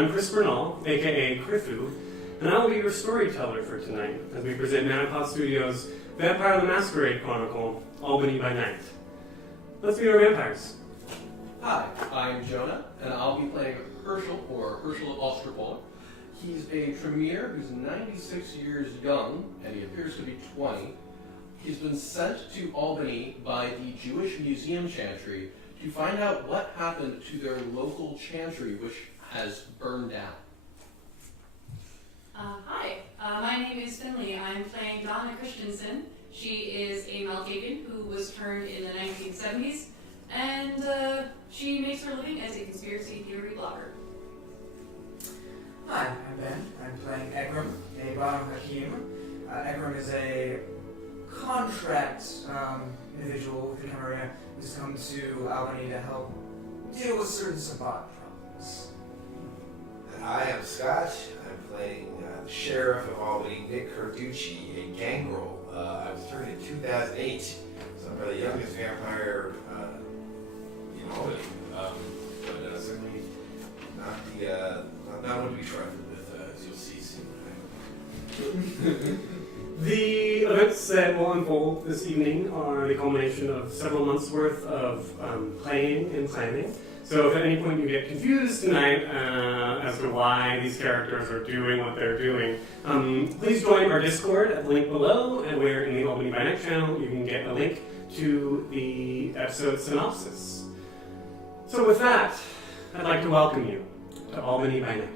I'm Chris Bernal, aka Crifu, and I will be your storyteller for tonight as we present Manipod Studios' Vampire the Masquerade Chronicle, Albany by Night. Let's meet our vampires. Hi, I'm Jonah, and I'll be playing Herschel, or Herschel of Ostropol. He's a Tremere who's 96 years young, and he appears to be 20. He's been sent to Albany by the Jewish Museum Chantry to find out what happened to their local chantry, which has burned down. Hi, my name is Finley. I'm playing Donna Christensen. She is a Malkavian who was turned in the 1970s, and she makes her living as a conspiracy theory blogger. Hi, I'm Ben. I'm playing Egram, a Banu Hakim. Egram is a contract individual with the Camarilla who's come to Albany to help deal with certain Sabbat problems. Hi, I'm Scott. I'm playing the Sheriff of Albany, Nick Carducci, a gangrel. I was turned in 2008, so I'm probably the youngest vampire in Albany, but certainly not one to be trifled with, as you'll see soon. The events that will unfold this evening are the culmination of several months' worth of playing and planning. So if at any point you get confused tonight as to why these characters are doing what they're doing, please join our Discord at the link below, and where in the Albany by Night channel you can get a link to the episode synopsis. So with that, I'd like to welcome you to Albany by Night.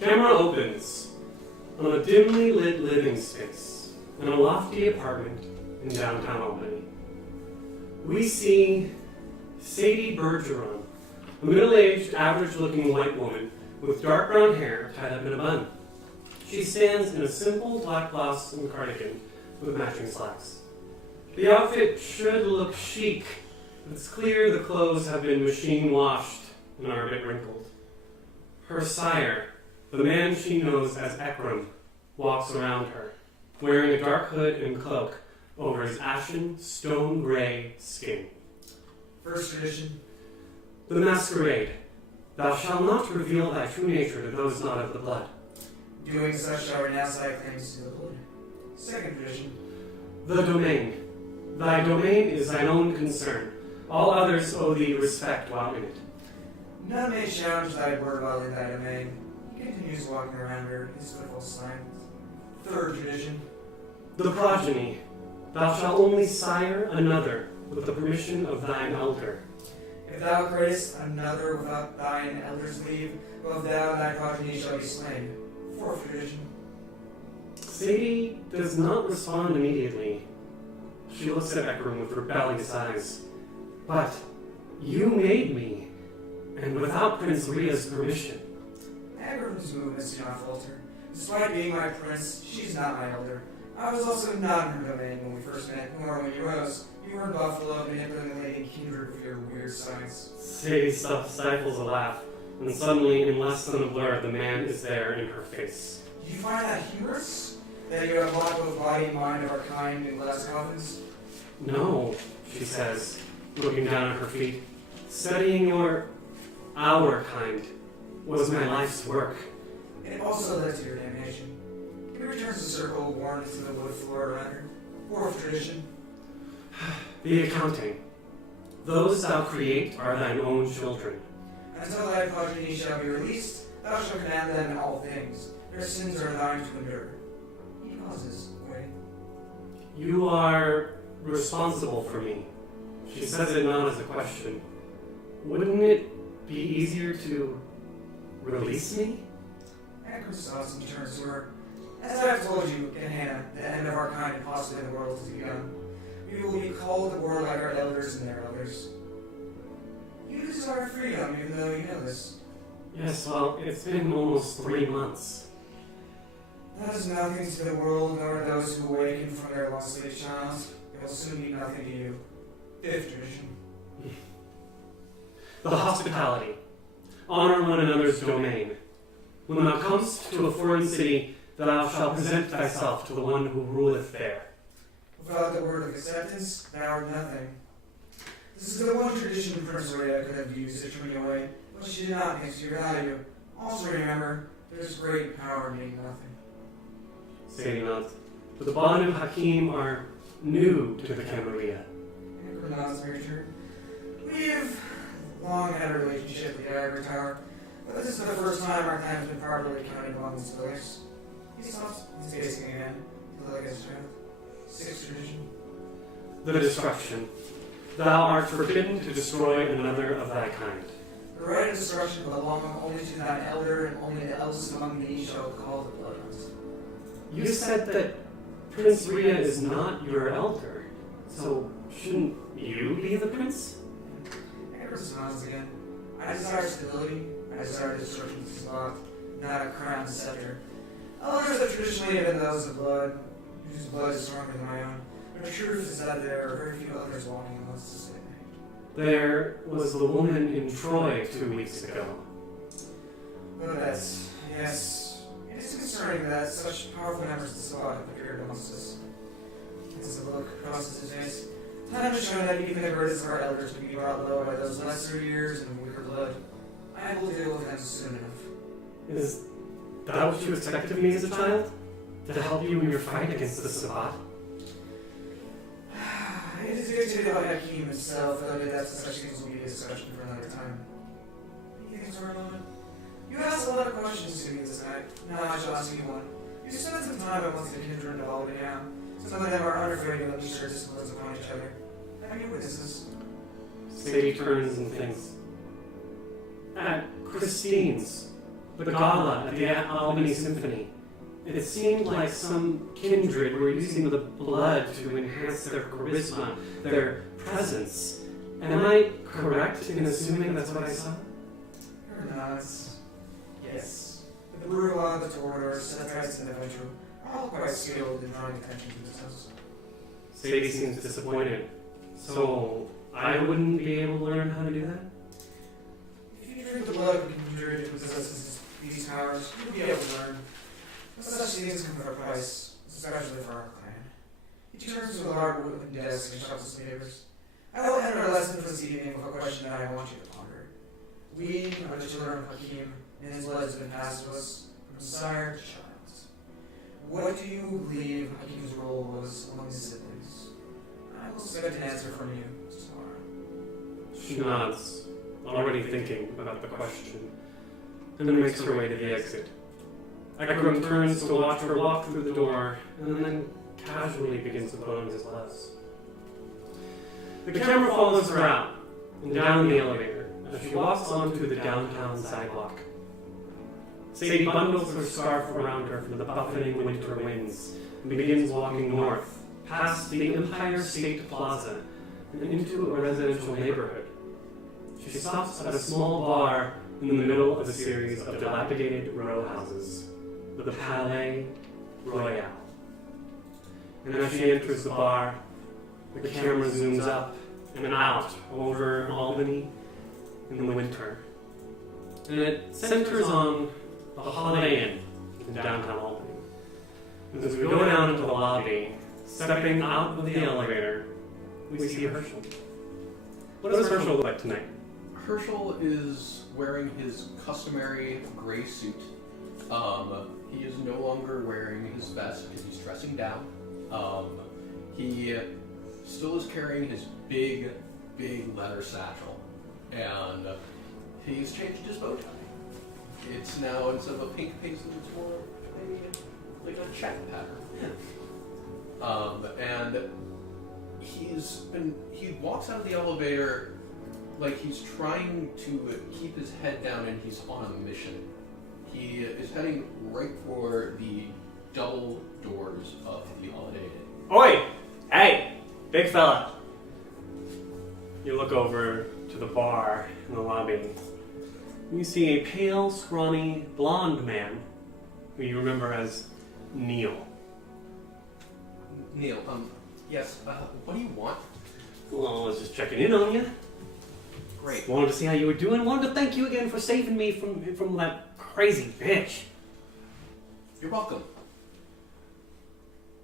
Camera opens on a dimly lit living space in a lofty apartment in downtown Albany. We see Sadie Bergeron, a middle-aged, average-looking white woman with dark brown hair tied up in a bun. She stands in a simple black blouse and cardigan with matching slacks. The outfit should look chic, but it's clear the clothes have been machine-washed and are a bit wrinkled. Her sire, the man she knows as Ekram, walks around her, wearing a dark hood and cloak over his ashen, stone-gray skin. First tradition. The Masquerade. Thou shalt not reveal thy true nature to those not of the blood. Doing such shall renounce thy claims to the blood. Second tradition. The Domain. Thy domain is thine own concern. All others owe thee respect while in it. None may challenge thy word while in thy domain. He continues walking around her, his footfall silent. Third tradition. The Progeny. Thou shalt only sire another with the permission of thine elder. If thou createst another without thine elder's leave, both thou and thy progeny shall be slain. Fourth tradition. Sadie does not respond immediately. She looks at Ekram with rebellious eyes. But you made me, and without Prince Ria's permission. Agram's movements do not falter. Despite being my prince, she's not my elder. I was also not in her domain when we first met, nor when you rose. You were in Buffalo, manipulating Kindred with your weird science. Sadie stifles a laugh, and suddenly, in less than a blur, the man is there in her face. Do you find that humorous? That you have locked both body and mind of our kind in glass coffins? No, she says, looking down at her feet. Studying our kind was my life's work. It also led to your damnation. He returns to circle, worn into the wood floor around her. Fourth tradition. The accounting. Those thou create are thine own children. Until thy progeny shall be released, thou shalt command them in all things. Their sins are thine to endure. He pauses, waiting. You are responsible for me. She says it not as a question. Wouldn't it be easier to release me? Ekram's awesome turns to her. As I've told you, Gehenna, the end of our kind and possibly the world has begun. We will be called the world like our elders and their elders. You desire freedom, even though you know this. Yes, well, it's been almost 3 months. That is nothing to the world, nor those who awaken from their lost sleep child. It will soon mean nothing to you. Fifth tradition. The hospitality. Honor one another's domain. When thou comest to a foreign city, thou shalt present thyself to the one who ruleth there. Without the word of acceptance, thou art nothing. This is the one tradition Prince Rhea could have used to turn me away, but she did not think to your value. Also remember, there's great power in being nothing. Sadie nods. But the Banu Hakim are new to the Camarilla. Ekram nods in return. We've long had a relationship with the Ivory Tower, but this is the first time our time has been properly counted among these pillars. He stops his pacing again, to look at his strength. Sixth tradition. The destruction. Thou art forbidden to destroy another of thy kind. The right of destruction belong only to thine elder, and only the eldest among thee shall call the blood hunt. You said that Prince Rhea is not your elder, so shouldn't you be the prince? Ekram smiles again. I desire stability. I desire destruction of this spot, not a crown and scepter. Elders have traditionally been those of blood, whose blood is stronger than my own. But the truth is that there are very few others walking amongst us at night. There was the woman in Troy 2 weeks ago. But that's, yes, it is concerning that such powerful members of the squad have appeared amongst us. As the look crosses his face, time has shown that even the greatest of our elders can be brought low by those lesser years and weaker blood. I will deal with them soon enough. Is that what you expected of me as a child? To help you in your fight against the Sabbat? It is dictated by Hakim himself, though that's such things will be a discussion for another time. Any things for a moment? You asked a lot of questions to me this night. Now I shall ask you one. You spent some time amongst the Kindred of Albany now. Some of them are unafraid to unleash their disciplines upon each other. Have you witnesses? Sadie turns and thinks. At Christine's, the gala at the Albany Symphony, it seemed like some kindred were using the blood to enhance their charisma, their presence. Am I correct in assuming that's what I saw? Your nods. Yes. The Brua, the Torador, Sethites, and the Venture are all quite skilled in drawing attention to themselves. Sadie seems disappointed. So, I wouldn't be able to learn how to do that? If you drink the blood of a Kindred who possesses these powers, you'll be able to learn. But such things come at a price, especially for our clan. He turns to a large wooden desk and shuffles the papers. I will end our lesson for this evening with a question that I want you to ponder. We are the children of Hakim, and his blood has been passed to us from sire to child. What do you believe Hakim's role was among his siblings? I will expect an answer from you tomorrow. She nods, already thinking about the question, and then makes her way to the exit. Ekram turns to watch her walk through the door, and then casually begins to put on his gloves. The camera follows her out, and down the elevator, as she walks onto the downtown sidewalk. Sadie bundles her scarf around her from the buffeting winter winds, and begins walking north, past the Empire State Plaza, and into a residential neighborhood. She stops at a small bar in the middle of a series of dilapidated row houses, the Palais Royal. And as she enters the bar, the camera zooms up and out over Albany in the winter. And it centers on the Holiday Inn in downtown Albany. And as we go down into the lobby, stepping out of the elevator, we see Herschel. What does Herschel look like tonight? Herschel is wearing his customary gray suit. He is no longer wearing his vest because he's dressing down. He still is carrying his big leather satchel, and he's changed his bow tie. It's now, instead of a pink paisley, it's more maybe like a check pattern. And he walks out of the elevator like he's trying to keep his head down and he's on a mission. He is heading right for the double doors of the Holiday Inn. Oi! Hey! Big fella. You look over to the bar in the lobby. You see a pale, scrawny, blonde man who you remember as Neil. Neil, yes, what do you want? Well, I was just checking in on you. Great. Wanted to see how you were doing. Wanted to thank you again for saving me from that crazy bitch. You're welcome.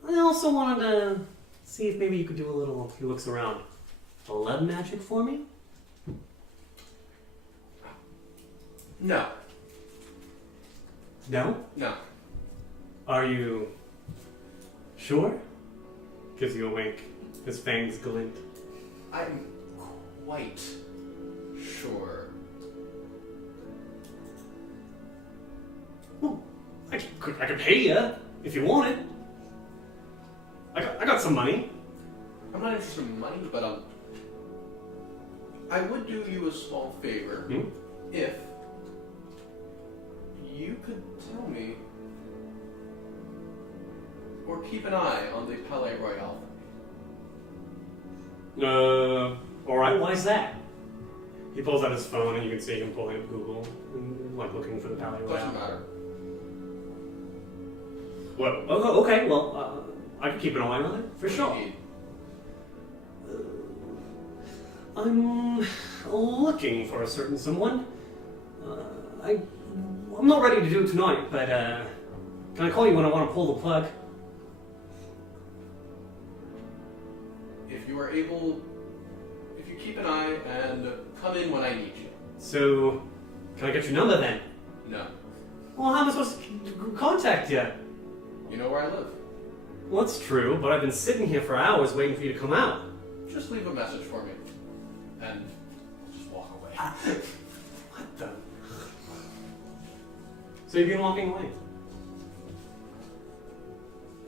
I also wanted to see if maybe you could do a little, he looks around, blood magic for me? No. No? No. Are you sure? Gives you a wink. His fangs glint. I'm quite sure. Well, I could pay you if you want it. I got some money. I'm not interested in money, but I would do you a small favor if you could tell me or keep an eye on the Palais Royal. Alright, why's that? He pulls out his phone and you can see him pulling up Google, like looking for the Palais Royal. Doesn't matter. Well, okay, well, I can keep an eye on it, for sure. Indeed. I'm looking for a certain someone. I'm not ready to do it tonight, but can I call you when I want to pull the plug? If you are able, if you keep an eye and come in when I need you. So, can I get your number then? No. Well, how am I supposed to contact you? You know where I live. Well, that's true, but I've been sitting here for hours waiting for you to come out. Just leave a message for me. And I'll just walk away. What the? So you've been walking away?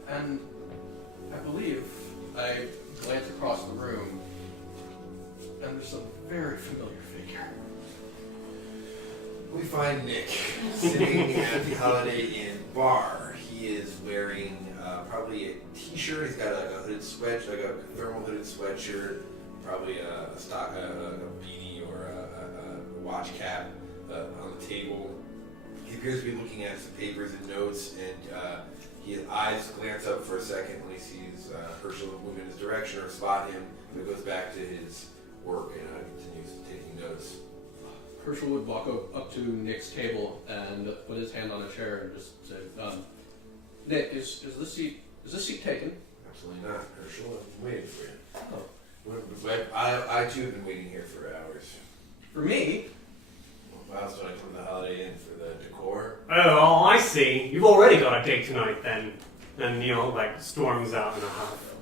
And I believe I glance across the room, and there's a very familiar figure. We find Nick sitting at the Holiday Inn bar. He is wearing probably a t-shirt. He's got like a hooded sweatshirt, like a thermal hooded sweatshirt, probably a beanie or a watch cap on the table. He appears to be looking at some papers and notes, and his eyes glance up for a second when he sees Herschel move in his direction or spot him, and goes back to his work and continues taking notes. Herschel would walk up to Nick's table and put his hand on a chair and just say, Nick, is this seat taken? Absolutely not, Herschel. I'm waiting for you. Oh. I too have been waiting here for hours. For me? Well, that's when I come to the Holiday Inn for the decor. Oh, I see. You've already got a date tonight then. And Neil, storms out in a huff.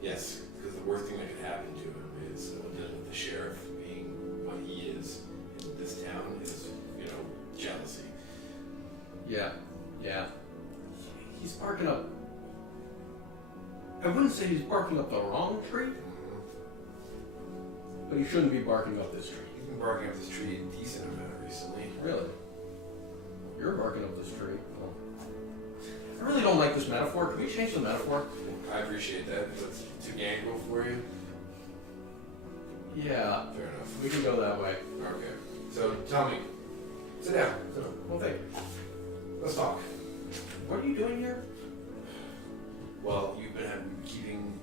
Yes, because the worst thing that could happen to him is the sheriff being what he is in this town is, jealousy. Yeah. He's barking up. I wouldn't say he's barking up the wrong tree, but he shouldn't be barking up this tree. He's been barking up this tree a decent amount recently. Really? You're barking up this tree. Well, I really don't like this metaphor. Can we change the metaphor? I appreciate that. That's too gangrel for you? Yeah. Fair enough. We can go that way. Okay. So tell me. Sit down. Well, thank you. Let's talk. What are you doing here? Well, you've been keeping,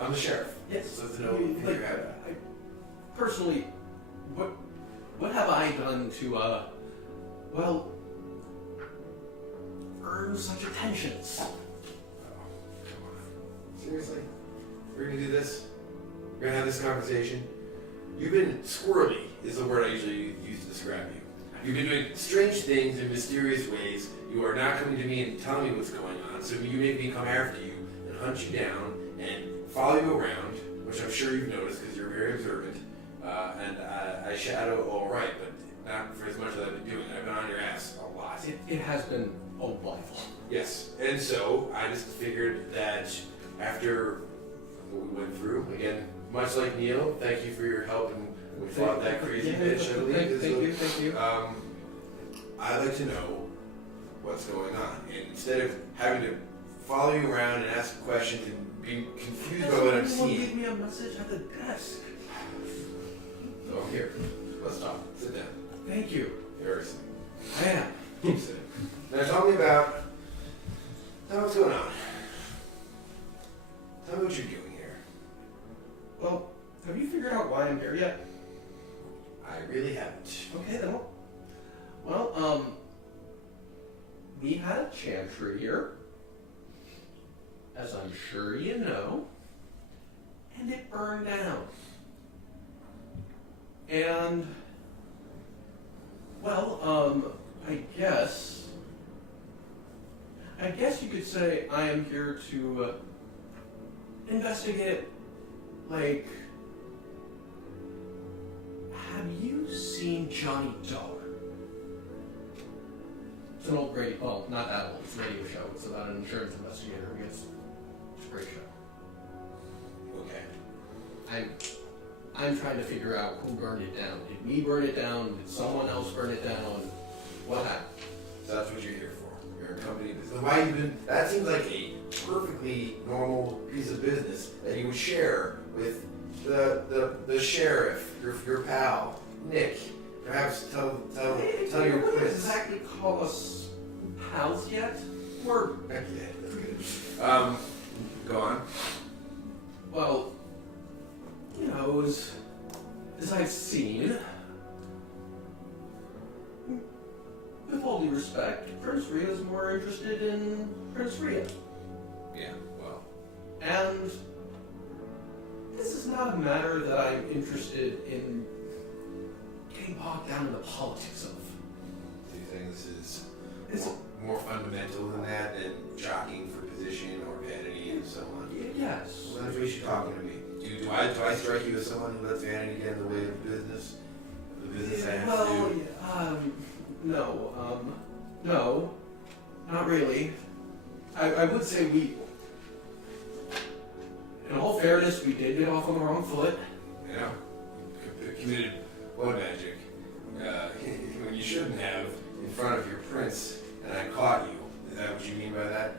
I'm the sheriff. Yes. So to know who you're having. Personally, what have I done to, earn such attentions? Oh, come on. Seriously? We're gonna do this? We're gonna have this conversation? You've been squirrely, is the word I usually use to describe you. You've been doing strange things in mysterious ways. You are not coming to me and telling me what's going on, so you make me come after you and hunt you down and follow you around, which I'm sure you've noticed because you're very observant. And I shadow all right, but not for as much as I've been doing. I've been on your ass a lot. It has been a while. Yes, and so I just figured that after what we went through, again, much like Neil, thank you for your help and we fought that crazy bitch, I believe. Thank you. I like to know what's going on. And instead of having to follow you around and ask questions and be confused by what I'm Someone seeing. gave me a message at the desk. So here, let's talk. Sit down. Thank you. Harrison. I am. Keep sitting. Now tell me what's going on. Tell me what you're doing here. Well, have you figured out why I'm here yet? I really haven't. Okay, then. Well, we had a chantry here, as I'm sure you know, and it burned down. And, well, I guess you could say I am here to investigate, like, have you seen Johnny Dollar? It's an old radio, well, not that old, it's a radio show. It's about an insurance investigator. It's a great show. Okay. I'm trying to figure out who burned it down. Did we burn it down? Did someone else burn it down? What happened? So that's what you're here for. You're a company business. Why even? That seems like a perfectly normal piece of business that you would share with the sheriff, your pal, Nick. Perhaps tell your wouldn't quiz. exactly call us pals yet. We're Yeah, that's good. Go on. well, you know, as I've seen, with all due respect, Prince Rhea is more interested in Prince Rhea. Yeah. Well. And this is not a matter that I'm interested in getting bogged down in the politics of. Do you think this is It's, more fundamental than that, than jockeying for position or vanity and so on? yes. Well, that's what you should talking to me. Do I strike you as someone who lets vanity get in the way of business? The business I have to Well, do? no, not really. I would say we, in all fairness, we did get off on the wrong foot. You know, committed blood magic when you shouldn't have in front of your prince, and I caught you. Is that what you mean by that?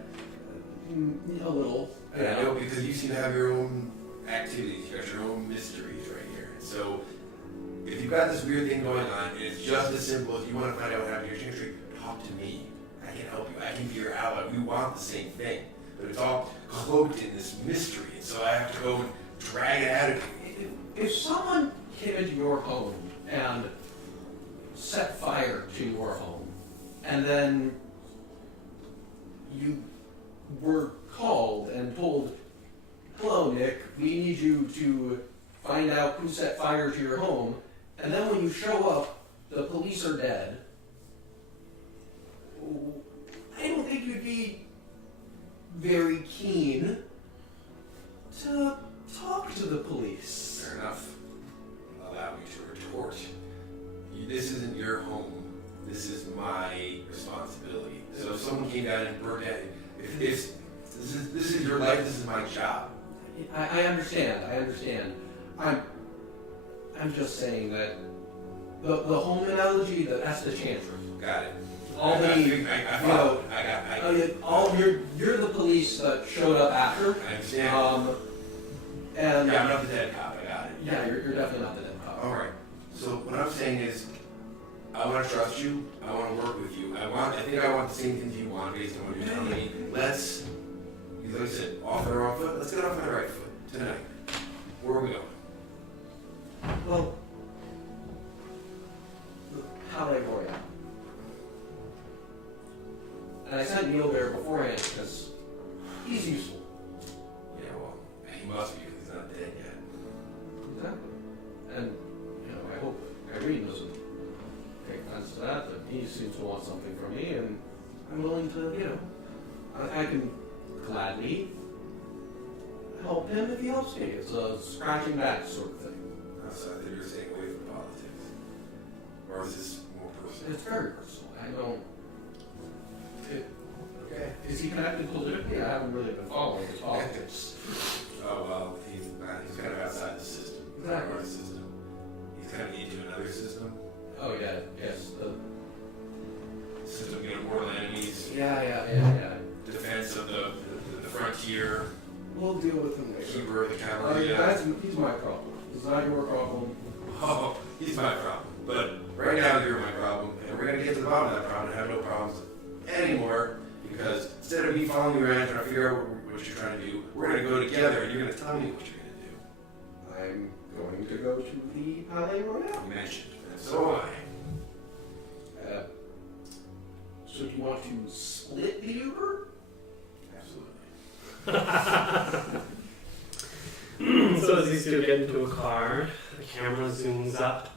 A little. And I know because you seem to have your own activities, you got your own mysteries right here. And so, if you've got this weird thing going on, and it's just as simple as you want to find out what happened to your chemistry, talk to me. I can help you. I can be your ally. We want the same thing. But it's all cloaked in this mystery, and so I have to go and drag it out of you. If someone came into your home and set fire to your home, and then you were called and told, "Hello, Nick, we need you to find out who set fire to your home," and then when you show up, the police are dead, I don't think you'd be very keen to talk to the police. Fair enough. Allow me to retort. This isn't your home. This is my responsibility. So if someone came down and burned it, if this is your life, this is my job. I understand. I'm just saying that the home analogy, that's the chantry. Got it. Albany, I followed. You're the police that showed up after. I understand. And Yeah, I'm not the dead cop. I got it. yeah, you're definitely not the dead cop. All right. So what I'm saying is, I want to trust you. I want to work with you. I think I want the same things you want based on what you're telling me. Let's, like I said, off on the wrong foot. Let's get off on the right foot tonight. Where are we going? Well, Hallelujah. And I sent Neil there beforehand because he's useful. Yeah, well, he must be because he's not dead yet. Exactly. And, I hope Irene doesn't take offense to that, but he seems to want something from me, and I'm willing to, I can gladly help him if he helps me. It's a scratching back sort of thing. So I think you're staying away from politics. Or is this more personal? It's very personal. I don't. Okay. Is he connected politically? I haven't really been following his politics. Oh, well, he's kind of outside the system. Exactly. Our system. He's kind of into another system. Oh, yeah, yes. Yeah. defense of the frontier, We'll deal with him later. keeper of the Camarilla. He's my problem. He's not your problem. Oh, he's my problem. But right now you're my problem, and we're gonna get to the bottom of that problem and have no problems anymore. Because instead of me following you around trying to figure out what you're trying to do, we're gonna go together, and you're gonna tell me what you're gonna do. I'm going to go to the Palais Royal. You mentioned, and so am I. So do you want to split the Uber? Absolutely. So as these two get into a car, the camera zooms up,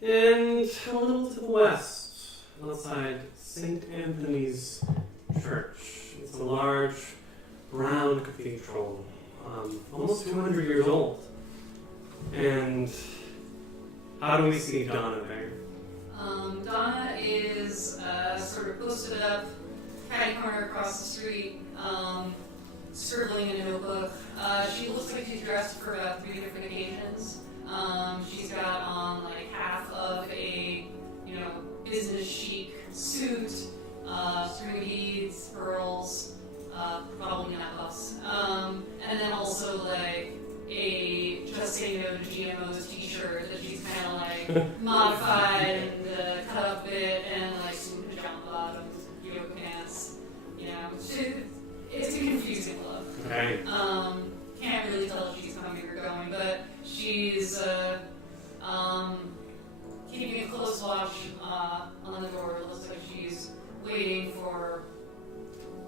and a little to the west, outside St. Anthony's Church. It's a large, brown cathedral, almost 200 years old. And how do we see Donna there? Donna is sort of posted up, catty corner across the street, scribbling in a notebook. She looks like she's dressed for about 3 different occasions. She's got on like half of a, business chic suit, string beads, pearls, probably necklace, and then also like a Just Say No to GMOs t-shirt that she's kind of like modified and cut up a bit, and like some pajama bottoms, yoga pants. It's a confusing look. Okay. Can't really tell if she's coming or going, but she's keeping a close watch on the door. It looks like she's waiting for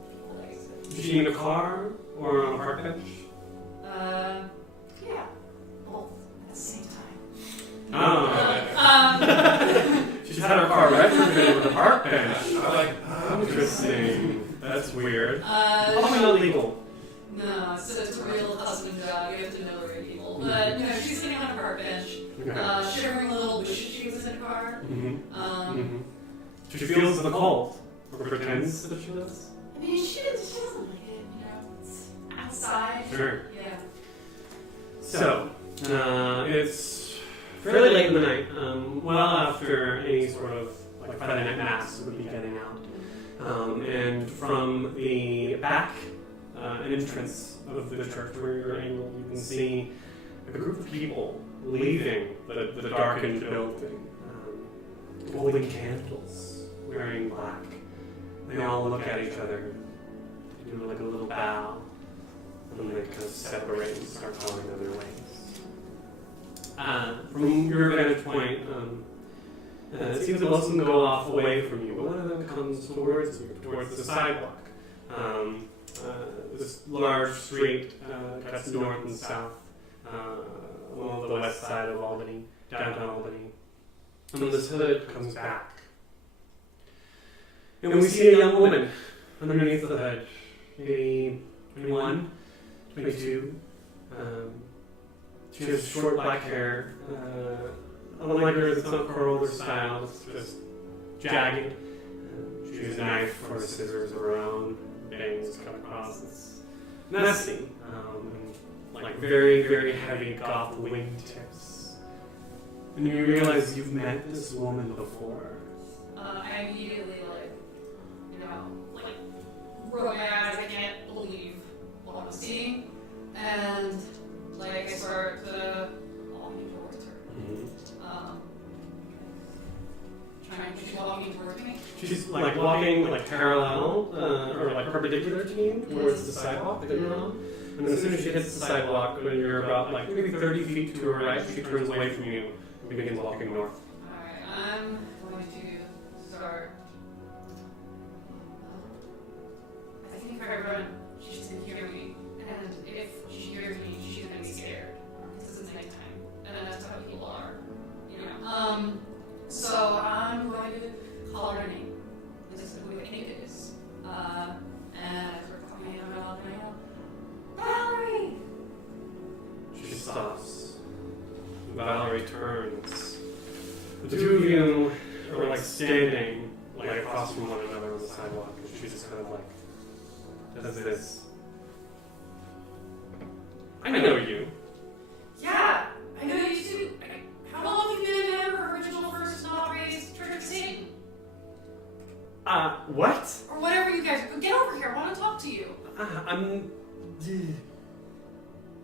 people to exit. Is she in a car or on a park bench? Yeah, both at the same time. Oh. She's had her car retrofitted with a park bench. Interesting. That's weird. Probably not legal. No, it's a real husband job. You have to know the right people. But she's sitting on a park bench, shivering a little, wishing she was in a car. She feels the cold, or pretends that she does. I mean, she doesn't like it. It's outside. Sure. Yeah. So, it's fairly late in the night, well after any sort of like Friday night mass would be getting out. And from the back entrance of the church where you're angled, you can see a group of people leaving the darkened building, holding candles, wearing black. They all look at each other, do like a little bow, and they kind of separate and start going their ways. From your vantage point, it seems that most of them go off away from you, but one of them comes towards you, towards the sidewalk. This large street cuts north and south along the west side of Albany, downtown Albany. And this hood comes back. And we see a young woman underneath the hood, maybe 21, 22. She has short black hair. Unlike hers, it's not curled or styled, it's just jagged. She has a knife or scissors of her own, bangs cut across. It's messy, and like very, very heavy goth wingtips. And you realize you've met this woman before. I immediately roll my eyes. I can't believe what I'm seeing, and I start walking towards her. She's walking towards me. She's walking parallel or perpendicular to you towards the sidewalk that you're on. And as soon as she hits the sidewalk, when you're about maybe 30 feet to her right, she turns away from you and begins walking north. Alright, I'm going to start. I think if I run, she's going to hear me. And if she hears me, she's going to be scared. Because it's nighttime. And that's how people are. So I'm going to call her name. This is who I think it is. And I sort of call my name out and I go, Valerie! She stops. Valerie turns. The two of you are standing across from one another on the sidewalk, and she just kind of does this. I know you. Yeah, I know you too. How long have you been a member of Original First Not Raised Church of Satan? What? Or whatever I'm.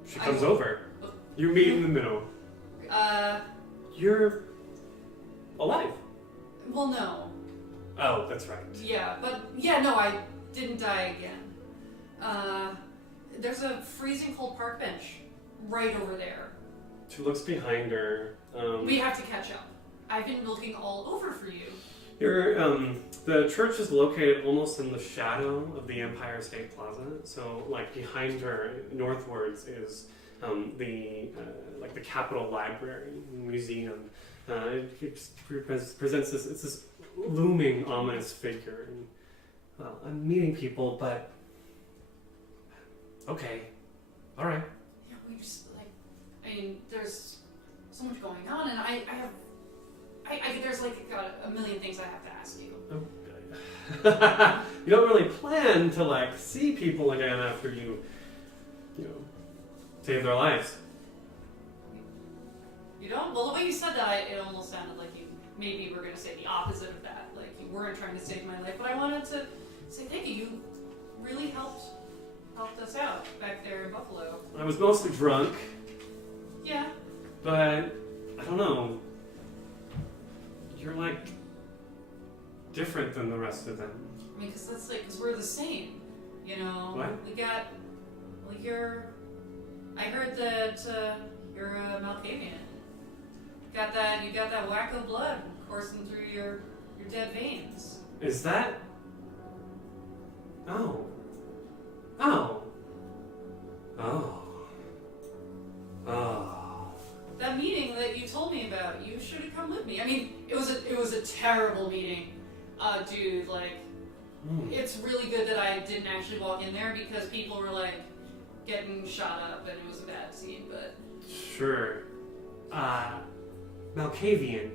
She comes over. You meet in the middle. You're alive. Well, no. Oh, that's right. Yeah, but no, I didn't die again. There's a freezing cold park bench right over there. She looks behind her. We have to catch up. I've been looking all over for you. The church is located almost in the shadow of the Empire State Plaza. So, like behind her, northwards is the Capitol Library Museum. It presents this looming, ominous figure. And, well, I'm meeting people, but okay, all right. Yeah, we just there's so much going on, and I there's a million things I have to ask you. Oh. You don't really plan to see people again after you save their lives. You don't? Well, the way you said that, it almost sounded like you maybe were going to say the opposite of that. Like you weren't trying to save my life, but I wanted to say thank you. You really helped us out back there in Buffalo. I was mostly drunk, Yeah. but I don't know. You're different than the rest of them. I mean, because we're the same, What? I heard that you're a Malkavian. You got that wacko blood coursing through your dead veins. Is that? Oh. That meeting that you told me about, you should have come with me. I mean, it was a terrible meeting, dude. It's really good that I didn't actually walk in there because people were getting shot up and it was a bad scene. But Sure. Malkavian.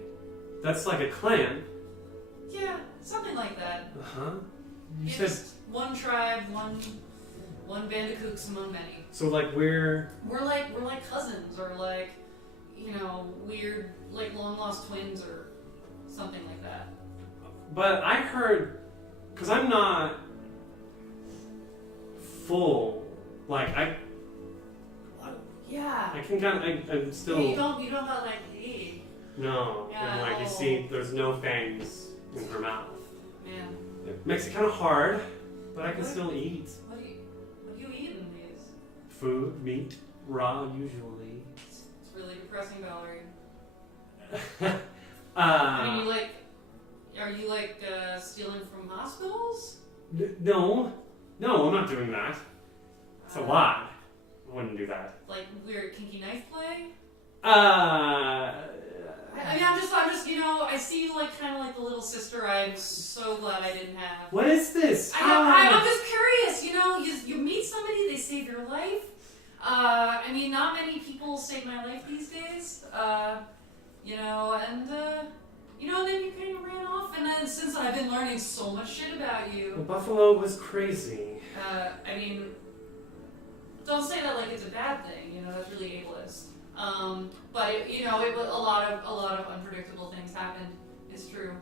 That's like a clan. yeah, something like that. Uh-huh. You It's said one tribe, one band of kooks among many. so we're We're like cousins, or weird long lost twins, or something like that. but I heard because I'm not full. Yeah. I can I'm still You don't have hey, no. Yeah, And you see there's no fangs in her mouth. man. It makes it kind of hard, but I can still eat. What do you eat in these? Food, meat, raw usually. It's really depressing, Valerie. uh, I mean, are you stealing from hospitals? No, I'm not doing that. It's a lot. I wouldn't do that. Like weird kinky knife play? Uh, I mean, I'm just, I see you kind of the little sister I'm so glad I didn't have. What is this? I'm just curious, you meet somebody, they save your life. I mean, not many people save my life these days. And then you kind of ran off, and then since I've been learning so much shit about Well, you, Buffalo was crazy. I mean, don't say that like it's a bad thing, that's really ableist. But it was a lot of unpredictable things happened. It's true.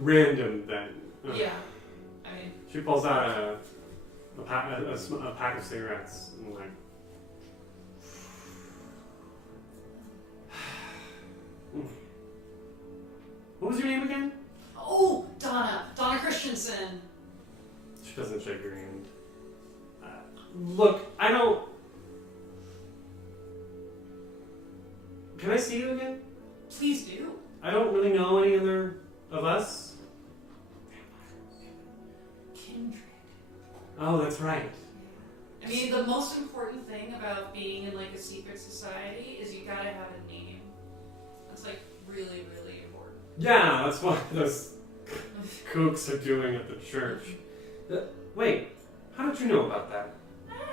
Random then. Yeah. I mean, She pulls out a pack of cigarettes and What was your name again? oh, Donna Christensen. She doesn't shake your hand. Look, I don't. Can I see you again? Please do. I don't really know any other of us. Kindred. Oh, that's right. I mean, the most important thing about being in a secret society is you gotta have a name. That's really, really important. Yeah, that's what those kooks are doing at the church. Wait, how did you know about that?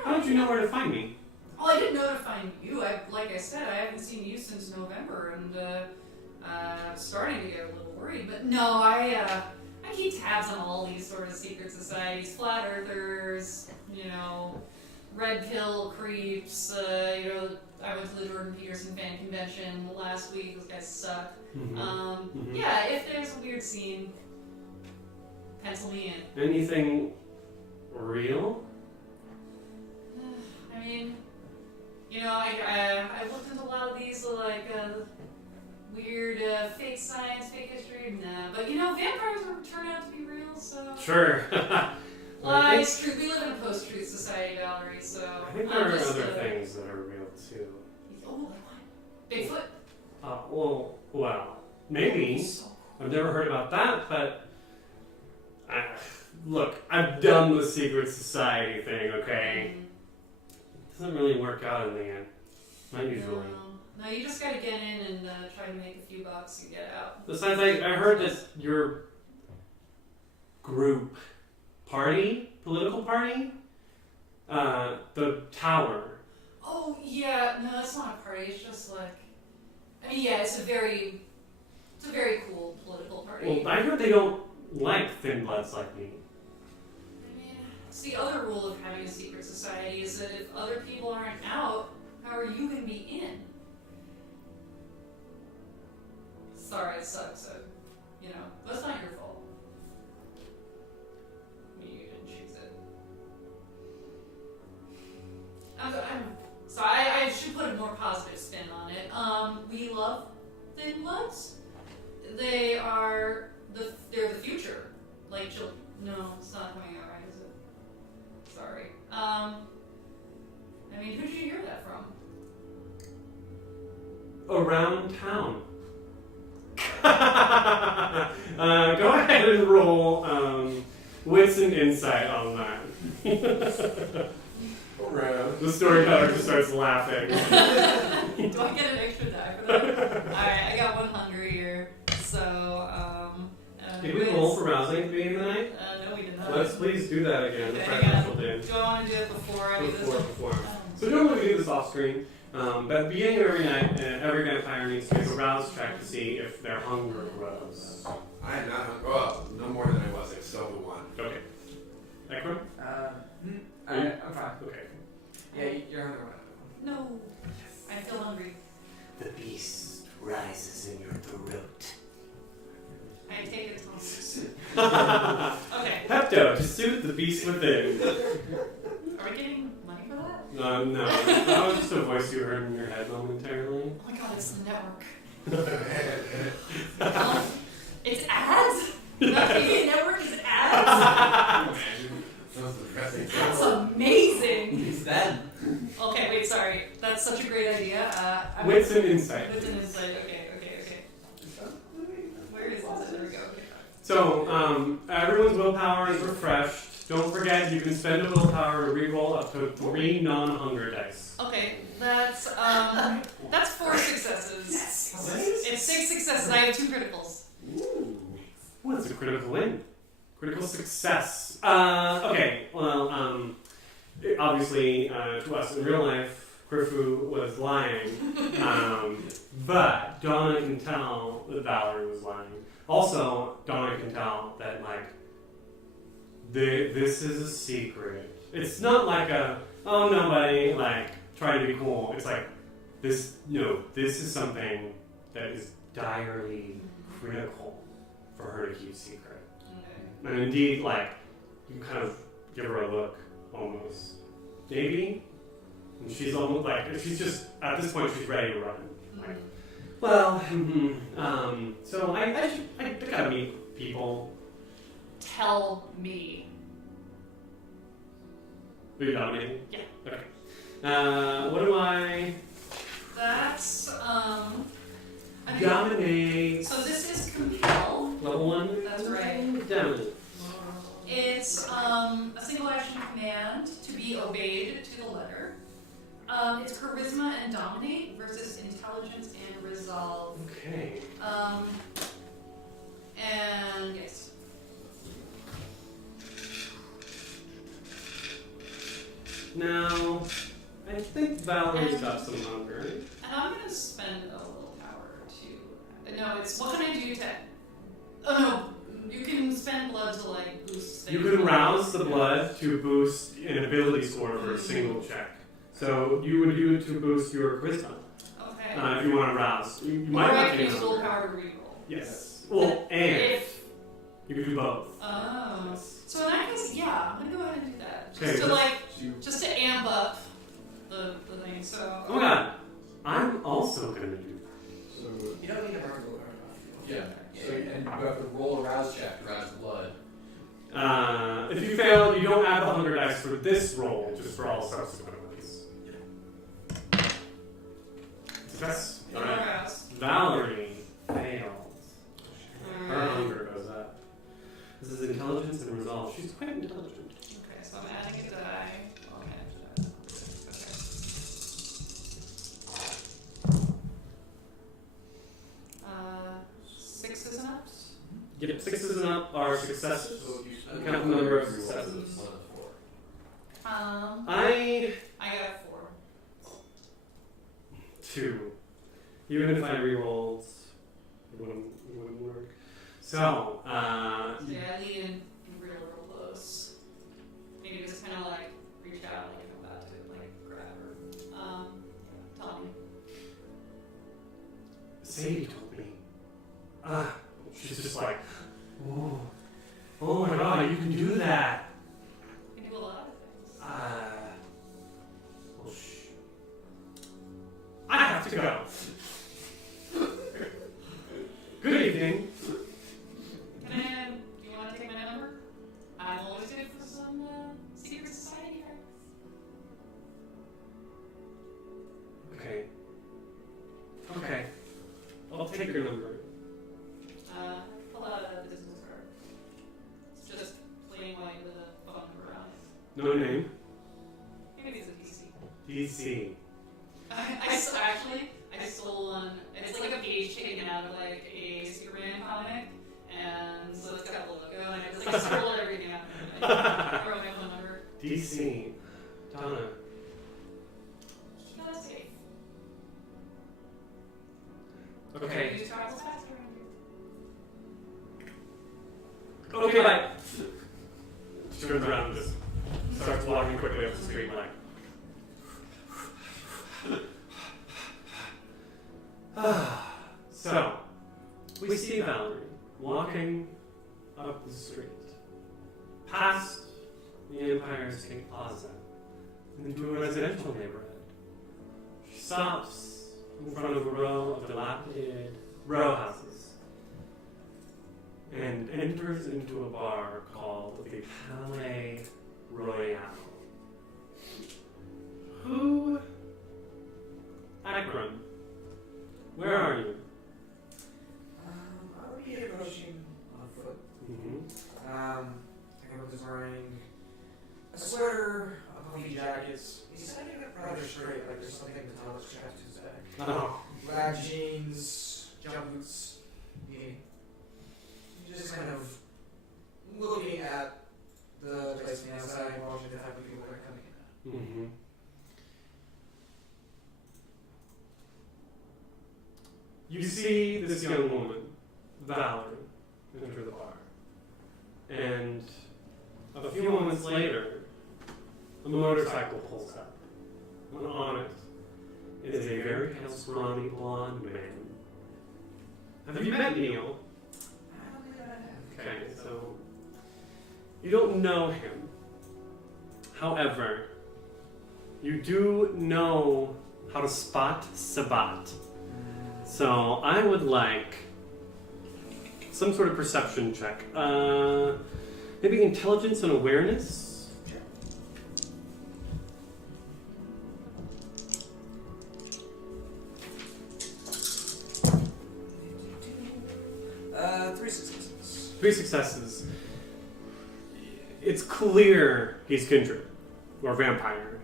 How did you know where to find me? Well, I didn't know to find you. Like I said, I haven't seen you since November, and starting to get a little worried. But no, I keep tabs on all these sort of secret societies, flat earthers, red pill creeps. I went to the Jordan Peterson fan convention last week. Those guys suck. Mm-hmm. Yeah, if there's a weird scene, pencil me in. Anything real? mean, you know, I looked into a lot of these like weird fake science, fake history. Nah, but you know, vampires turn out to be real, so. Sure. Well, it's true. We live in a post-truth society, Valerie. So I think there are other things that are real too. Oh, like what? Bigfoot? Well, maybe. I've never heard about that, but look, I've done the secret society thing, okay? It doesn't really work out in the end. Not usually. No, you just gotta get in and try to make a few bucks and get out. Besides, I heard that your group, political party, the tower. Oh, yeah, no, that's not a party, it's just like, I mean, yeah, it's a very cool political party. Well, I heard they don't like thin bloods like me. I mean, it's the other rule of having a secret society is that if other people aren't out, how are you gonna be in? Sorry, it sucks, you know, that's not your fault. I mean, you didn't choose it. So I should put a more positive spin on it. We love thin bloods. They're the future. Like children. No, it's not coming out right, is it? Sorry. I mean, who did you hear that from? Around town. Go ahead and roll wits and insight on that. The storyteller just starts laughing. Do I get an extra die for that? Alright, I got 100 here. So, Did we roll for rousing at the beginning of the night? No, we did not. Let's please do that again. Okay, The hang on. practical did. Do I want to do it before I do this? Before. So normally we do this off screen. But at the beginning of every night, every vampire needs to make a rouse check to see if their hunger grows. I am not, well, no more than I was, except the one. Okay. Ekram? I'm fine. Okay. Yeah, you're hungry. No. I feel hungry. The beast rises in your throat. I take it to Okay. Pepto, to soothe the beast within. Are we getting money for that? No. That was just a voice you heard in your head momentarily. Oh my god, it's the network. It's ads? The TV network is ads? Sounds depressing. That's amazing! It's that. Okay, wait, sorry. That's such a great idea. Wits and insight. Wits and insight, okay. Where is this? There we go, okay. So, everyone's willpower is refreshed. Don't forget, you can spend a willpower to reroll up to 3 non-hunger dice. Okay, that's 4 successes. It's 6 successes. I have 2 criticals. Ooh. Well, that's a critical win. Critical success. Okay, well, obviously, to us in real life, Grifu was lying. But Donna can tell that Valerie was lying. Also, Donna can tell that, like, this is a secret. It's not like oh, nobody, like, trying to be cool. It's like, this is something that is direly critical for her to keep secret. Okay. And indeed, like, you kind of give her a look, almost. Maybe? And she's almost like, she's just, at this point, she's ready to run. Like, well, so I gotta meet people. Tell me. Are you dominating? Yeah. Okay. What do I... That's, I mean, Dominate. so this is compel. Level 1? That's right. Dominate. It's a single action command to be obeyed to the letter. It's charisma and dominate versus intelligence and resolve. Okay. And yes. Now, I think Valerie's got some hunger. And I'm gonna spend a little power to. No, it's what can I do to? Oh no, you can spend blood to like boost things. You can rouse the blood to boost an ability score for a single check. So you would do it to boost your charisma. Okay. If you want to rouse. You Or might I not can get use hunger. willpower to reroll. Yes. Well, and If. you can do both. Oh. Yes. So in that case, yeah, I'm gonna go ahead and do that. Okay, Just to like, just to amp up. the thing. So. Oh my god. I'm also gonna do So, You don't need a mark or yeah. So, and you have to roll a rouse check to rouse blood. that. If you fail, you don't add the 100 dice for this roll, just for all subsequent ones. Success. No Alright. rouse. Valerie fails. Her Alright. hunger goes up. This is intelligence and resolve. She's quite intelligent. Okay, so I'm adding a die. I'll add that. Okay. 6s and ups? Yep, 6s and up are successes. So if you spend Count the number of successes. 1 of 4. I I got 4. 2. Even if I re-rolled, it wouldn't work. So, So yeah, I lean in real close. Maybe just kind of like reach out, like I'm about to like grab her. Tell me. Sadie told me. She's just like, oh my god, you can do that. You can do a lot of things. Well, I have to go. Good evening. Do you want to take my number? I'm always good for some secret society cards. Okay. I'll take your number. Pull out a business card. It's just plain white with a phone number on it. No name. Maybe it's a DC. DC. I stole one. It's like a page taken out of like a Superman comic, and so it's got the logo, and I just like stole everything out. I wrote my phone number. DC. Donna. No, that's safe. Okay. Use travels faster around here. Okay, bye. She turns around and just starts walking quickly up the street like. So, we see Valerie walking up the street, past the Empire State Plaza, into a residential neighborhood. She stops in front of a row of dilapidated row houses and enters into a bar called the Palais Royale. Who? Akram, where are you? I would be approaching on foot. Mm-hmm. Akram is wearing a sweater, a puffy jacket. He's standing up rather straight, like there's something metallic strapped to his back. Oh. Black jeans, jump boots. He's just kind of looking at the place from the outside, watching the type of people that are coming in. Mm-hmm. You see this young woman, Valerie, enter the bar. And a few moments later, a motorcycle pulls up. And on it is a very pale, scrawny, blonde man. Have you met Neil? I don't think I have. Okay, so you don't know him. However, you do know how to spot Sabat. So I would like some sort of perception check. Maybe intelligence and awareness? Sure. 3 successes. 3 successes. It's clear he's Kindred, or vampire.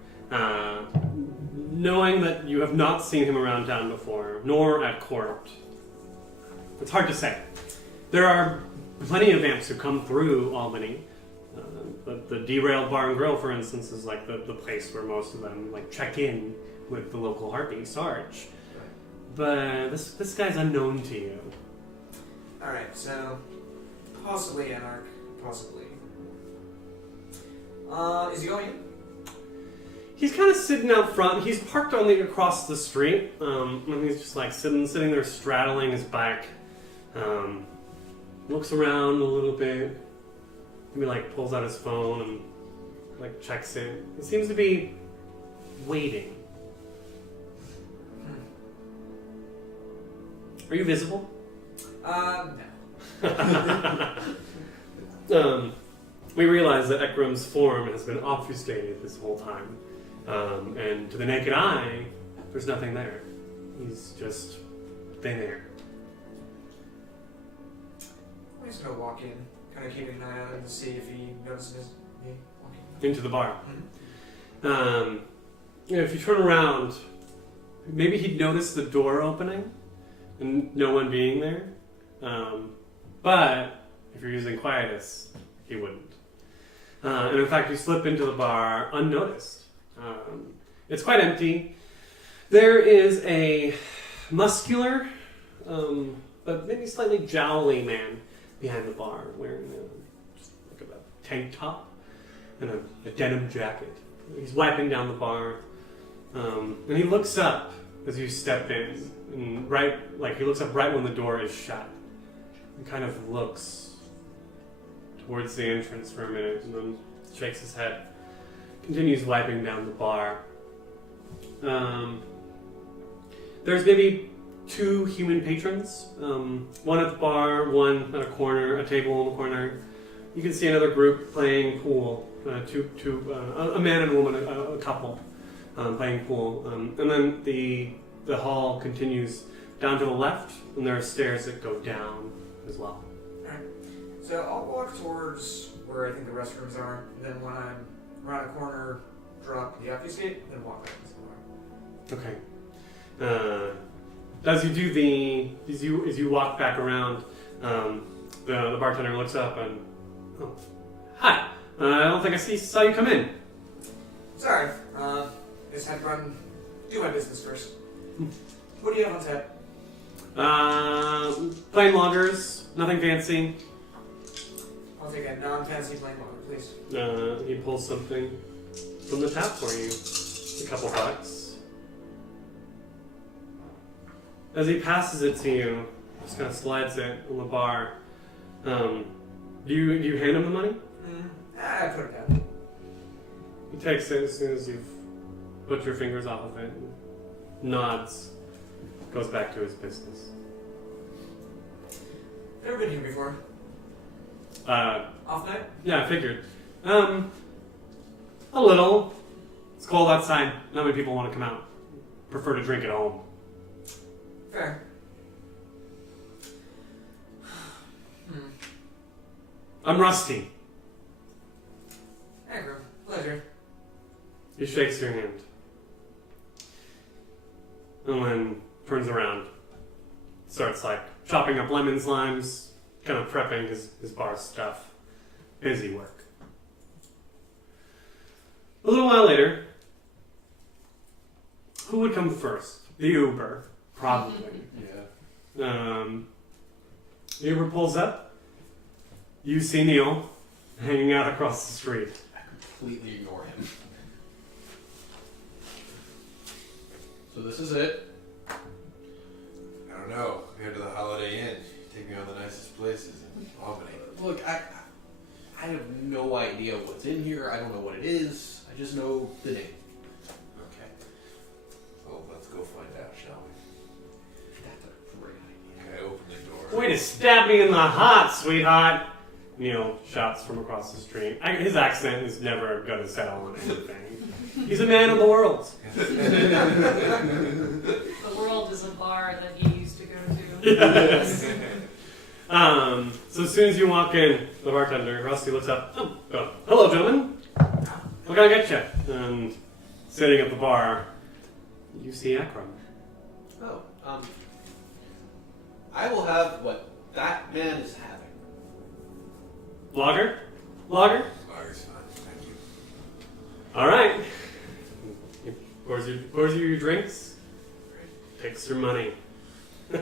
Knowing that you have not seen him around town before, nor at court, it's hard to say. There are plenty of vamps who come through Albany. The Derailed Bar and Grill, for instance, is like the place where most of them like check in with the local harpy, Sarge. But this guy's unknown to you. Alright, so possibly Anarch, possibly. Is he going in? He's kind of sitting out front. He's parked only across the street, and he's just like sitting there, straddling his bike. Looks around a little bit. Maybe like pulls out his phone and like checks it. He seems to be waiting Are you visible? No. We realize that Ekram's form has been obfuscated this whole time. And to the naked eye, there's nothing there. He's just thin air. I'm just gonna walk in, kind of keeping an eye on him to see if he notices me walking. Into the bar. Mhm. If you turn around, maybe he'd notice the door opening and no one being there. But if you're using quietus, he wouldn't. And in fact, you slip into the bar unnoticed. It's quite empty. There is a muscular, but maybe slightly jowly man behind the bar wearing just like a tank top and a denim jacket. He's wiping down the bar. And he looks up as you step in. And he looks up right when the door is shut. And kind of looks towards the entrance for a minute and then shakes his head. Continues wiping down the bar. There's maybe 2 human patrons. One at the bar, one at a corner, a table in the corner. You can see another group playing pool. A man and a woman, a couple, playing pool. And then the hall continues down to the left, and there are stairs that go down as well. Alright. So I'll walk towards where I think the restrooms are, and then when I'm around a corner, drop the obfuscate, then walk back into the bar. Okay. As you walk back around, the bartender looks up and, hi. I don't think I saw you come in. Sorry, just had to do my business first. What do you have on tap? Plain lagers, nothing fancy. I'll take a non-fancy plain water, please. He pulls something from the tap for you. A couple bucks. As he passes it to you, just kind of slides it on the bar. Do you hand him the money? I put it down. He takes it as soon as you've put your fingers off of it. Nods. Goes back to his business. Never been here before. Off night? Yeah, I figured. A little. It's cold outside. Not many people want to come out. Prefer to drink at home. Fair. I'm rusty. Ekram, pleasure. He shakes your hand. And then turns around. Starts chopping up lemons, limes, kind of prepping his bar stuff. Busy work. A little while later, who would come first? The Uber, probably. Yeah. The Uber pulls up. You see Neil hanging out across the street. I completely ignore him. So this is it. I don't know. Compared to the Holiday Inn, take me on the nicest places in Albany. Look, I have no idea what's in here. I don't know what it is. I just know the name. Okay. Well, let's go find out, shall we? That's a great idea. Okay, open the door. Way to stab me in the heart, sweetheart. Neil shouts from across the street. His accent is never going to settle on anything. He's a man of the world. The world is a bar that he used to go to. Yes. So as soon as you walk in, the bartender, Rusty, looks up. Oh, hello, gentlemen. What can I get you? And sitting at the bar, you see Ekram. Oh, I will have what that man is having. Lager? Lager? Lager's fine, thank you. All right. He pours you your drinks. Takes your money. I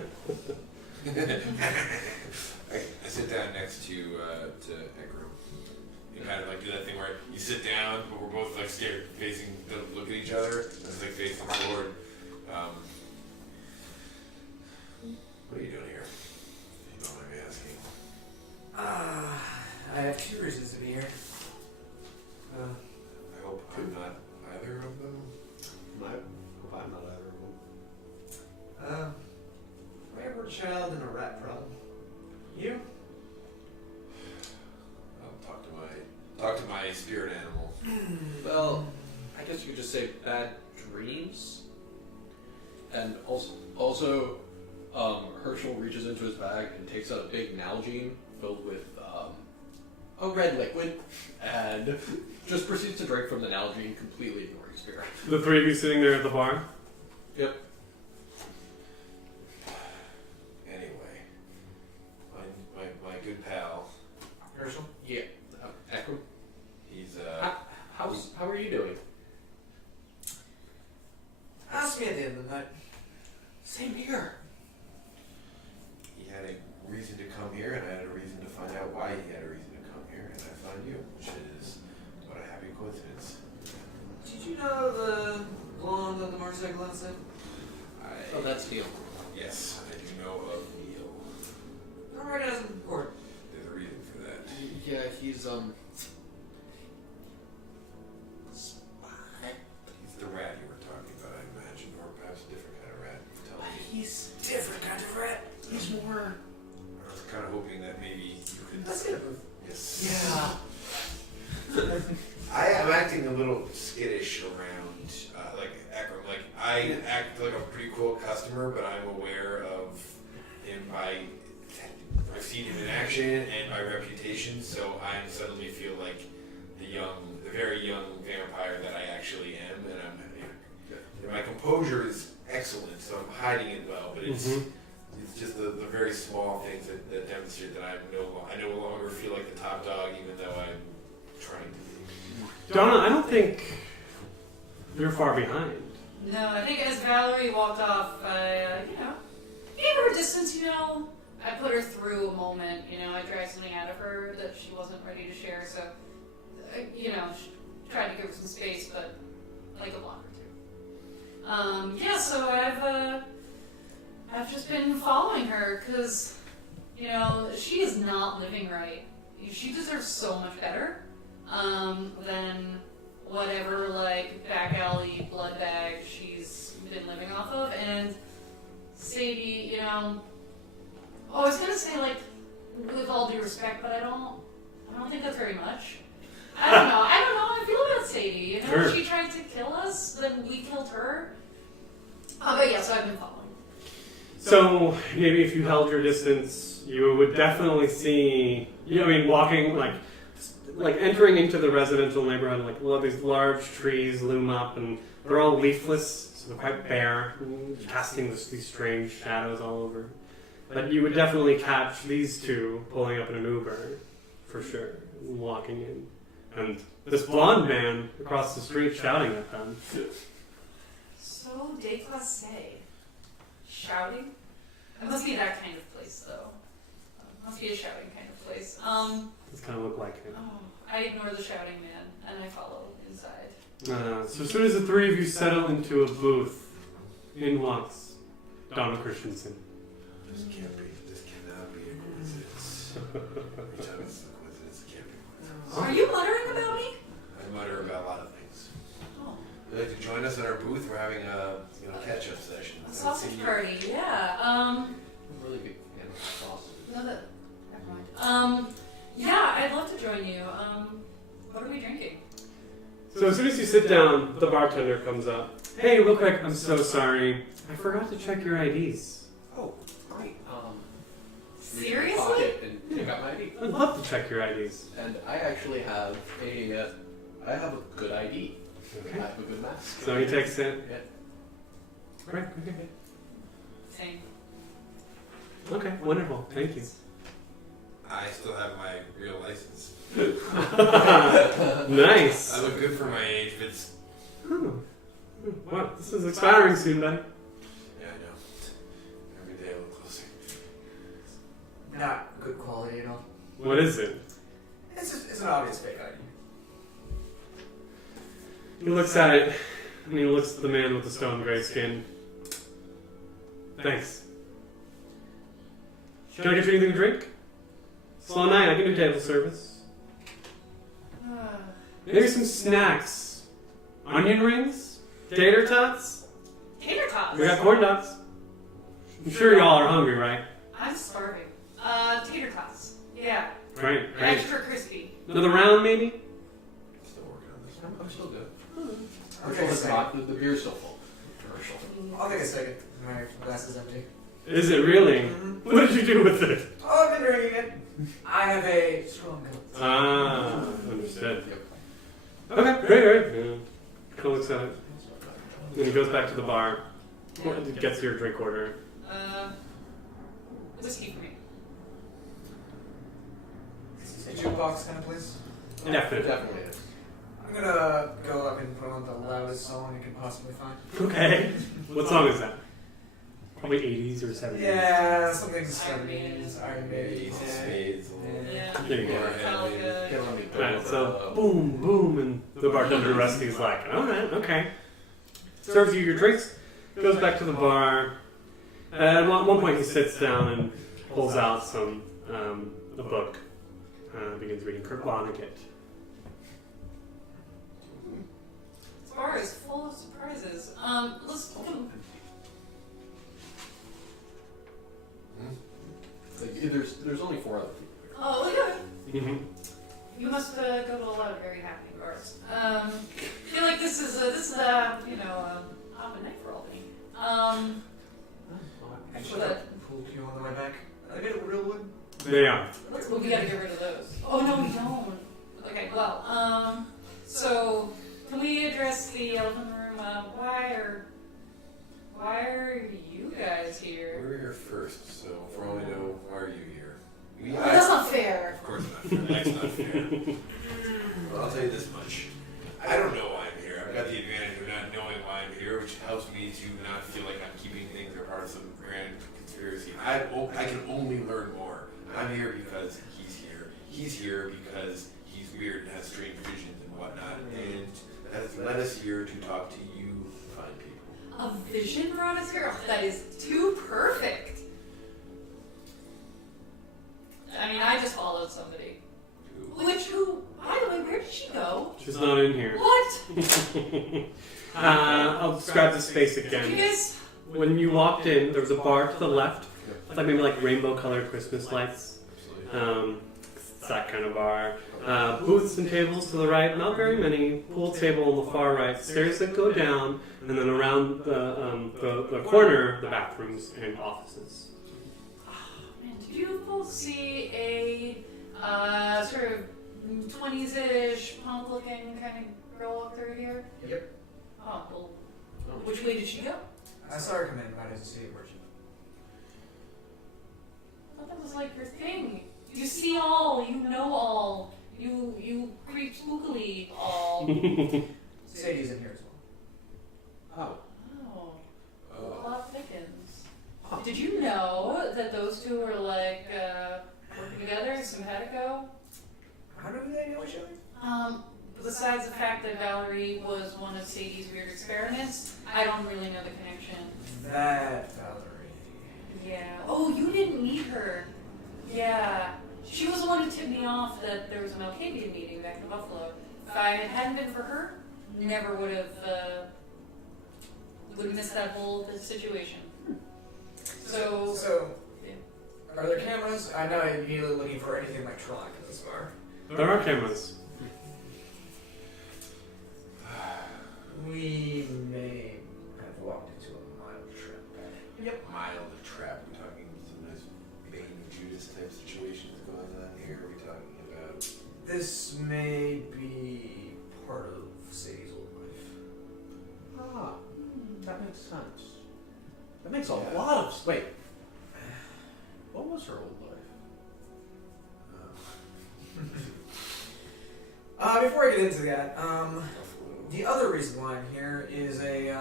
sit down next to Ekram. You kind of do that thing where you sit down, but we're both scared, don't look at each other. It's facing forward. What are you doing here? You don't mind me asking. I have 2 reasons to be here. I hope I'm not either of them. I hope I'm not either of them. We ever chat spirit animal. Well, I guess you could just say bad dreams. And also, Herschel reaches into his bag and takes out a big Nalgene filled with a red liquid, and just proceeds to drink from the Nalgene, completely ignoring Spirit. The three of you sitting there at the bar? Yep. Anyway, my good pal, Herschel? Yeah. Ekram, he's how are you doing? Ask me at the end of the night. Same here. he had a reason to come here, and I had a reason to find out why he had a reason to come here, and I found you, which is what a happy coincidence. Did you know the blonde on the motorcycle incident? Oh, that's Neil. Yes, I do know of Neil. I don't recognize him in court. There's a reason for that. Yeah, he's He's the rat you were talking about, I imagine, or perhaps a different kind of rat. Tell me. he's Different kind of rat. he's more. I was kind of hoping that maybe you could. Let's get a booth. Yes. Yeah. I am acting a little skittish around, like Ekram. Like I act like a pretty cool customer, but I'm aware of him by I've seen him in action and by reputation. So I suddenly feel like the very young vampire that I actually am, and my composure is excellent, so I'm hiding it well. But it's just the very small things that demonstrate that I no longer feel like the top dog, even though I'm trying to be. Donna, I don't think you're far behind. No, I think as Valerie walked off, I, gave her a distance, I put her through a moment, I dragged something out of her that she wasn't ready to share, so, she tried to give her some space, but like a block or two. So I've just been following her, because, she is not living right. She deserves so much better, than whatever, back alley blood bag she's been living off of, and Sadie, I was gonna say, with all due respect, but I don't think that's very much. I don't know how I feel about Sadie, Sure. If she tried to kill us, then we killed her. But yeah, so I've been following. So maybe if you held your distance, you would definitely see, walking, entering into the residential neighborhood, these large trees loom up, and they're all leafless, so they're quite bare, casting these strange shadows all over. But you would definitely catch these two pulling up in an Uber, for sure, walking in. And this blonde man across the street shouting at them. So déclassé. Shouting? It must be that kind of place, though. It must be a shouting kind of place. This kind of look like him. I ignore the shouting man, and I follow inside. So as soon as the three of you settle into a booth, in walks Donna Christensen. This cannot be a coincidence. Every time it's a coincidence, it can't be a coincidence. Are you muttering about me? I mutter about a lot of things. Oh. Would you like to join us in our booth? We're having a catch-up session. A sausage party, yeah. I'm really big fan of sausage. No, never mind. Yeah, I'd love to join you. What are we drinking? So as soon as you sit down, the bartender comes up. Hey, real quick, I'm so sorry. I forgot to check your IDs. Oh, great. Reach in my Seriously? pocket and take out my ID. I'd love to check your IDs. And I actually have I have a good ID. I Okay. have a good mask. So he takes it. Yeah. Right, okay. Same. Okay, wonderful. Thank you. I still have my real license. Nice. I look good for my age, but it's... Oh. Wow, this is expiring soon, buddy. Yeah, I know. Every day I look closer. Not good quality at all. What is it? It's an obvious fake ID. He looks at it, and he looks at the man with the stone gray skin. Thanks. Can I get you anything to drink? Slow night, I can do table service. Maybe some snacks. Onion rings? Tater tots? Tater tots. We got corn dogs. I'm sure y'all are hungry, right? I'm starving. Tater tots. Yeah. Great, great. Extra crispy. Another round, maybe? Still I'm still good. I'll take a Herschel is second. not. The beer's still full. Herschel. I'll take a second. My glass is empty. Is it really? Mhm. What did you do with it? Oh, I've been drinking it. I have a strong coat. Ah, understood. Yep. Okay, great. Yeah. Cool, looks at it. Then he goes back to the bar, gets your drink order. Whiskey for me. A jukebox kind of place. Definitely. Definitely is. I'm gonna go up and put on the loudest song I can possibly find. Okay. What song is that? Probably 80s or 70s. Yeah, something 70s, Iron Maiden. Ace of Spades. Yeah. There you go. Metallica. Get on me. Alright, so boom, boom, and the bartender Rusty's like, alright, okay. Serves you your drinks, goes back to the bar. At one point he sits down and pulls out a book. Begins reading Kurt Vonnegut. This bar is full of surprises. There's only 4 other people. Oh, yeah. Mm-hmm. You must go to a lot of very happy bars. I feel like this is a open night for Albany. I should have pulled you on the way back. Are they made of real wood? They are. Well, we gotta get rid of those. Oh no, we don't. Okay, well, so can we address the elephant in the room? Why are you guys here? We were here first, so for all we know, why are you here? Well, that's not fair. Of course not fair. That's not fair. Well, I'll tell you this much. I don't know why I'm here. I've got the advantage of not knowing why I'm here, which helps me to not feel like I'm keeping things or part of some grand conspiracy. I can only learn more. I'm here because he's here. He's here because he's weird and has strange visions and whatnot. And that's led us here to talk to you fine people. A vision brought us here? Oh, that is too perfect. I mean, I just followed somebody. Who, by the way, where did she go? She's not in here. What? I'll describe the space You again. guys? When you walked in, there was a bar to the left. It's like maybe like rainbow-colored Christmas lights. It's that kind of bar. Booths and tables to the right, not very many. Pool table on the far right. Stairs that go down, and then around the corner, the bathrooms and offices. Man, did you both see a sort of 20s-ish, punk-looking kind of girl walk through here? Yep. Oh, well, which way did she go? I saw her come in, but I didn't see where she I thought that was like your thing. You see all, you know all, you creep spookily all. Sadie's in here as well. Oh. Oh, plot thickens. Did you know that those two were like working together, simpatico? How do they know each other? Besides the fact that Valerie was one of Sadie's weird experiments, I don't really know the connection. That Valerie. Yeah. Oh, you didn't meet her. Yeah. She was the one who tipped me off that there was an Alcavian meeting back in Buffalo. If I hadn't been for her, never would have missed that whole situation. So yeah. Are there cameras? I know I'm immediately looking for anything electronic in this bar. There are cameras. We may have walked into a mild trap. Yep. Mild trap. We're talking some nice Bane of Judas type situations going on here. Are we talking about? This may be part of Sadie's old life. Ah, that makes sense. That makes a lot of wait. What was her old life? Before I get into that, the other reason why I'm here is a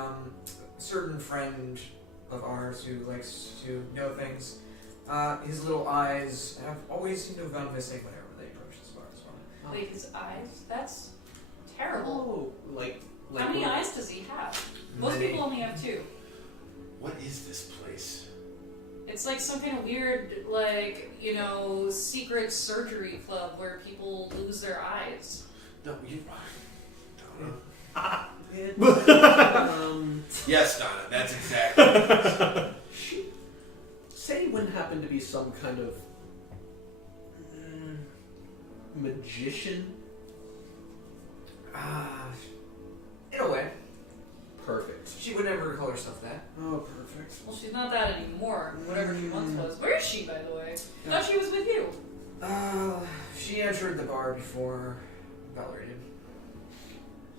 certain friend of ours who likes to know things. His little eyes have always seemed to have gone missing whenever they approach this bar as well. Wait, his eyes? That's terrible. Oh, like How many eyes does he have? Most Many. people only have 2. What is this place? It's like some kind of weird, like, secret surgery club where people lose their eyes. No, you. Donna. Yes, Donna. That's exactly. What it is. Sadie wouldn't happen to be some kind of magician. herself that. Oh, perfect. Well, she's not that anymore. Whatever she once was. Where is she, by the way? I thought she was with you. She entered the bar before Valerie did.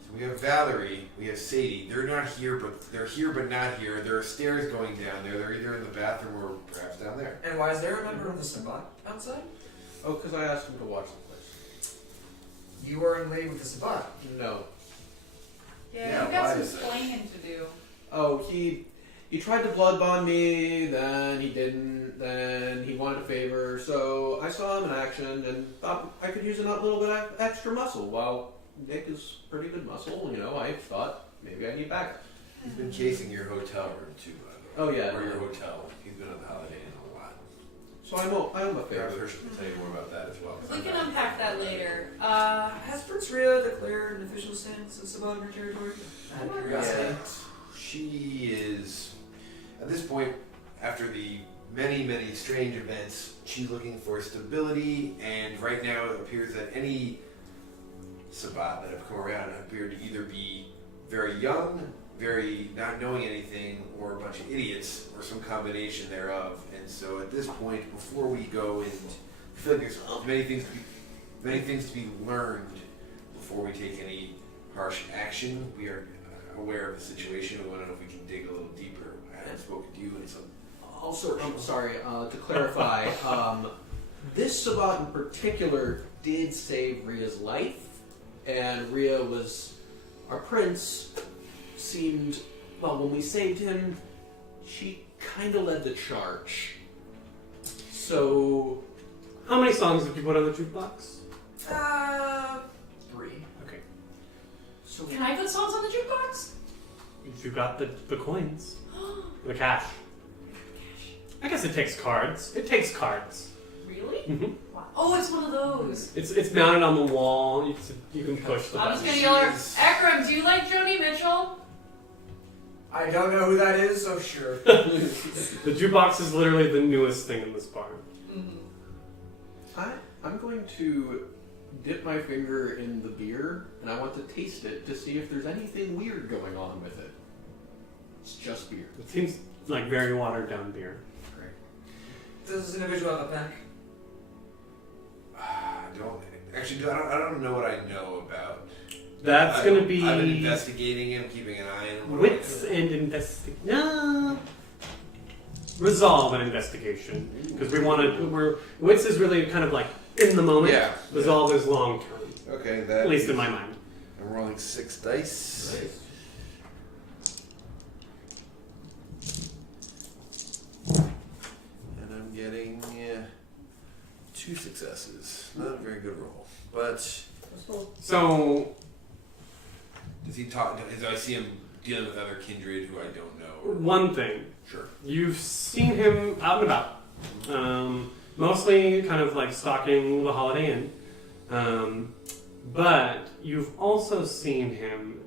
So we have Valerie, we have Sadie. They're not here, but they're here but not here. There are stairs going down there. They're either in the bathroom or perhaps down there. And why is there a member of the Sabbat outside? Oh, because I asked him to watch the place. You are in league with the Sabbat. No. Yeah, you've got some explaining to do. Oh, he tried to blood bond me, then he didn't, then he wanted a favor, so I saw him in action and thought I could use a little bit of extra muscle. While Nick is pretty good muscle, I thought maybe I need backup. He's been casing your hotel room too, by the way. Oh, yeah. Or your hotel. He's been on the Holiday Inn a lot. So I owe him a Perhaps favor. Herschel can tell you more about that as well. We can unpack that later. Has Prince Rhea declared an official stance of Sabbat in her territory? Out of curiosity. Yeah, she is, at this point, after the many, many strange events, she's looking for stability, and right now it appears that any Sabbat that have come around appear to either be very young, very not knowing anything, or a bunch of idiots, or some combination thereof. And so at this point, before we go and I feel like there's many things to be learned before we take any harsh action. We are aware of the situation. We want to know if we can dig a little deeper. I haven't spoken to you in some. Also, I'm sorry, to clarify, this Sabbat in particular did save Rhea's life, and Rhea was, our prince seemed, well, when we saved him, she kind of led the charge. So... How many songs did you put on the jukebox? 3. Okay. So Can I put songs on the jukebox? If you got the coins. The cash. I guess it takes cards. It takes cards. Really? Mm-hmm. Wow. Oh, it's one of those. It's mounted on the wall. You can push the I'm just button. gonna yell her, Ekram, do you like Joni Mitchell? I don't know who that is, so sure. The jukebox is literally the newest thing in this bar. Mm-hmm. I'm going to dip my finger in the beer, and I want to taste it to see if there's anything weird going on with it. It's just beer. It seems like very watered down beer. Great. Does this individual have a pack? I don't know what I know about. That's going to be I've been investigating him, keeping an eye on him. wits and resolve an investigation, because we want to. Wits is really kind of like in the moment. Yeah. Resolve is long term, Okay, that at least is- in my mind. I'm rolling 6 dice. Nice. And I'm getting 2 successes. Not a very good roll. But So does he talk? Do I see him dealing with other kindred who I don't know? one thing, Sure. you've seen him out and about, mostly kind of like stalking the Holiday Inn, but you've also seen him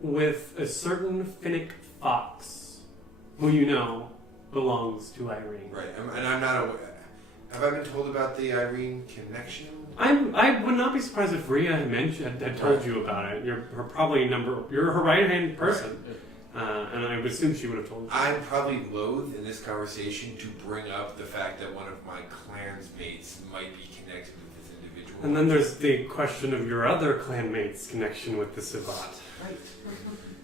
with a certain Finnick fox, who you know belongs to Irene. Right. And I'm not aware. Have I been told about the Irene connection? I would not be surprised if Rhea had told you about it. You're her right hand person, and I would assume she would have told you. I'm probably loath in this conversation to bring up the fact that one of my clansmates might be connected with this individual. And then there's the question of your other clanmate's connection with the Sabbat. Right.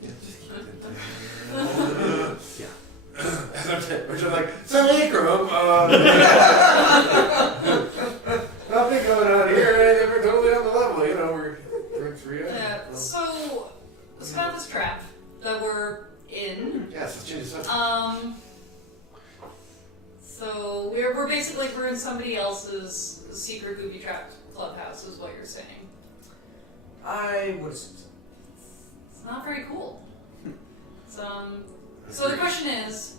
Yeah, just keep it Yeah. Which I'm like, Akram, nothing going on here. We're totally on the level, we're 3. Yeah, so it's about this trap that we're in. Yes, let's change the subject. So we're basically in somebody else's secret booby trap clubhouse, is what you're saying. I would assume so. It's not very cool. So the question is,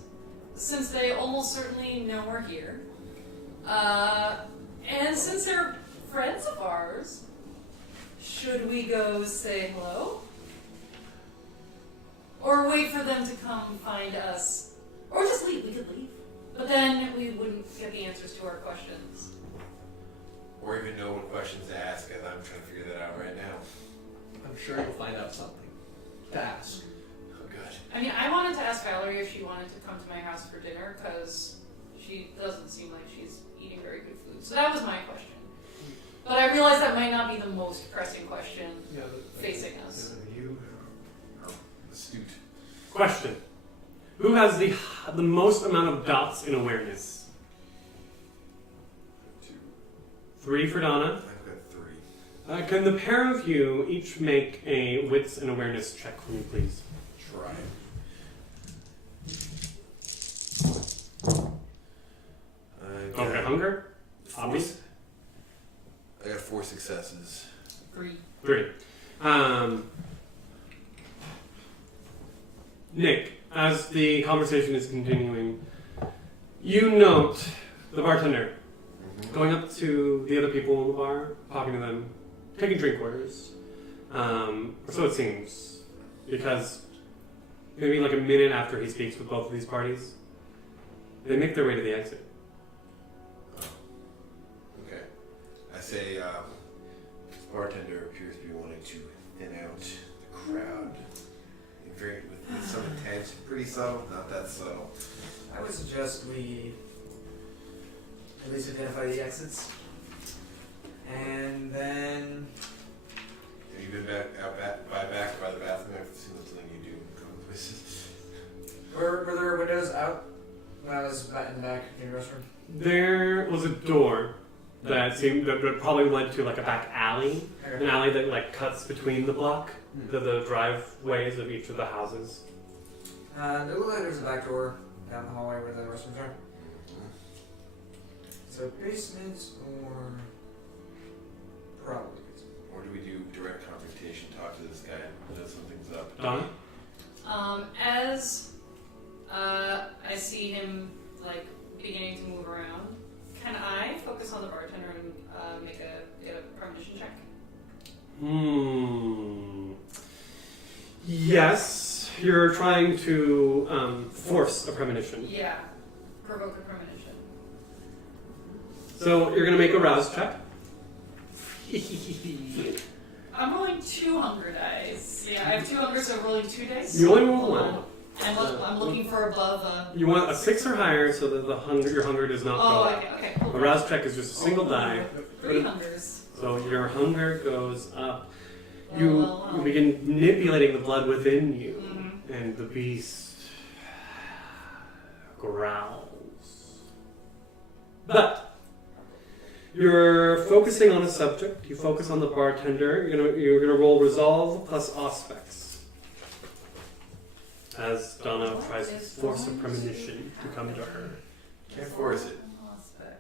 since they almost certainly know we're here, and since they're friends of ours, should we go say hello? Or wait for them to come find us? Or just leave, we could leave. But then we wouldn't get the answers to our questions. Or even know what questions to ask, as I'm trying to figure that out right now. I'm sure you'll find out something to ask. Oh, God. I mean, I wanted to ask Valerie if she wanted to come to my house for dinner, because she doesn't seem like she's eating very good food. So that was my question. But I realized that might not be the most pressing question facing us. You are astute. Question. Who has the most amount of dots in awareness? 2. 3 for Donna. I've got 3. Can the pair of you each make a wits and awareness check for me, please? Try. Don't get hunger? Obvious. I got 4 successes. 3. Nick, as the conversation is continuing, you note the bartender going up to the other people in the bar, talking to them, taking drink orders. Or so it seems, because maybe like a minute after he speaks with both of these parties, they make their way to the exit. Okay. I say, this bartender appears to be wanting to thin out the crowd. With some intent. Pretty subtle, not that subtle. I would suggest we at least identify the exits. And then... Have you been back by the bathroom? I've seen the thing you do in common places. Were there windows out when I was in the back in the restroom? There was a door that seemed that probably led to like a back alley, an alley that like cuts between the block, the driveways of each of the houses. It looked like there's a back door down the hallway where the restrooms are. So basement or probably basement. Or do we do direct confrontation, talk to this guy, know something's up? Donna? As I see him like beginning to move around, can I focus on the bartender and get a premonition check? Yes, you're trying to force a premonition. Yeah, provoke a premonition. So you're going to make a rouse check. I'm rolling 2 hunger dice. Yeah, I have 2 hunger, so I'm rolling 2 dice. You only roll 1. And I'm looking for above You want a 6 or higher so that your hunger does not go up. okay. Cool. A rouse check is just a single die. 3 hungers. So your hunger goes up. Well, You well, well. begin manipulating the blood within you, Mhm. and the beast growls. But you're focusing on a subject. You focus on the bartender. You're gonna roll resolve plus aspects. As Donna tries to force a premonition to come to her, Can't force it.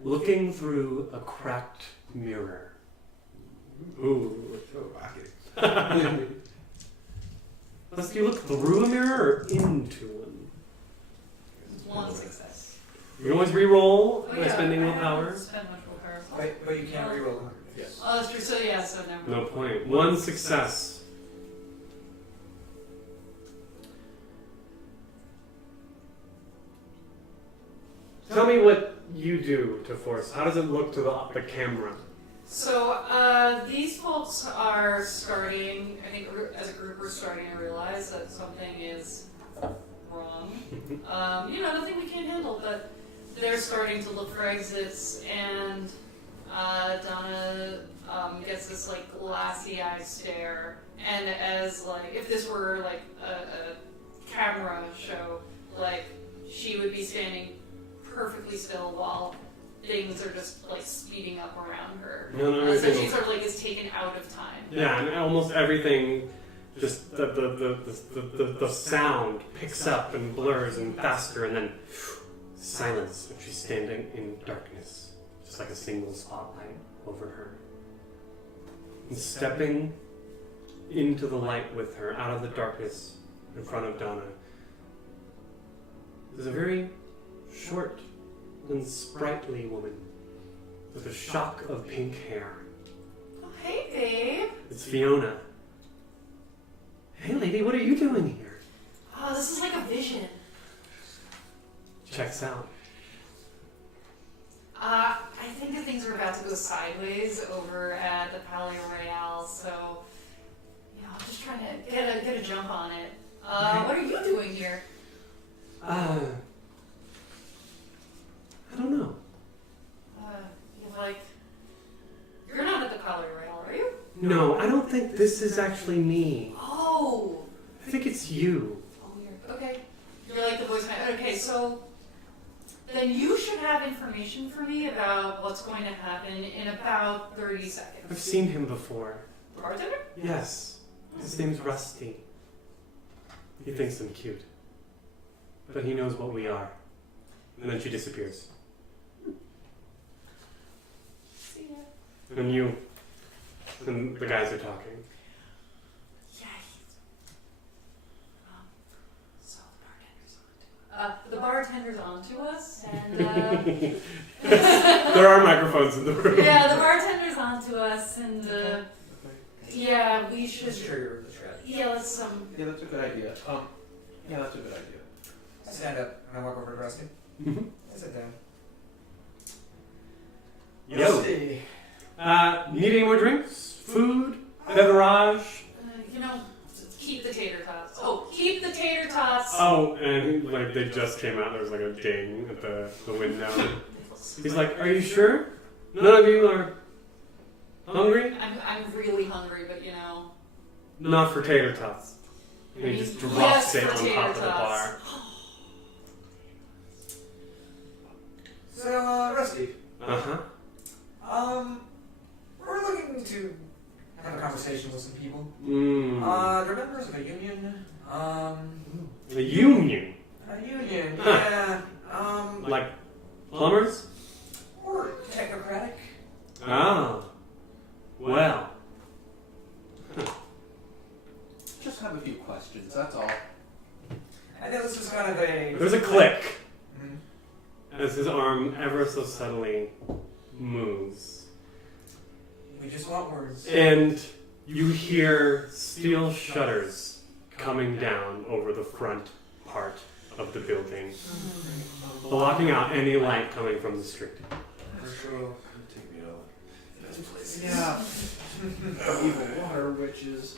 looking through a cracked mirror. Ooh. So evocative. Must you look through a mirror or into one? 1 success. You can always re-roll by yeah, spending I willpower. haven't spent much willpower. But you can't reroll them. Yes. Oh, that's true. So yeah, so never No mind. point. 1 success. Tell me what you do to force. How does it look to the camera? So these folks are starting, I think as a group we're starting to realize that something is wrong. Nothing we can't handle, but they're starting to look for exits, and Donna gets this like glassy eye stare, and as like, if this were like a camera show, like she would be standing perfectly still while things are just like speeding up around her. No, So she sort of like is taken out of time. Yeah, and almost everything, just the sound picks up and blurs and faster, and then silence. And she's standing in darkness, just like a single spotlight over her. And stepping into the light with her, out of the darkness in front of Donna, is a very short and sprightly woman with a shock of pink hair. Oh, hey, babe. It's Fiona. Hey, lady, what are you doing here? Oh, this is like a vision. Checks out. I think that things are about to go sideways over at the Palais Royale, so I'm just trying to get a jump on it. What are you doing here? I don't know. You're not at the Colliery, right, are you? No, I don't think this is actually me. Oh. I think it's you. Oh, weird. Okay. You're like the voice. Okay, so then you should have information for me about what's going to happen in about 30 seconds. I've seen him before. The bartender? Yes. His name's Rusty. He thinks I'm cute. But he knows what we are. And then she disappears. See ya. And you and the guys are talking. Yeah. So the bartender's on to us, and There are microphones in the room. yeah, the bartender's on to us, and yeah, we should. Let's trigger the threat. Yeah, let's Yeah, that's a good idea. Yeah, that's a good idea. I stand up and I walk over to Rusty. Mhm. I sit down. Yo. Rusty. Need any more drinks? Food? Beverage? keep the tater tots. Oh, keep the tater tots. Oh, and like they just came out. There was like a ding at the window. He's like, "Are you sure? None of you are hungry? I'm really hungry, but Not for tater tots." And he just drops yes, it for on tater top of the tots. bar. So, Rusty, Uh-huh. we're looking to have a conversation with some people. Mm. They're members of a union. The union? A union, Huh. yeah. Like plumbers? Or technocratic. Ah. Well. Just have a few questions, that's all. I know this is kind of a... There's a click Mhm. as his arm ever so subtly moves. We just want words. And you hear steel shutters coming down over the front part of the building, blocking out any light coming from the street. Herschel, take me to the best places. Yeah. Evil water, which is.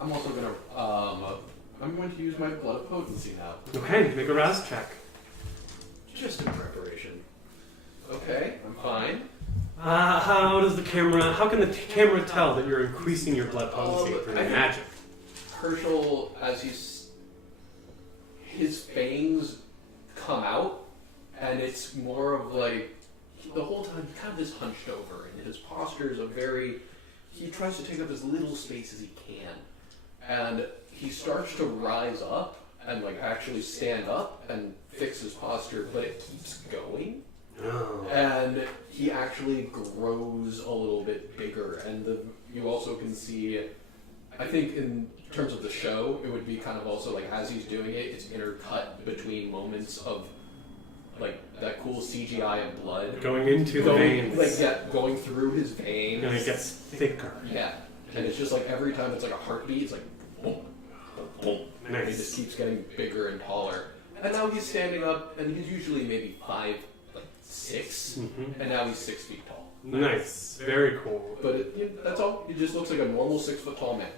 I'm also gonna. I'm going to use my blood of potency now. Okay, make a rouse check. Just in preparation. Okay, I'm fine. How can the camera tell that you're increasing your blood potency through I think- magic? Herschel, as his fangs come out, and it's more of like the whole time he kind of is hunched over, and his posture is he tries to take up as little space as he can, and he starts to rise up and like actually stand up and fix his posture, but it keeps going. Oh. And he actually grows a little bit bigger, and you also can see, I think in terms of the show, it would be kind of also like as he's doing it, it's intercut between moments of like that cool CGI of blood Going into the veins. going through his veins. And it gets thicker. Yeah, and it's just like every time it's like a heartbeat, it's like boom, boom, and he Nice. just keeps getting bigger and taller. And now he's standing up, and he's usually maybe 5'6", Mm-hmm. and now he's 6 feet tall. Nice. Very cool. But that's all. He just looks like a normal 6 foot tall man.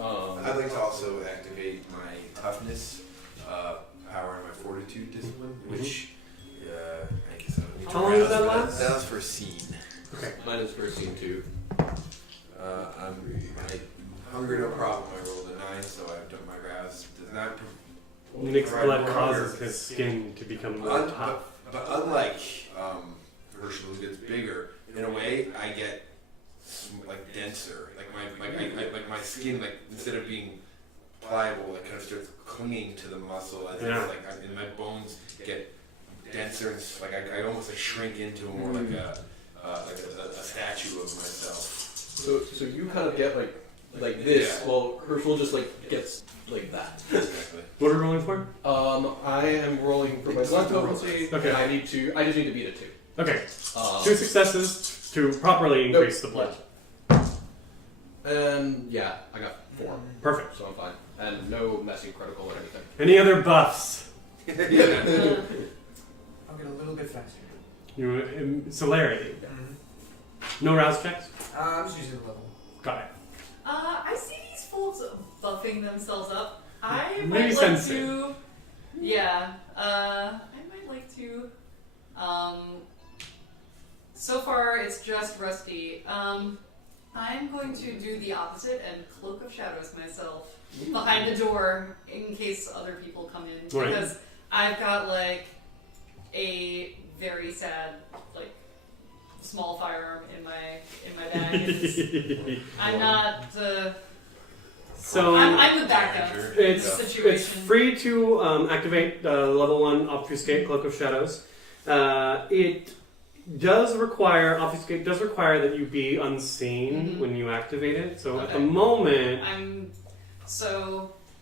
I'd like to also activate my toughness, power, and my fortitude discipline, which I guess I don't need to How long does that rouse, but last? That was for a scene. Okay. Mine is first scene 2. My hunger, no problem. I rolled a 9, so I've done my rouse. Does not Nick's provide blood more causes hunger. his skin to become more tough. But unlike Herschel, who gets bigger, in a way, I get like denser. Like my skin, like instead of being pliable, it kind of starts clinging to the muscle, as Yeah. if and my bones get denser, and like I almost like shrink into more like a statue of myself. So you kind of get like this. Yeah. Well, Herschel just like gets like that. Exactly. What are we rolling for? I am rolling for my It's blood the roll. potency. Okay. And I just need to beat a 2. Okay. 2 successes to properly increase the blood. And yeah, I got 4. Perfect. So I'm fine. And no messing critical or anything. Any other buffs? I'll get a little bit faster. You celerity. No rouse checks? I'm just using the level. Got it. I see these folds above puffing themselves up. I Maybe might like sense it. to. Yeah. I might like to. So far, it's just Rusty. I'm going to do the opposite and cloak of shadows myself behind the door in case other people come in, Right. because I've got like a very sad like small firearm in my bag. I'm not. So I'm the backup in this it's situation. free to activate level 1 obfuscate cloak of shadows. It does require obfuscate does require that you be unseen when you activate it. So at the Okay. moment,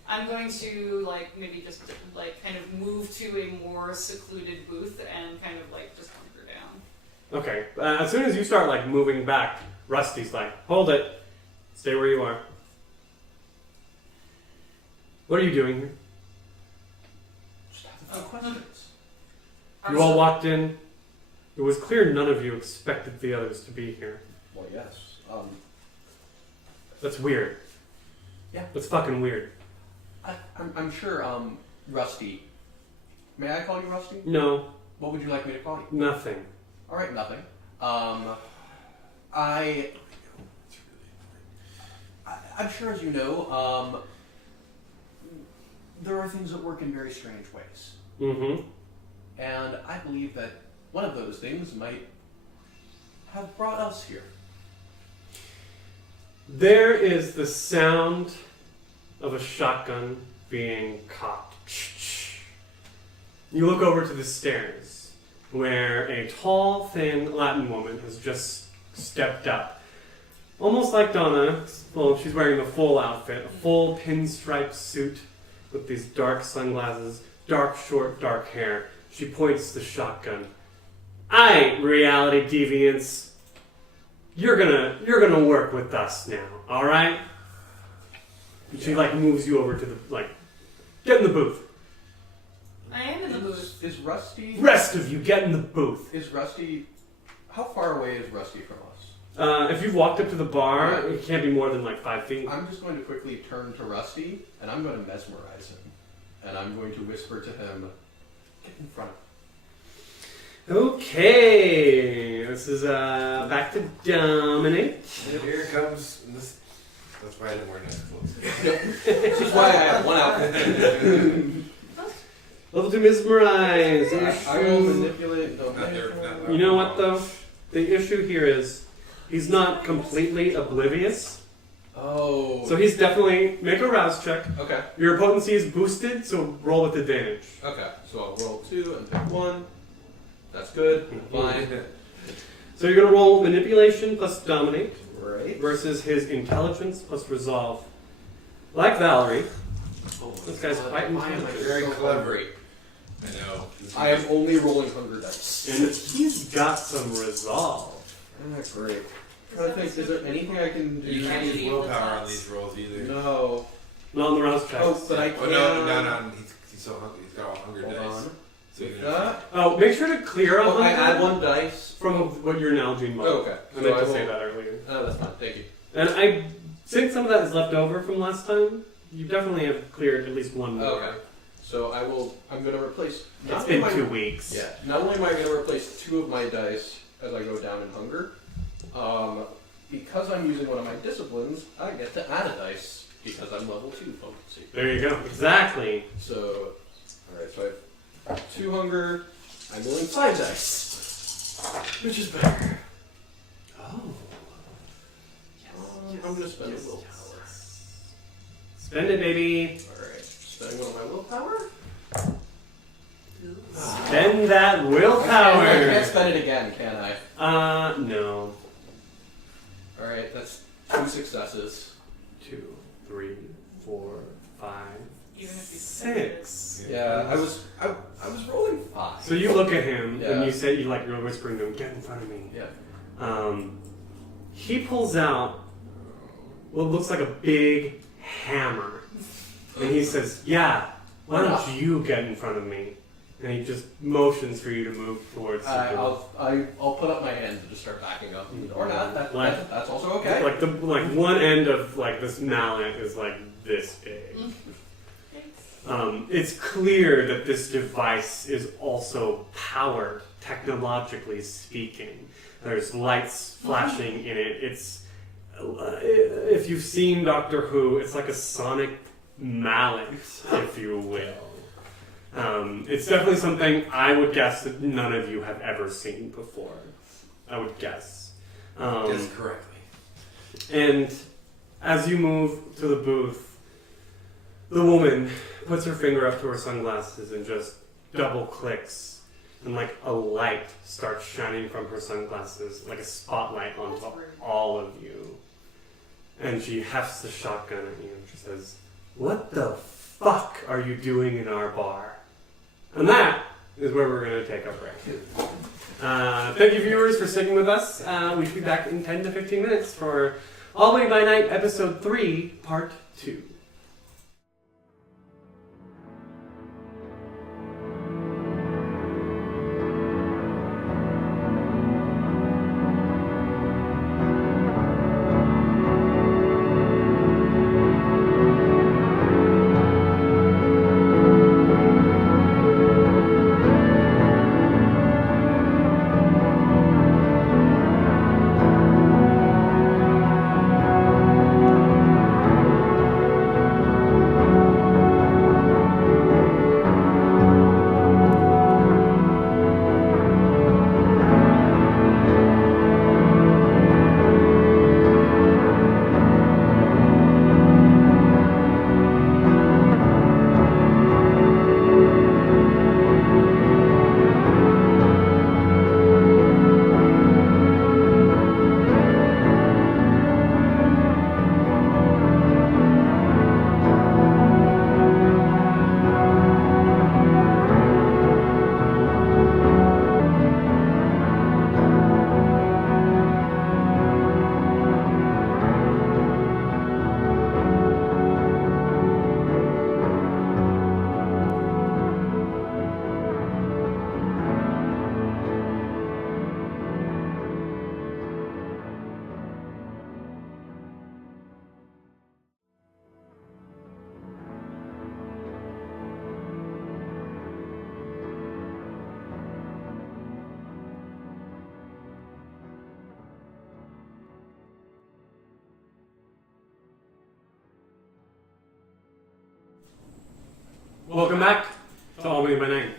I'm going to like maybe just like kind of move to a more secluded booth and kind of like just hunker down. okay. As soon as you start like moving back, Rusty's like, "Hold it, stay where you are." What are you doing here? Just have a few questions. You all walked in. It was clear none of you expected the others to be here. Well, yes. That's weird. Yeah. That's fucking weird. I'm sure, Rusty. May I call you Rusty? No, What would you like me to call you? nothing. All right, nothing. I'm sure, as you know, there are things that work in very strange ways, Mm-hmm. and I believe that one of those things might have brought us here. There is the sound of a shotgun being cocked. You look over to the stairs, where a tall, thin Latin woman has just stepped up. Almost like Donna, well, she's wearing the full outfit, a full pinstripe suit with these dark sunglasses, dark, short, dark hair. She points the shotgun. Aight, reality deviants. You're gonna work with us now, alright? And she like moves you over to the get in the booth. I am in the booth. Is Rusty? Rest of you, get in the booth. Is Rusty? How far away is Rusty from us? If you've walked up to the bar, it can't be more than like 5 feet. I'm just going to quickly turn to Rusty, and I'm going to mesmerize him, and I'm going to whisper to him, "Get in front of me." Okay, this is back to dominate. Here comes this. That's why I didn't wear nice clothes. This is why I have one outfit. Level 2 mesmerize. I will manipulate. You know what though? The issue here is he's not completely oblivious. Oh. So he's definitely make a rouse check. Okay. Your potency is boosted, so roll with advantage. Okay. So I'll roll 2 and pick 1. That's good. Fine. So you're gonna roll manipulation plus dominate Right. versus his intelligence plus resolve. Like Valerie, Oh, this guy's quite Why am I intelligent. Very so clever. hungry? I know. I am only rolling hunger dice. And he's got some resolve. That's great. I'm trying to think, is there anything I can do? You can't use willpower on these rolls either. No. Not on the rouse checks. Oh, but I can. Oh no! He's so hungry. He's got all hunger Hold dice. on. So With even that. Oh, make sure to clear up Oh, I add 1 dice. from what your Nalgene mod. Oh, okay. I So meant I to will- say that earlier. Oh, that's fine. Thank you. And I think some of that is left over from last time. You definitely have cleared at least one more. Okay. So I'm going to replace. It's been 2 weeks. Yeah. Not only am I going to replace 2 of my dice as I go down in hunger, because I'm using one of my disciplines, I get to add a dice because I'm level 2 potency. There you go. Exactly. So, alright, so I have 2 hunger, I'm rolling 5 dice, which is better. Oh. I'm going to spend a willpower. Spend it, baby. Alright, spending one of my willpower. Spend that I willpower. can't spend it again, can I? No. Alright, that's 2 successes. 2, 3, 4, 5, Even if you spend it. 6. Yeah, I was rolling 5. So you look at him Yeah. and you say you're whispering to him, "Get in front of me." Yeah. He pulls out what looks like a big hammer, and he says, "Yeah, why don't you get in front of me?" And he just motions for you to move towards the booth. I'll put up my hands and just start backing up, or not. That's also okay. Like one end of like this mallet is like this big. It's clear that this device is also powered, technologically speaking. There's lights flashing in it. It's if you've seen Doctor Who, it's like a sonic mallet, if you will. It's definitely something I would guess that none of you have ever seen before. I would guess. Guess correctly. And as you move to the booth, the woman puts her finger up to her sunglasses and just double clicks, and like a light starts shining from her sunglasses, like a spotlight onto all of you. And she hefts the shotgun at you and she says, "What the fuck are you doing in our bar?" And that is where we're going to take a break. Thank you, viewers, for sticking with us. We should be back in 10 to 15 minutes for Albany by Night, Episode 3, Part 2. Welcome back to Albany by Night.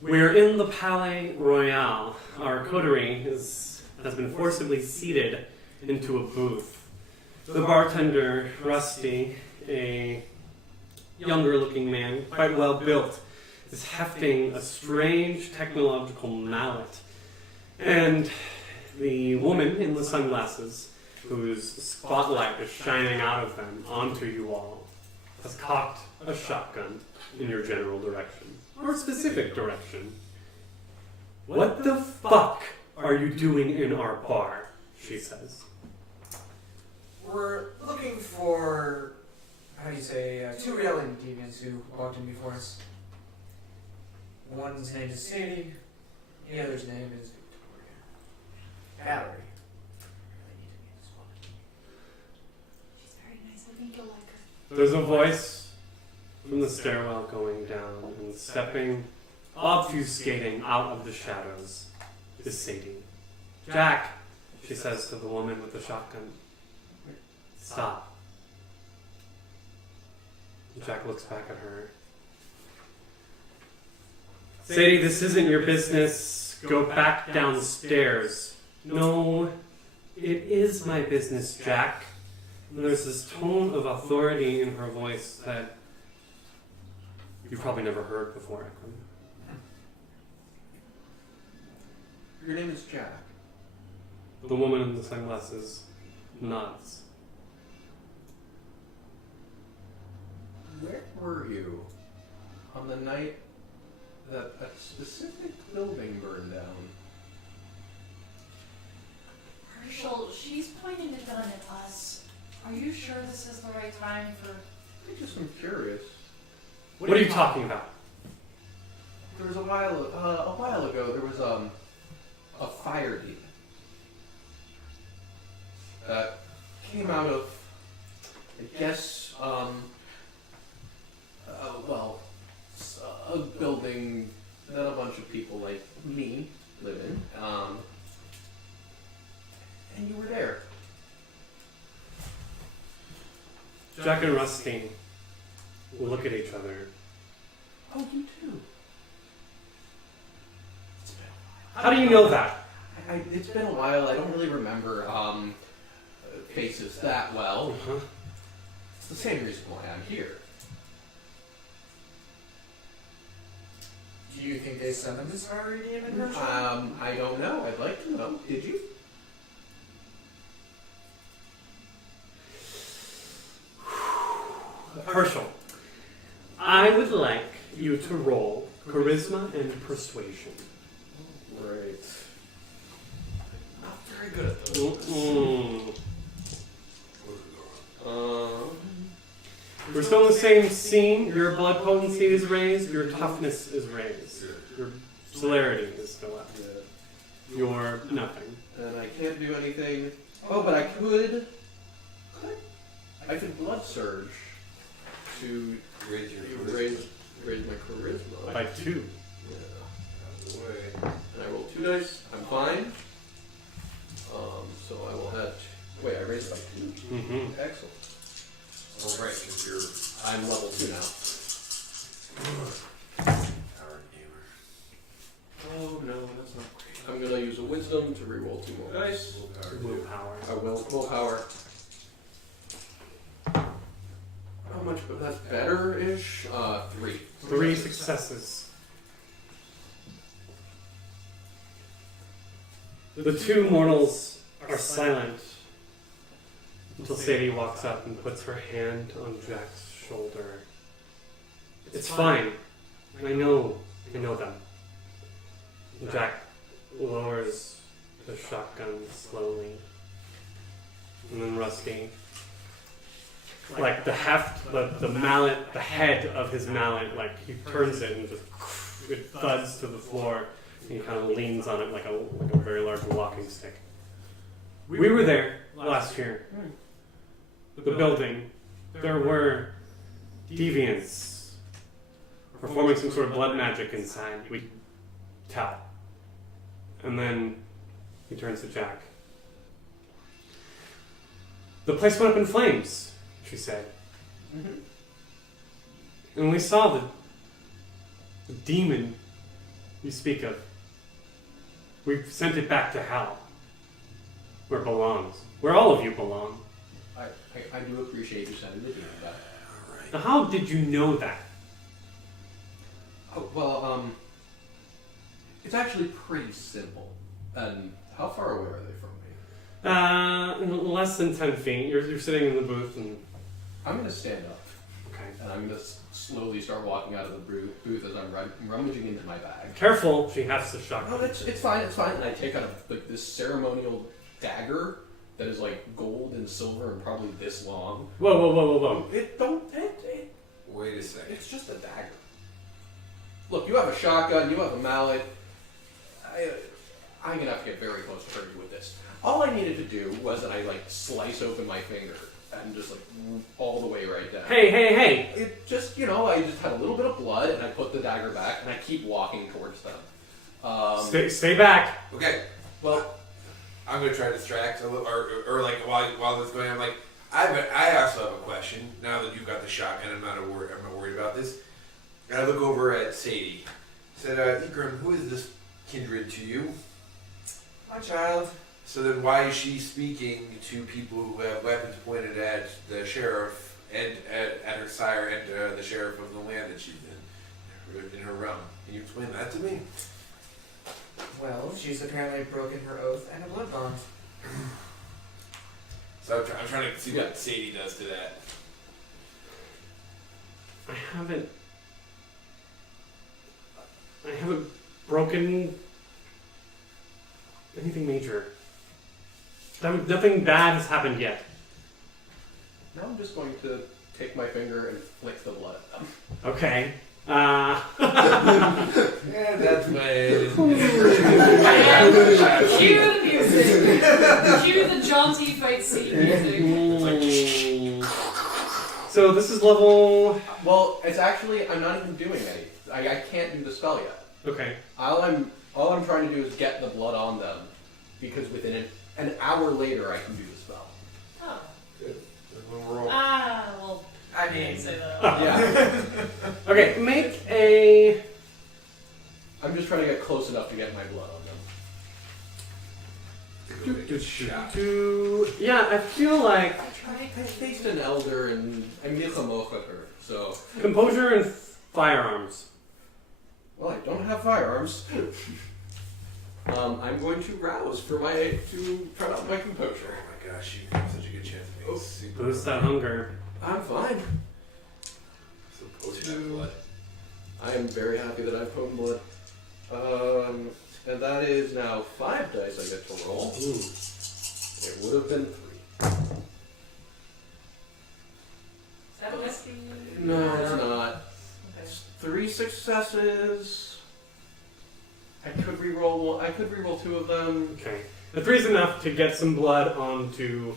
We're in the Palais Royal. Our coterie has been forcibly seated into a booth. The bartender, Rusty, a younger-looking man, quite well built, is hefting a strange technological mallet. And the woman in the sunglasses, whose spotlight is shining out of them onto you all, has cocked a shotgun in your general direction, or specific direction. "What the fuck are you doing in our bar?" she says. We're looking for, how do you say, two reality deviants who walked in before us. One's name is Sadie, the other's name is Victoria. Valerie. She's very nice. I think you'll like her. There's a voice from the stairwell going down, and stepping, obfuscating out of the shadows, is Sadie. "Jack," she says to the woman with the shotgun. "Stop." Jack looks back at her. "Sadie, this isn't your business. Go back downstairs." "No, it is my business, Jack." And there's this tone of authority in her voice that you've probably never heard before, Ekram. Your name is Jack. The woman in the sunglasses nods. Where were you on the night that a specific building burned down? Herschel, she's pointing the gun at us. Are you sure this is the right time for... I just am curious. What are you talking about? there was a while ago, there was a fire demon that came out of, I guess, a building that a bunch of people like me live in, and you were there. Jack and Rusty will look at each other. Oh, you too. How do you know that? It's been a while. I don't really remember faces that well. Uh-huh. It's the same reason why I'm here. Do you think they summoned this fiery demon? I don't know. I'd like to know. Did you? Herschel, I would like you to roll charisma and persuasion. Right. Not very good at those. Mm-mm. We're still in the same scene. Your blood potency is raised. Your toughness is raised. Your celerity is still up. You're nothing. And I can't do anything. Oh, but I could. I could blood surge to Raise your raise my charisma. By 2. Yeah. And I roll 2 dice. I'm fine. So I will have. Wait, I raised by 2. Mm-hmm. Excellent. Oh, right, because you're I'm level 2 now. power gamer. Oh no, that's not great. I'm gonna use a wisdom to reroll 2 more dice. Willpower. I will willpower. How much? But that's better-ish. 3. 3 successes. The 2 mortals are silent until Sadie walks up and puts her hand on Jack's shoulder. It's fine. I know them. Jack lowers the shotgun slowly. And then Rusty, like the heft, the mallet, the head of his mallet, like he turns it and just it thuds to the floor. And he kind of leans on it like a very large walking stick. We were there last year. The building. There were deviants performing some sort of blood magic inside. We could tell. And then he turns to Jack. The place went up in flames, she said. Mm-hmm. And we saw the demon you speak of. We sent it back to hell, where it belongs, where all of you belong. I do appreciate you sending the demon back. Alright. Now, how did you know that? Oh, well, it's actually pretty simple. And how far away are they from me? Less than 10 feet. You're sitting in the booth and... I'm gonna stand up, Okay. and I'm gonna slowly start walking out of the booth as I'm rummaging into my bag. Careful, she has the shotgun. No, it's fine, it's fine. And I take out like this ceremonial dagger that is like gold and silver and probably this long. Whoa. Wait a second. It's just a dagger. Look, you have a shotgun, you have a mallet. I'm gonna have to get very close to hurt you with this. All I needed to do was that I like slice open my finger and just like all the way right down. Hey! It just, I just had a little bit of blood and I put the dagger back and I keep walking towards them. Stay back. Okay. Well, I'm gonna try to distract a little, or like while this is going on, like I also have a question. Now that you've got the shotgun, I'm not worried about this. And I look over at Sadie. I said, Ikram, who is this kindred to you? My child. So then why is she speaking to people who have weapons pointed at the sheriff and at her sire and the sheriff of the land that she's in her realm? Can you explain that to me? Well, she's apparently broken her oath and a blood bond. So I'm trying to see what Sadie does to that. I haven't broken anything major. Nothing bad has happened yet. now I'm just going to take my finger and flick the blood at them. Okay. And that's when. Cue the music. Cue the jaunty fight scene music. So this is level. Well, it's actually, I'm not even doing any. I can't do the spell yet. Okay. All I'm trying to do is get the blood on them, because within an hour later I can do the spell. Oh. Good. We'll roll. Well, I I mean, didn't say that. Yeah. Okay, make a. I'm just trying to get close enough to get my blood on them. Good shot. Yeah, I feel like I faced an elder and I made a mocha her, so. composure and firearms. Well, I don't have firearms. I'm going to rouse to try out my composure. Oh my gosh, you have such a good chance of being super. Boost that hunger. I'm fine. So close to that blood. I am very happy that I've potent blood. And that is now 5 dice I get to roll. Ooh. It would have been 3. Is that a whiskey? No, it's not. Okay. It's 3 successes. I could reroll one. I could reroll 2 of them. Okay. The 3's enough to get some blood onto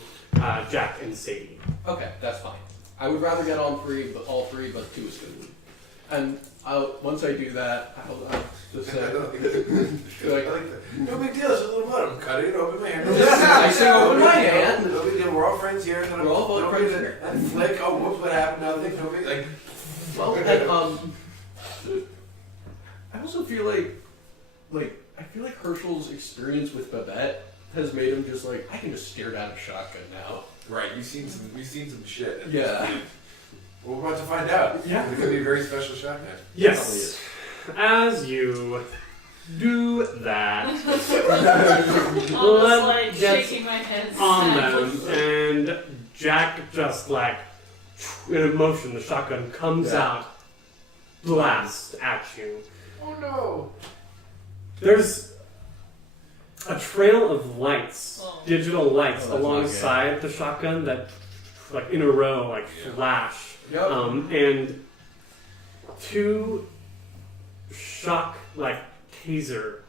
Jack and Sadie. Okay, that's fine. I would rather get all 3, but 2 is good. And once I do that, I'll just say, I like that. No big deal, it's a little blood. I'm cutting it open my hand. I say open my hand. No big deal, we're all friends here. We're all both friends here. And flick, oh, whoops, what happened? Nothing, no big, like. Well, and, I also feel like I feel like Herschel's experience with Babette has made him just like, I can just stare down a shotgun now. Right, we've seen some shit. Yeah. Well, we're about to find out. Yeah. It could be a very special shotgun. Yes. As you do that, I'm blood just like gets shaking my head. on sadly. them, and Jack just like, in a motion, the shotgun comes out, blast at you. Oh no! There's a trail of lights, Oh. digital lights, Oh, that's alongside the shotgun that, like in a row, like flash. Yep. And 2 shock, like taser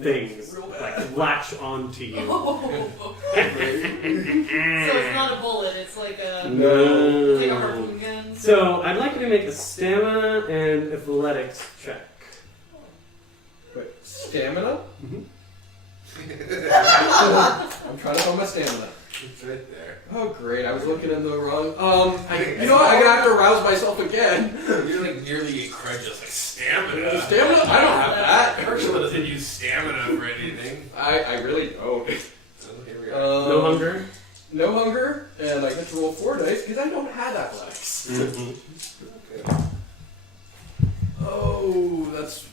things, Real bad. like latch onto you. Oh. So it's not a bullet, it's like a harpoon gun. So I'd like you to make a stamina and athletics check. Wait, stamina? Mhm. I'm trying to find my stamina. It's right there. Oh great, I was looking in the wrong. You know what? I'm gonna have to rouse myself again. You're like nearly incredulous, like stamina. Stamina? I don't have that. Herschel doesn't use stamina for anything. I really don't. So here we are. No hunger? No hunger, and I get to roll 4 dice because I don't have athletics. Okay. Oh, that's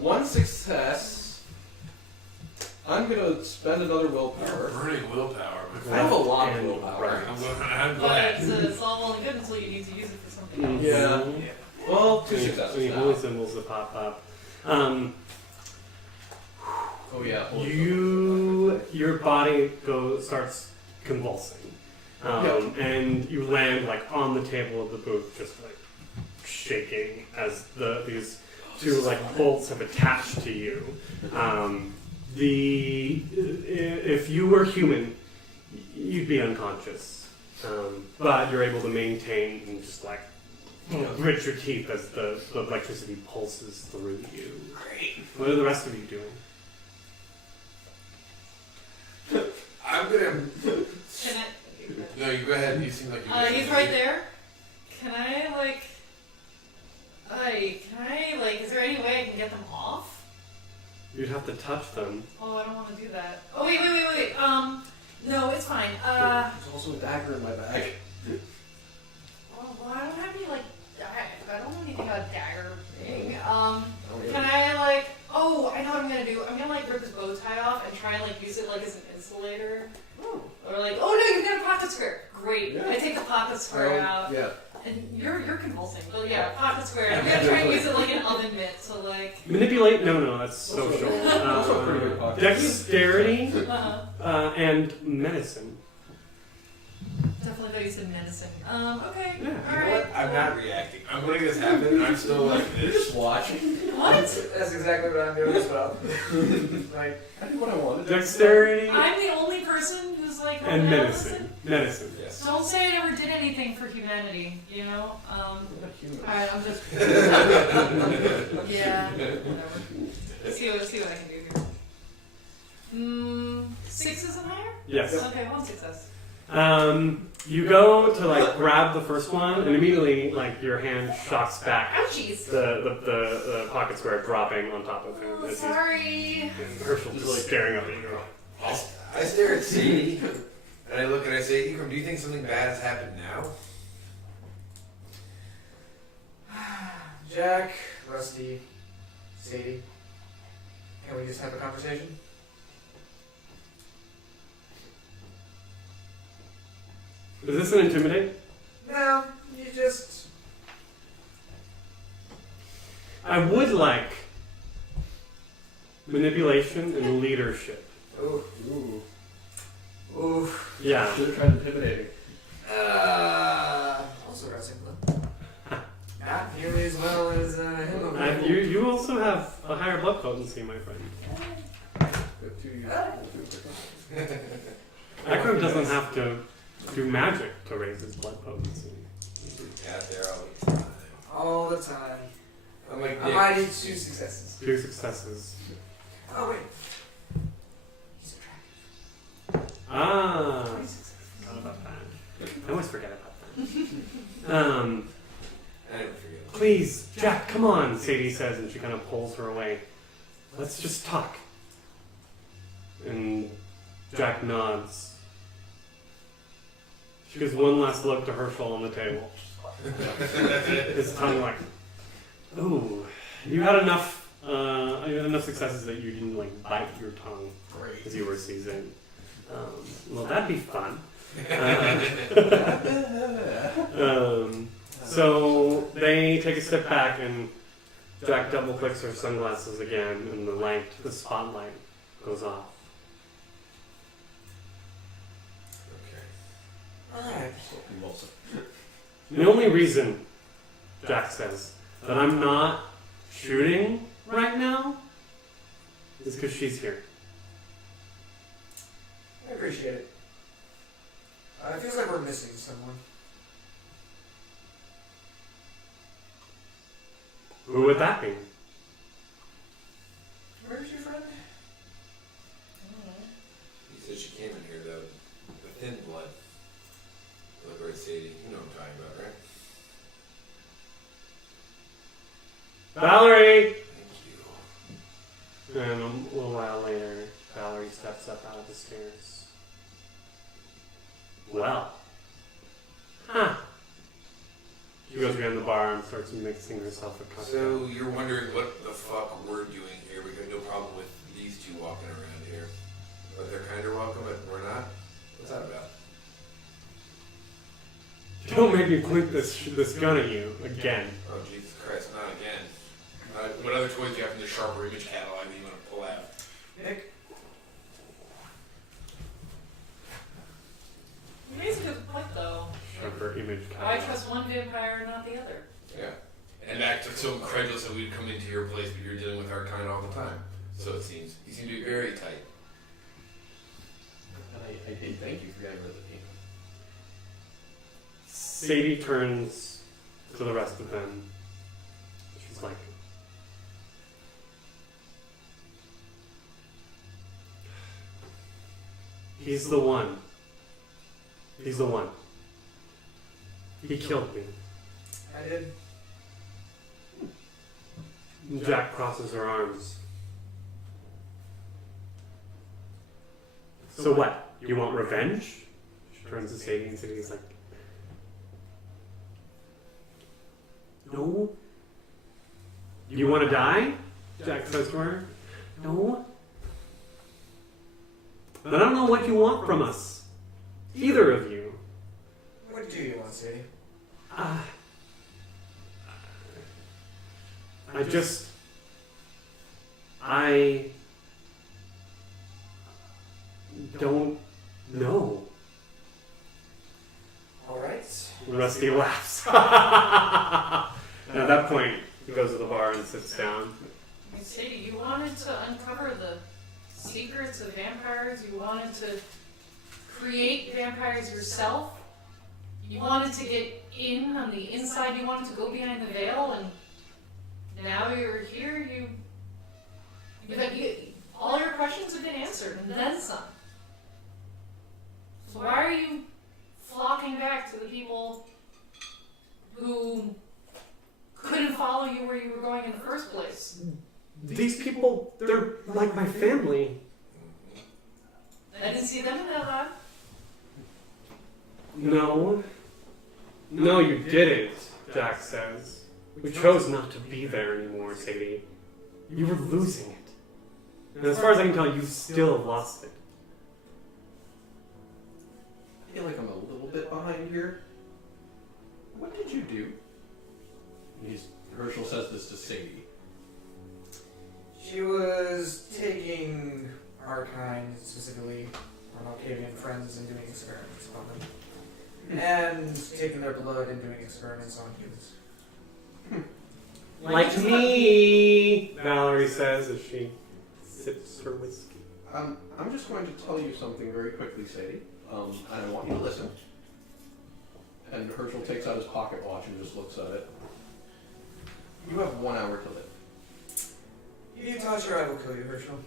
1 success. I'm gonna spend another willpower. Burning willpower. I have a lot of And willpower. I'm But glad. it's all well and good until you need to use it for something else. Yeah. Well, 2 So successes you now. holy symbols that pop up. Oh yeah. Your body starts convulsing, and you land like on the table of the booth, just like shaking as these 2 like bolts have attached to you. If you were human, you'd be unconscious, but you're able to maintain and just like grit your teeth as the electricity pulses through you. Great. What are the rest of you doing? I'm gonna. Can I? No, you go ahead. You seem like you. He's right there. Can I is there any way I can get them off? You'd have to touch them. Oh, I don't want to do that. Oh, wait. No, it's fine. There's also a dagger in my bag. Well, I don't have any, I don't know anything about dagger thing. Okay. Can I, oh, I know what I'm gonna do. I'm gonna, rip his bow tie off and try and, use it, as an insulator. Oh. Or, oh no, you've got a pocket square. Great. Yeah. I take the pocket square out. Yeah. And you're convulsing. But yeah, pocket square. I'm gonna try and use it like an oven mitt to, Manipulate? No, that's social. Those are pretty good pockets. Dexterity uh-huh. and medicine. To definitely thought you said menacing. Okay. Yeah. You know Alright. what? I'm not reacting. I'm letting this happen, and I'm still like this. Just watching. What? That's exactly what I'm doing as well. Like, I did what I wanted. Dexterity I'm the only person who's like, oh, and yeah, menacing. listen. Menacing. Yes. Don't say I never did anything for humanity, you know? Not human. Alright, I'm just. Yeah, whatever. Let's see what I can do here. 6 and higher? Yes. Okay, 1 success. You go to like grab the first one, and immediately like your hand shocks back. Ouchies! The pocket square dropping on top of him. Oh, as he's- sorry. And Herschel just staring up at you. I stare at Sadie, and I look and I say, Ikram, do you think something bad has happened now? Jack, Rusty, Sadie, can we just have a conversation? Is this an intimidate? No, you just. I would like manipulation and leadership. Ooh, Ooh. ooh. Yeah. Should have tried intimidating. Also wrestling club. Not nearly as well as him. You also have a higher blood potency, my friend. Got 2 years. Akram doesn't have to do magic to raise his blood potency. Out there all the time. All the time. I'm like, I might need 2 successes. 2 successes. Oh, wait. He's attractive. Ah. 3 successes. Forgot about that. I always forget about that. I never forget. Please, Jack, come on, Sadie says, and she kind of pulls her away. Let's just talk. And Jack nods. She gives one last look to Herschel on the table. His tongue like, ooh, you had enough successes that you didn't like bite your tongue as you were seizing. Well, that'd be fun. So they take a step back and Jack double clicks her sunglasses again, and the spotlight goes off. Okay. Alright. So convulsive. The only reason, Jack says, that I'm not shooting right now is because she's here. I appreciate it. It feels like we're missing someone. Who would that be? Where's your friend? You said she came in here, though. The thin blood. Look right, Sadie. You know what I'm talking about, right? Valerie! Thank you. And a little while later, Valerie steps up out of the stairs. Well. Huh. She goes around the bar and starts mixing herself a cocktail. So you're wondering what the fuck we're doing here. We got no problem with these two walking around here. But they're kind of welcome, but we're not? What's that about? Don't make me point this gun at you again. Oh, Jesus Christ, not again. What other toys do you have in the sharper image catalog that you want to pull out? Nick? You raise a good point, though. Sharper image Why catalog. trust one vampire and not the other? Yeah. And act so incredulous that we'd come into your place, but you're dealing with our kind all the time. So it seems. You seem to be very tight. And I did thank you for getting rid of me. Sadie turns to the rest of them. She's like, he's the one. He's the one. He killed me. I did. Jack crosses her arms. So what? You want revenge? She turns to Sadie and Sadie's like, no. You want to die? Jack says to her. No. But I don't know what you want from us. Either of you. What do you want, Sadie? I don't know. Rusty laughs. And at that point, he goes to the bar and sits down. Sadie, you wanted to uncover the secrets of vampires. You wanted to create vampires yourself. You wanted to get in on the inside. You wanted to go behind the veil, and now you're here. All your questions have been answered, and then some. So why are you flocking back to the people who couldn't follow you where you were going in the first place? These people, they're like my family. I didn't see them in that lab. No. No, you didn't, Jack says. We chose not to be there anymore, Sadie. You were losing it. And as far as I can tell, you still lost it. I feel like I'm a little bit behind here. What did you do? Herschel says this to Sadie. She was taking our kind, specifically our Malkavian friends, and doing experiments on them. And taking their blood and doing experiments on humans. Like me, Valerie says as she sips her whiskey. I'm just going to tell you something very quickly, Sadie. And I want you to listen. And Herschel takes out his pocket watch and just looks at it. You have 1 hour to live. You toss her, I will kill you, Herschel.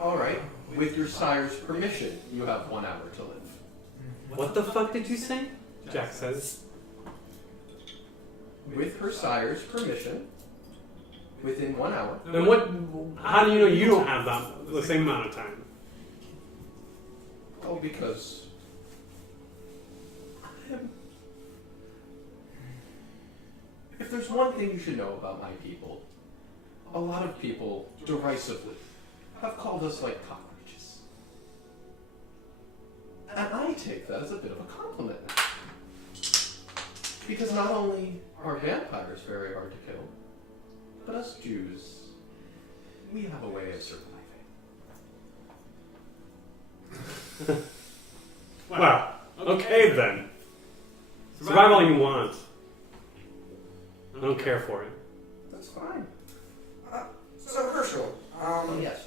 Alright, with your sire's permission, you have 1 hour to live. What the fuck did you say? Jack says. With her sire's permission, within 1 hour. Then what, how do you know you don't have the same amount of time? Oh, because if there's one thing you should know about my people, a lot of people, derisively, have called us like cockroaches. And I take that as a bit of a compliment. Because not only are vampires very hard to kill, but us Jews, we have a way of surviving. Well, okay then. Survive all you want. I don't care for it. That's fine. So, Herschel, Yes.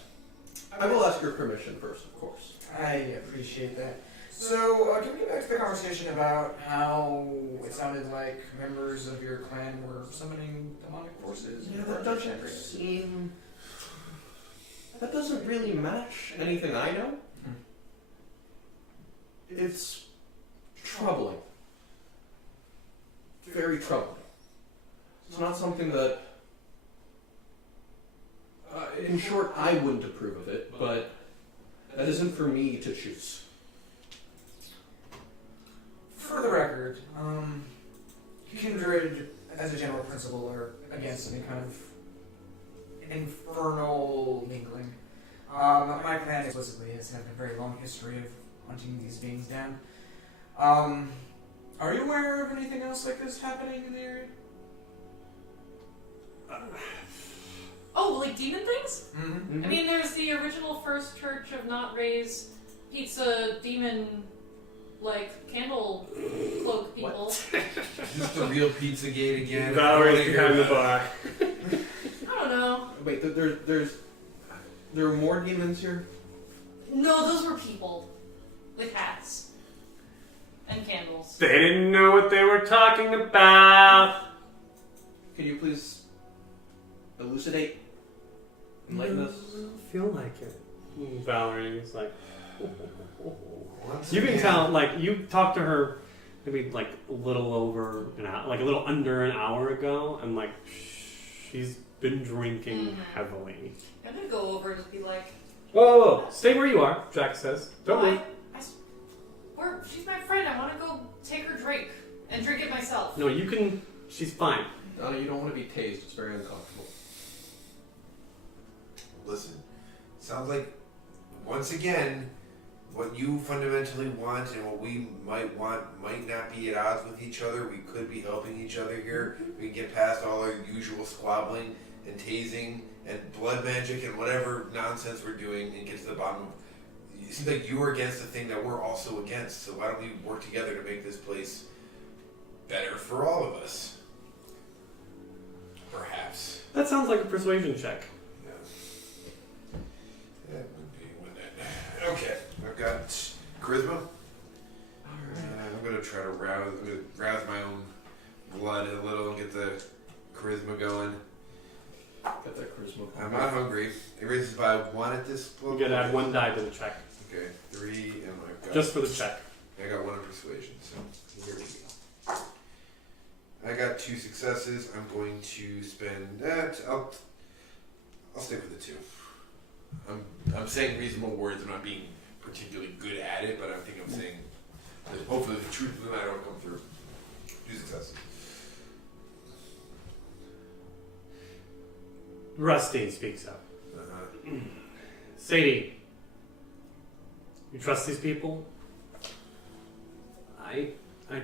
I will ask your permission first, of course. I appreciate that. So, can we get back to the conversation about how it sounded like members of your clan were summoning demonic forces? Yeah, that doesn't really match anything I know. It's troubling. Very troubling. It's not something that, in short, I wouldn't approve of it, but that isn't for me to choose. For the record, Kindred, as a general principle, are against any kind of infernal mingling. My clan explicitly has had a very long history of hunting these beings down. Are you aware of anything else like this happening in the area? Oh, like demon things? Mm-hmm. I mean, there's the original First Church of Not Rays pizza demon, like, candle cloak people. Just the real Pizzagate again. Valerie's behind the bar. I don't know. Wait, there are more demons here? No, those were people. With hats. And candles. They didn't know what they were talking about. Can you please elucidate? Enlighten us? I don't feel like it. Valerie's like... Once You can again, tell, like, you talked to her maybe, like, a little over an hour, like, a little under an hour ago, and, like, she's been drinking heavily. I'm gonna go over and just be like, Whoa, stay where you are, Jack says. Don't "Oh, move. she's my friend. I want to go take her drink and drink it myself." No, you can, she's fine. Donna, you don't want to be tased. It's very uncomfortable. listen, sounds like, once again, what you fundamentally want and what we might want might not be at odds with each other. We could be helping each other here. We can get past all our usual squabbling and tasing and blood magic and whatever nonsense we're doing and get to the bottom of it seems like you are against the thing that we're also against. So why don't we work together to make this place better for all of us? Perhaps. That sounds like a persuasion check. Yeah. That would be, wouldn't it? Okay, I've got charisma. I'm gonna try to rouse my own blood a little and get the charisma going. Got that charisma. I'm not hungry. It raises by 1 at this You level. get to add 1 die to the check. Okay, 3, and I've got Just for the check. I got 1 in persuasion, so here we go. I got 2 successes. I'm going to spend that. I'll stick with the 2. I'm saying reasonable words. I'm not being particularly good at it, but I think I'm saying that hopefully the truth of the matter will come through. 2 successes. Rusty speaks up. Uh-huh. Sadie, you trust these people? I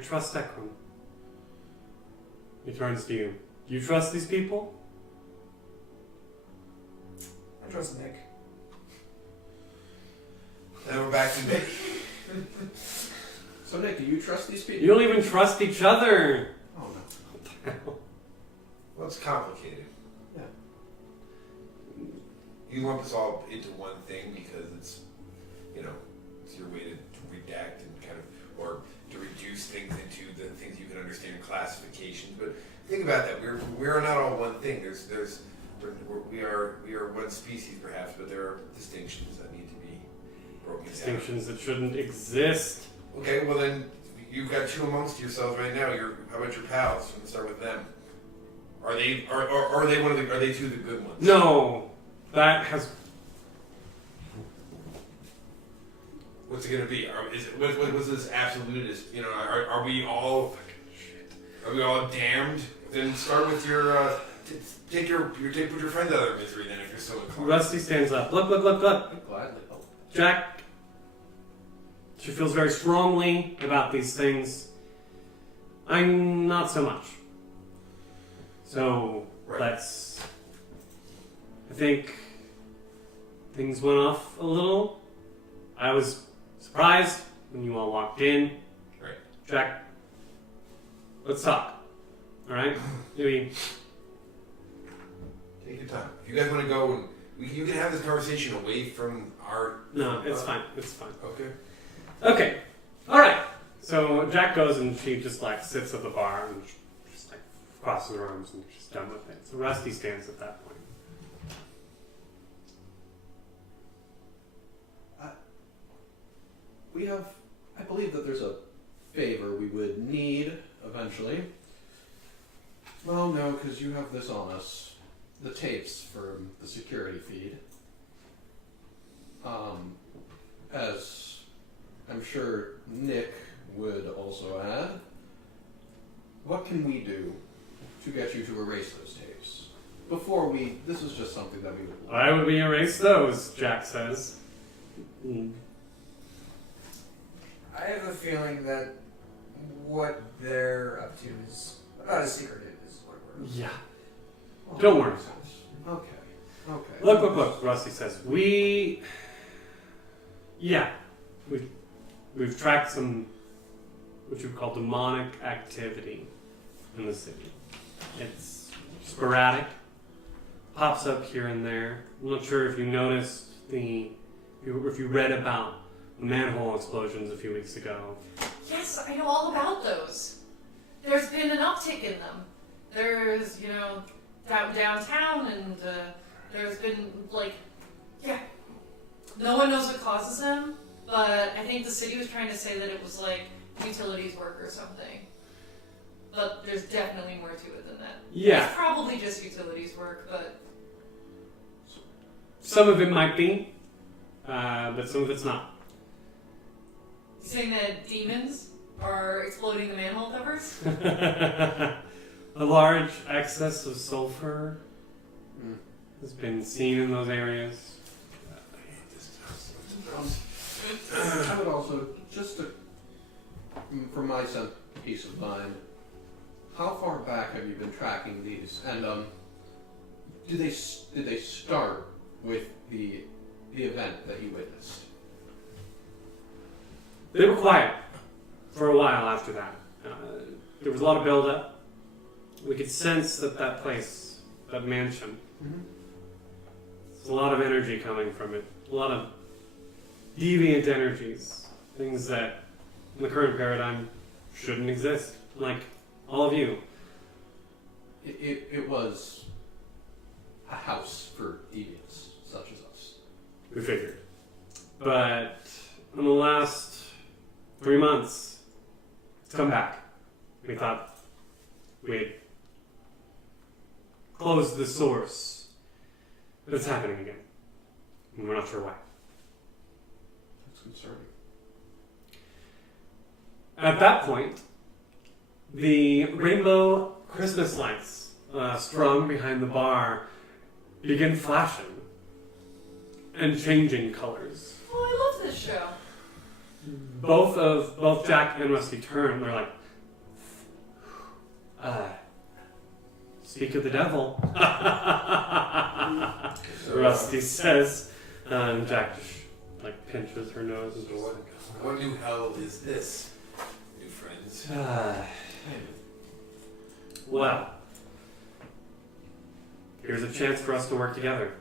trust Ekram. He turns to you. You trust these people? I trust Nick. Then we're back to Nick. So Nick, do you trust these people? You don't even trust each other. Oh no. What the hell? Well, it's complicated. Yeah. You lump us all into one thing because it's, it's your way to redact and kind of, or to reduce things into the things you can understand in classifications. But think about that. We're not all one thing. We are one species perhaps, but there are distinctions that need to be broken down. Distinctions that shouldn't exist. Okay, well then you've got 2 amongst yourselves right now. How about your pals? Let's start with them. Are they 2 of the good ones? No, that has. What's it gonna be? What's this absolutist? Are we all? Are we all damned? Then start with your. Put your friends out of their misery. Then, if you're so inclined. Rusty stands up. Look. I'd gladly help. Jack. She feels very strongly about these things. I'm not so much. So Right. let's. I think things went off a little. I was surprised when you all walked in. Right. Jack, let's talk. All right? Maybe. Take your time. If you guys want to go and you can have this conversation away from our. No, it's fine. It's fine. Okay. Okay. All right. So Jack goes and she just sits at the bar and just crosses her arms and she's done with it. So Rusty stands at that point. I believe that there's a favor we would need eventually. Well, no, because you have this on us. The tapes from the security feed. As I'm sure Nick would also add, what can we do to get you to erase those tapes? This is just something that we would Why would we erase those? Jack says. I have a feeling that what they're up to is about as secretive as what we're. Yeah. Don't worry. Okay. Look, Rusty says. We've tracked some what you would call demonic activity in the city. It's sporadic, pops up here and there. I'm not sure if you noticed if you read about the manhole explosions a few weeks ago. Yes, I know all about those. There's been an uptick in them. There's, downtown, and there's been, no one knows what causes them, but I think the city was trying to say that it was, utilities work or something. But there's definitely more to it than that. Yeah. It's probably just utilities work, but... Some of it might be, but some of it's not. You saying that demons are exploding the manhole covers? A large excess of sulfur has been seen in those areas. I would also, for my peace of mind, how far back have you been tracking these? And did they start with the event that you witnessed? They were quiet for a while after that. There was a lot of buildup. We could sense that place, that mansion, there's a lot of energy coming from it. A lot of deviant energies. Things that in the current paradigm shouldn't exist. Like all of you. It was a house for deviants such as us. We figured. But in the last 3 months, it's come back. We thought we had closed the source, but it's happening again. And we're not sure why. That's concerning. At that point, the rainbow Christmas lights strung behind the bar begin flashing and changing colors. Oh, I love this show. Both Jack and Rusty turn. They're like, speak of the devil. Rusty says, and Jack just like pinches her nose and So what new hell is this, new friends? Well, here's a chance for us to work together.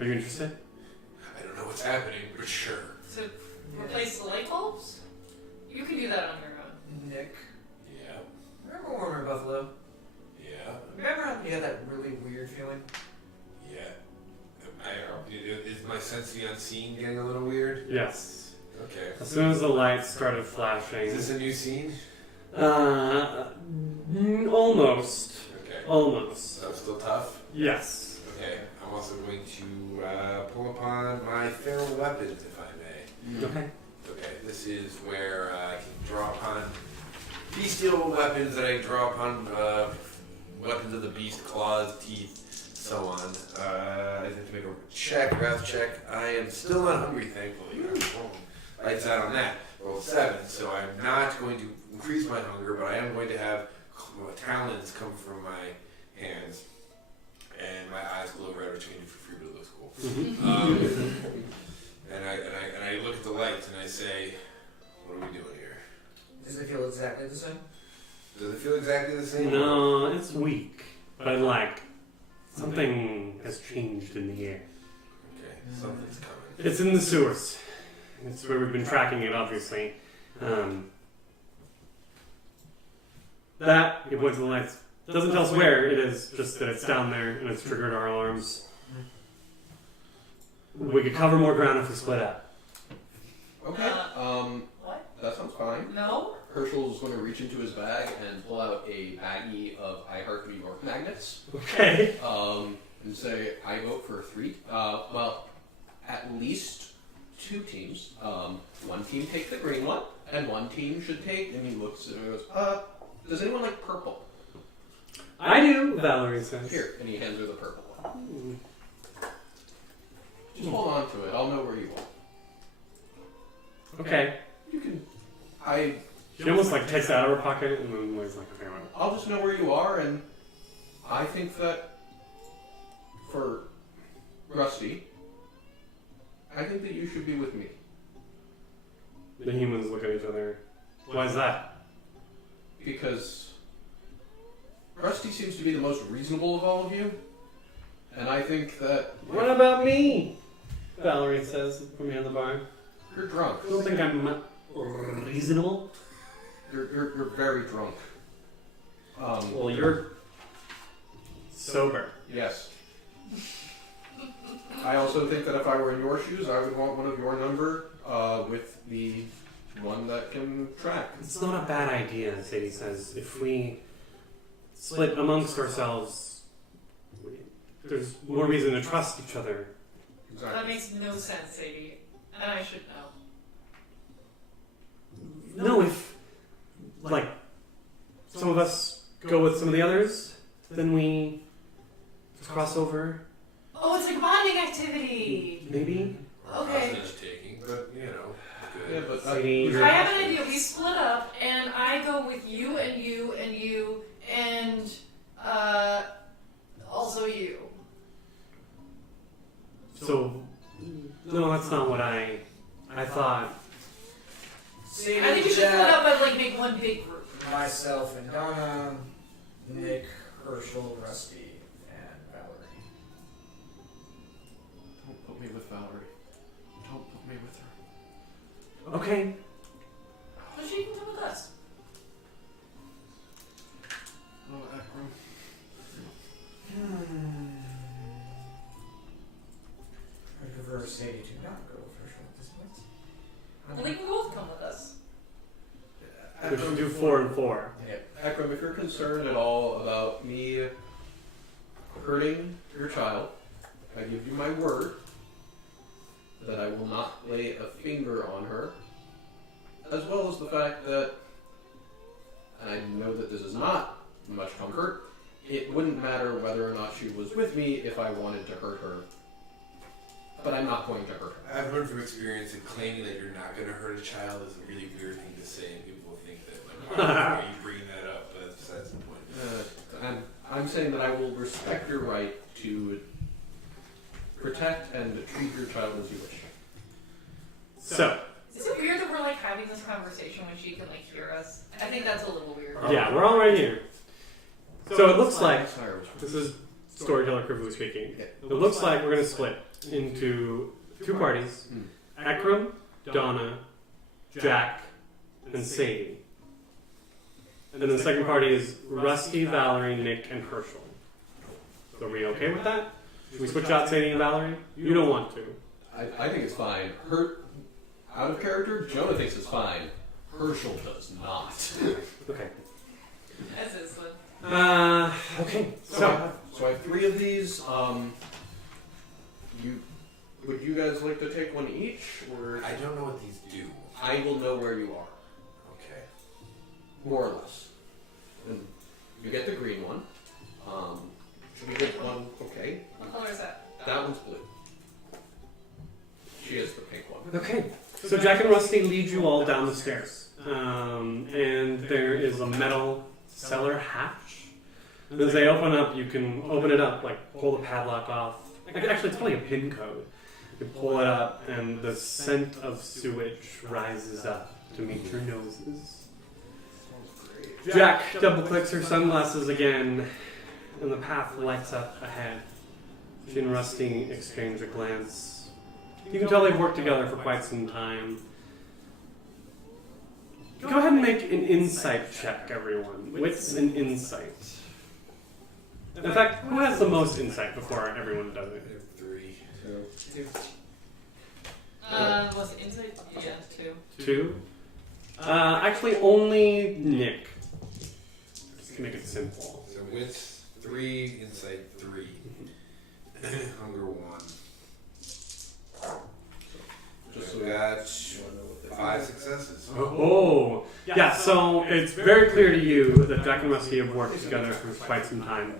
Are you interested? I don't know what's happening, but sure. To replace the light bulbs? You can do that on your own. Nick, Yeah, remember when we were in Buffalo? yeah, Remember how you had that really weird feeling? yeah. Is my sense of the unseen getting a little weird? Yes. Okay. As soon as the lights started flashing. Is this a new scene? Almost. Okay. Almost. So I'm still tough? Yes. Okay. I'm also going to pull upon my feral weapons, if I may. Okay. Okay, this is where I can draw upon bestial weapons that I draw upon weapons of the beast, claws, teeth, so on. I have to make a check, wrath check. I am still not hungry, thankfully. Lights out on that. Roll 7, so I'm not going to increase my hunger, but I am going to have talons come from my hands, and my eyes glow red, which means for free, but it looks cool. And I look at the lights and I say, what are we doing here? Does it feel exactly the same? Does it feel exactly the same? No, it's weak. But like, something has changed in the air. Okay, something's coming. It's in the sewers. It's where we've been tracking it, obviously. That, he points to the lights, doesn't tell us where it is, just that it's down there and it's triggered our alarms. We could cover more ground if we split up. Okay. What? That sounds fine. No? Herschel's going to reach into his bag and pull out a baggie of I Heart New York magnets. Okay. And say, I vote for 3. Well, at least 2 teams. One team take the green one, and one team should take, and he looks at it and goes, does anyone like purple? I do, Valerie says. Here, and he hands her the purple one. Just hold on to it. I'll know where you are. Okay. You can. She almost like takes it out of her pocket and then lays like, okay, well. I'll just know where you are, and I think that for Rusty, I think that you should be with me. The humans look at each other. Why is that? Because Rusty seems to be the most reasonable of all of you, and I think that What about me? Valerie says from behind the bar. you're drunk. I don't think I'm reasonable. You're very drunk. Well, you're sober. Yes. I also think that if I were in your shoes, I would want one of your number with the one that can track. It's not a bad idea, Sadie says. If we split amongst ourselves, there's more reason to trust each other. Exactly. That makes no sense, Sadie. And I should know. No, if, like, some of us go with some of the others, then we just cross over, Oh, it's like a bonding activity! maybe? Okay. Hostage taking, but you know, Yeah, good. but Sadie, I you're- have an idea. We split up, and I go with you and you and you and also you. So, no, that's not what I split chat. up and like make one big group. Myself and Donna, Nick, Herschel, Rusty, and Valerie. Don't put me with Valerie. Don't put me with her. Okay. So she can come with us. Oh, Akram. I prefer Sadie to not go with Herschel at this point. Well, they can both come with us. We should do 4 and 4. Akram, if you're concerned at all about me hurting your child, I give you my word that I will not lay a finger on her, as well as the fact that, and I know that this is not much comfort, it wouldn't matter whether or not she was with me if I wanted to hurt her. But I'm not going to hurt her. I've heard from experience that claiming that you're not going to hurt a child is a really weird thing to say, and people will think that, like, why are you bringing that up? But that's the point. I'm saying that I will respect your right to protect and treat your child as you wish. So, Is it weird that we're like having this conversation when she can like hear us? I think that's a little weird. yeah, we're all right here. So it looks like, Sire was this is Storyteller Krivu speaking. Okay. It looks like we're going to split into 2 parties. Akram, Donna, Jack, and Sadie. And then the second party is Rusty, Valerie, Nick, and Herschel. So are we okay with that? Should we switch out Sadie and Valerie? You don't want to. I think it's fine. Out of character, Jonah thinks it's fine. Herschel does not. Okay. As is the Okay. So I have 3 of these. Would you guys like to take one each, or I don't know what these do. I will know where you are, Okay. more or less. And you get the green one. Should we get one? Okay. what color is that? That one's blue. She has the pink one. Okay. So Jack and Rusty lead you all down the stairs. And there is a metal cellar hatch. And as they open up, you can open it up, like pull the padlock off. Actually, it's probably a pin code. You pull it up, and the scent of sewage rises up to meet your noses. Jack double clicks her sunglasses again, and the path lights up ahead. She and Rusty exchange a glance. You can tell they've worked together for quite some time. Go ahead and make an insight check, everyone. Wits and insight. In fact, who has the most insight before everyone does I it? have 3. Was it insight? Yeah, 2. 2? Actually, only Nick. Just to make it simple. So wits 3, insight 3, hunger 1. Just So so we got 5 successes. Oh, yeah. So it's very clear to you that Jack and Rusty have worked together for quite some time.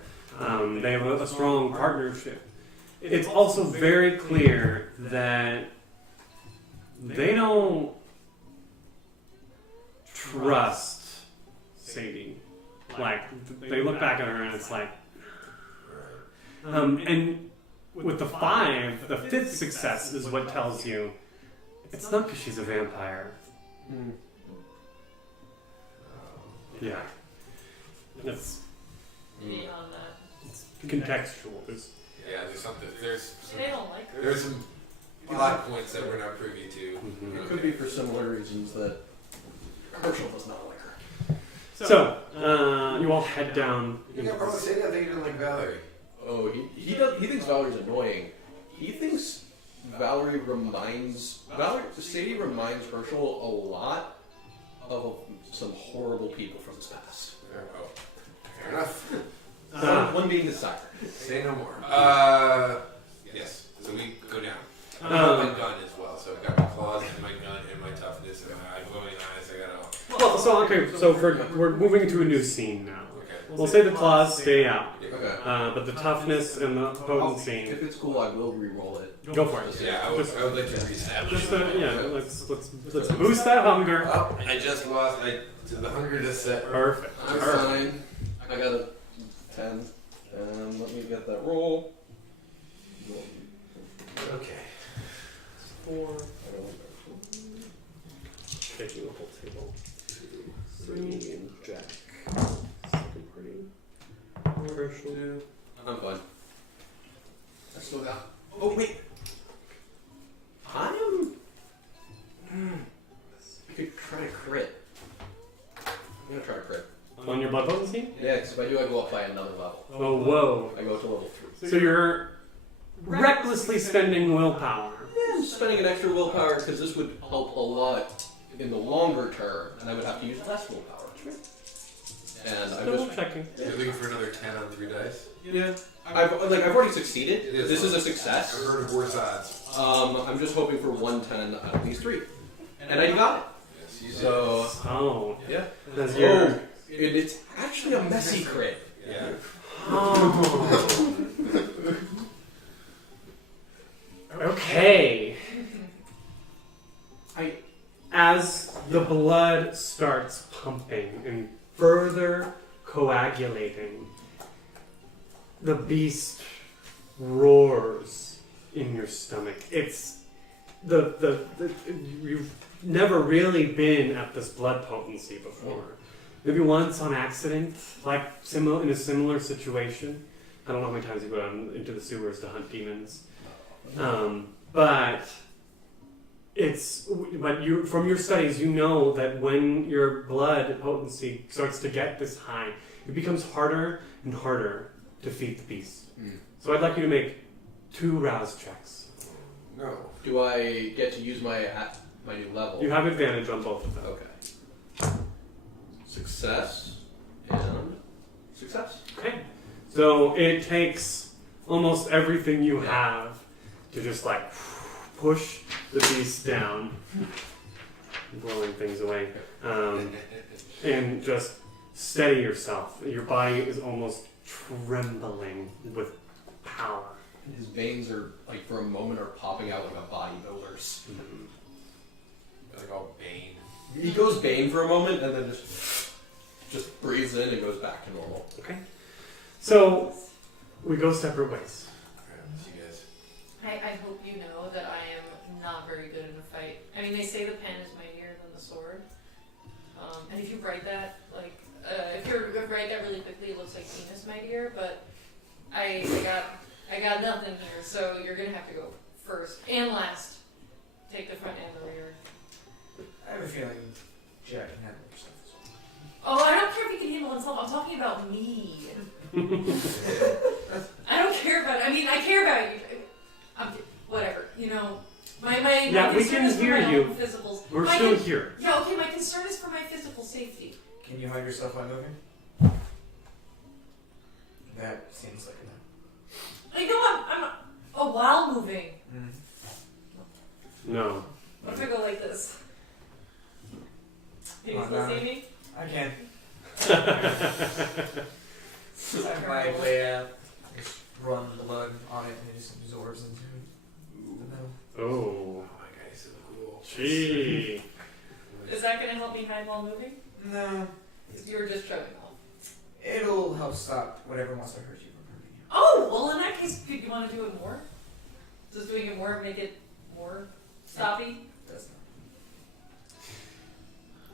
They have a strong partnership. It's also very clear that they don't trust Sadie. Like, they look back at her and it's like, and with the 5, the 5th success is what tells you it's not because she's a vampire. Yeah. That's Beyond that. contextual. Yeah, there's something. There's They don't like her. there's some plot points that we're not privy to. It could be for similar reasons that Herschel does not like her. So, you all head down. You got a problem with Sadie? I think you didn't like Valerie. Oh, he thinks Valerie's annoying. He thinks Sadie reminds Herschel a lot of some horrible people from his past. Oh, fair enough. One being the Sire. Say no more. Yes. So we go down. I have my gun as well, so I've got my claws and my gun and my toughness. And I'm going honest. I got all. Well, so okay, so we're moving to a new scene now. Okay. We'll say the claws stay out, Okay. but the toughness and the potency, If it's cool, I will re-roll it. go for it. Yeah, I would like to reestablish. Just let's boost that hunger. Oh, I just lost. The hunger just set. Perfect. I'm fine. I got a 10. And let me get that roll. Okay. 4. Taking the whole table. Herschel? I'm fine. I still got. Oh wait. I could try to crit. I'm gonna try to crit. On your blood potency? Yeah, because if I do, I go up by another level. Oh, whoa. I go up to level 3. So you're recklessly spending willpower. Yeah, I'm spending an extra willpower because this would help a lot in the longer term, and I would have to use less willpower. And I'm Double just checking. You're looking for another 10 on 3 dice? yeah. I've already succeeded. It is This is a I've success. heard of worse odds. I'm just hoping for 110 on at least 3, and I got it. Yes, you did. So Oh. yeah. That's your... It's actually a messy crit. Yeah. Oh. Okay. As the blood starts pumping and further coagulating, the beast roars in your stomach. It's you've never really been at this blood potency before. Maybe once on accident, like in a similar situation. I don't know how many times you go down into the sewers to hunt demons. But you from your studies, you know that when your blood potency starts to get this high, it becomes harder and harder to feed the beast. So I'd like you to make 2 rouse checks. No. Do I get to use my new level? You have advantage on both of them. Okay. Success and success. Okay. So it takes almost everything you have to just like push the beast down, blowing things away, and just steady yourself. Your body is almost trembling with power. His veins are like for a moment are popping out like a bodybuilder's. Like all Bane. He goes Bane for a moment and then just breathes in and goes back to normal. Okay. So we go separate ways. Alright, see you guys. I hope you know that I am not very good in a fight. I mean, they say the pen is mightier than the sword. And if you write that, like, if you write that really quickly, it looks like Tina's mightier, but I got nothing here, so you're gonna have to go first and last. Take the front and the rear. I have a feeling Jack can handle yourself as well. Oh, I don't care if he can handle himself. I'm talking about me. I don't care about. I mean, I care about you. Whatever, you know. My Yeah, we concern can is for hear my you. own physical. We're my still con- here. Yeah, okay. My concern is for my physical safety. Can you hide yourself by moving? That seems like enough. I know I'm while moving. No. What if I go like this? Can you Not still now. see me? I can. I might way out. Just run blood on it and it just absorbs into the metal. Oh. Oh my god, he's so cool. Gee. Is that going to help me hide while moving? No. You were just showing off. It'll help stop whatever wants to hurt you from hurting you. Oh, well, in that case, could you want to do it more? Does doing it more make it more stoppy? That's not.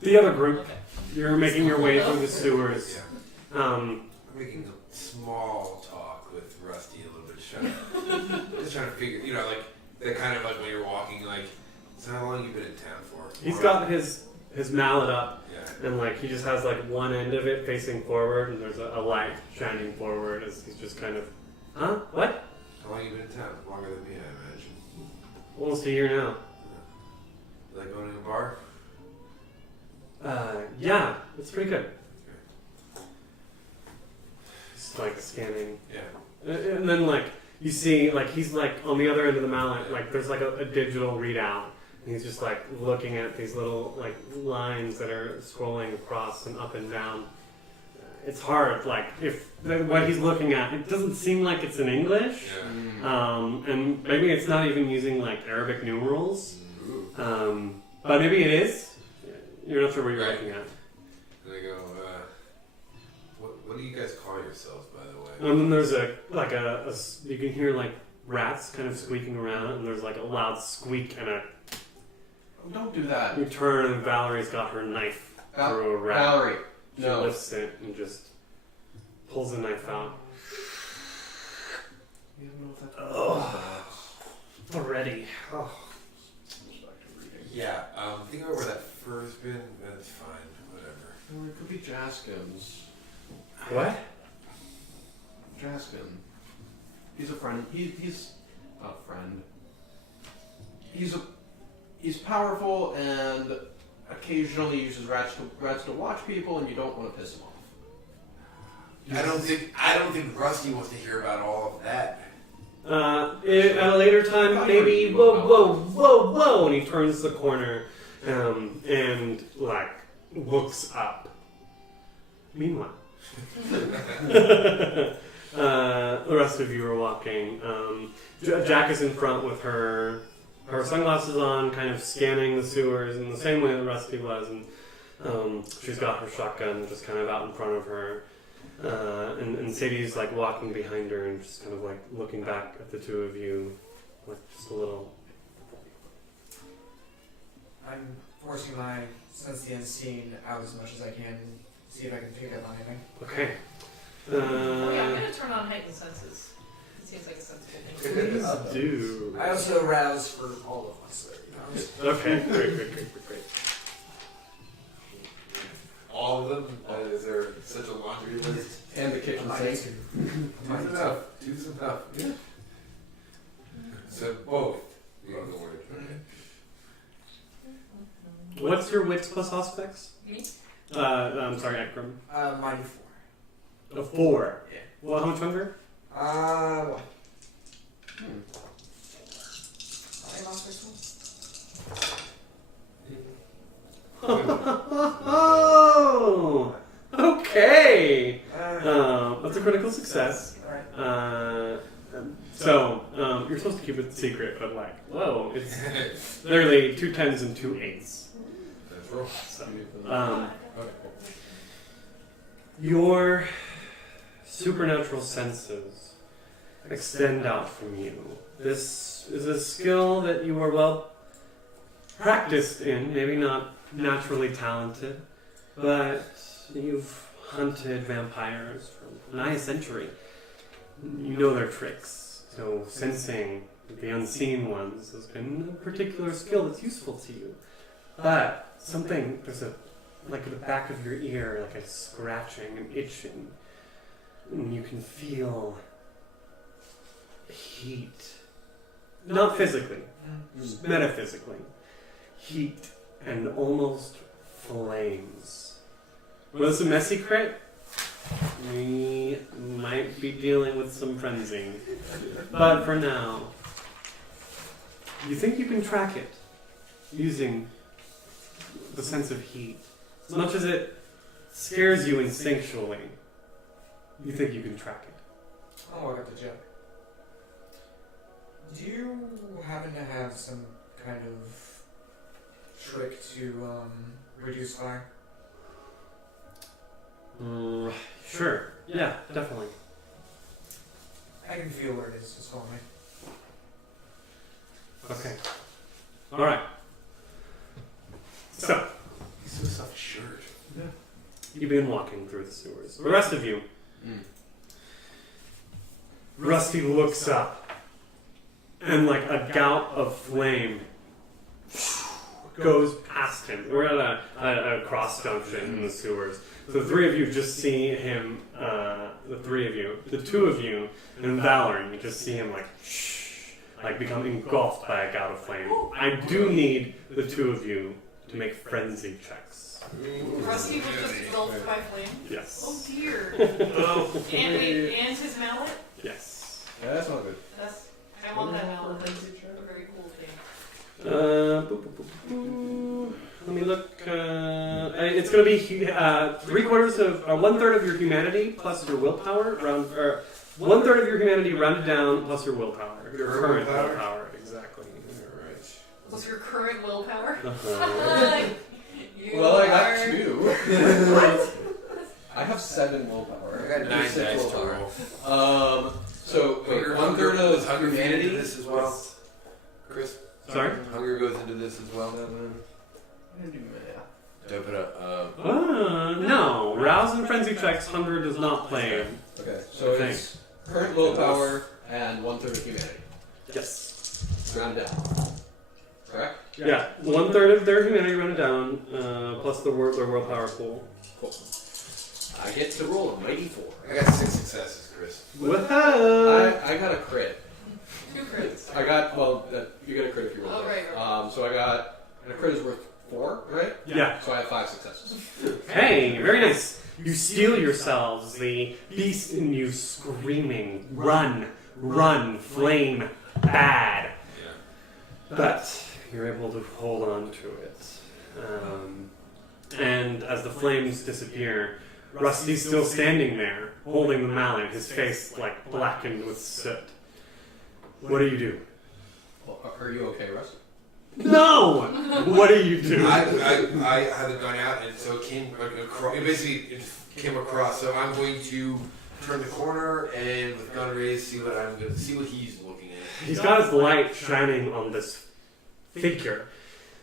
The other group, Okay. you're making your way through the sewers. Yeah. Um, I'm making small talk with Rusty a little bit, just trying to figure, you know, like, that kind of like when you're walking, like, so how long you been in town for? he's got his mallet up, Yeah. and like he just has like one end of it facing forward, and there's a light shining forward as he's just kind of, huh? What? How long you been in town? Longer than me, I imagine. Almost a year now. Like going to a bar? Yeah, it's pretty good. Just like scanning. Yeah. And then like you see like he's like on the other end of the mallet, like there's like a digital readout. And he's just like looking at these little like lines that are scrolling across and up and down. It's hard, like if what he's looking at, it doesn't seem like it's in English. Yeah. And maybe it's not even using like Arabic numerals. But maybe it is. You're not sure what you're Right. looking at. And I go, what do you guys call yourselves, by the way? And then there's you can hear like rats kind of squeaking around, and there's like a loud squeak, and Oh, don't do that. you turn, and Valerie's got her knife through a rat. Valerie, She no. lifts it and just pulls the knife out. You don't know if that's Already. Oh. Yeah, think over where that fur's been. That's fine. Whatever. Or it could be Jaskin's. What? Jaskin. He's a friend. He's a friend. He's powerful and occasionally uses rats to watch people, and you don't want to piss him off. I don't think Rusty wants to hear about all of that. At a later time, maybe. Whoa! And he turns the corner, and like looks up. Meanwhile, the rest of you are walking. Jack is in front with her sunglasses on, kind of scanning the sewers in the same way that Rusty was, and she's got her shotgun just kind of out in front of her. And Sadie's like walking behind her and just kind of like looking back at the two of you, like just a little. I'm forcing my sense of the unseen out as much as I can, see if I can pick up on anything. Okay. Oh yeah, I'm gonna turn on heightened senses. It seems like a sensible thing. Please do. I also arouse for all of us. Okay, great. All of them? Is there such a laundry list? And the kitchen sink. Two's enough. Two's enough. Yeah. So both. You can go with it. Okay. What's your wits plus aspects? Me? I'm sorry, Akram. Mighty 4. A 4. Yeah. Well, how much hunger? 1. I lost this one. Oh, okay. That's a critical success. Alright. So you're supposed to keep it secret, but like, whoa, it's literally 2 10s and 2 8s. That's roll. So, Okay, cool. your supernatural senses extend out from you. This is a skill that you are well practiced in, maybe not naturally talented, but you've hunted vampires for nigh a century. You know their tricks, so sensing the unseen ones has been a particular skill that's useful to you. But there's like at the back of your ear, like a scratching and itching, and you can feel heat. Not physically, just metaphysically. Heat and almost flames. Was this a messy crit? We might be dealing with some frenzy. But for now, you think you can track it using the sense of heat. As much as it scares you instinctually, you think you can track it. I'll walk up to Jeff. Do you happen to have some kind of trick to reduce fire? Sure. Yeah, definitely. I can feel where it is. Just follow me. Okay. Alright. So, He's so self-assured. you begin walking through the sewers. The rest of you, Rusty looks up, and like a gout of flame goes past him. We're at a cross junction in the sewers. So the three of you just see him, the two of you, and Valor, you just see him like become engulfed by a gout of flame. I do need the two of you to make frenzy checks. Rusty was just engulfed by flame. Yes. Oh dear. And his mallet? Yes. Yeah, that's not good. I want that mallet. It's a very cool thing. Let me look. It's going to be 1/3 of your humanity plus your willpower. 1/3 of your humanity rounded down plus your willpower. Your current willpower, exactly. Alright. What's your current willpower? Well, I got 2. I have 7 willpower. I got 9 6 dice willpower. total. So wait, 1/3 Does of hunger feed humanity. into this as well? Chris? Sorry? Hunger goes into this as well? Yeah. Dope it up. No. rouse and frenzy checks, Hunter does not play. Okay, so Okay. it's current willpower and 1/3 of humanity. Yes. Round down. Correct? Yeah, 1/3 of their humanity run it down, plus their willpower pool. Cool. I get to roll a mighty 4. I got 6 successes, Chris. Woohoo! I got a crit. 2 crits. I got, well, you get a crit if you roll. Oh, right. So I got, and a crit is worth 4, right? Yeah. So I have 5 successes. Hey, very nice. You steel yourselves, the beast in you screaming, run, run, flame, bad. But you're able to hold on to it. And as the flames disappear, Rusty's still standing there, holding the mallet, his face like blackened with soot. What do you do? Well, are you okay, Russ? No! What do you do? I had the gun out, and so it came across. It came across. So I'm going to turn the corner and with gun raised, see what he's looking at. He's got his light shining on this figure,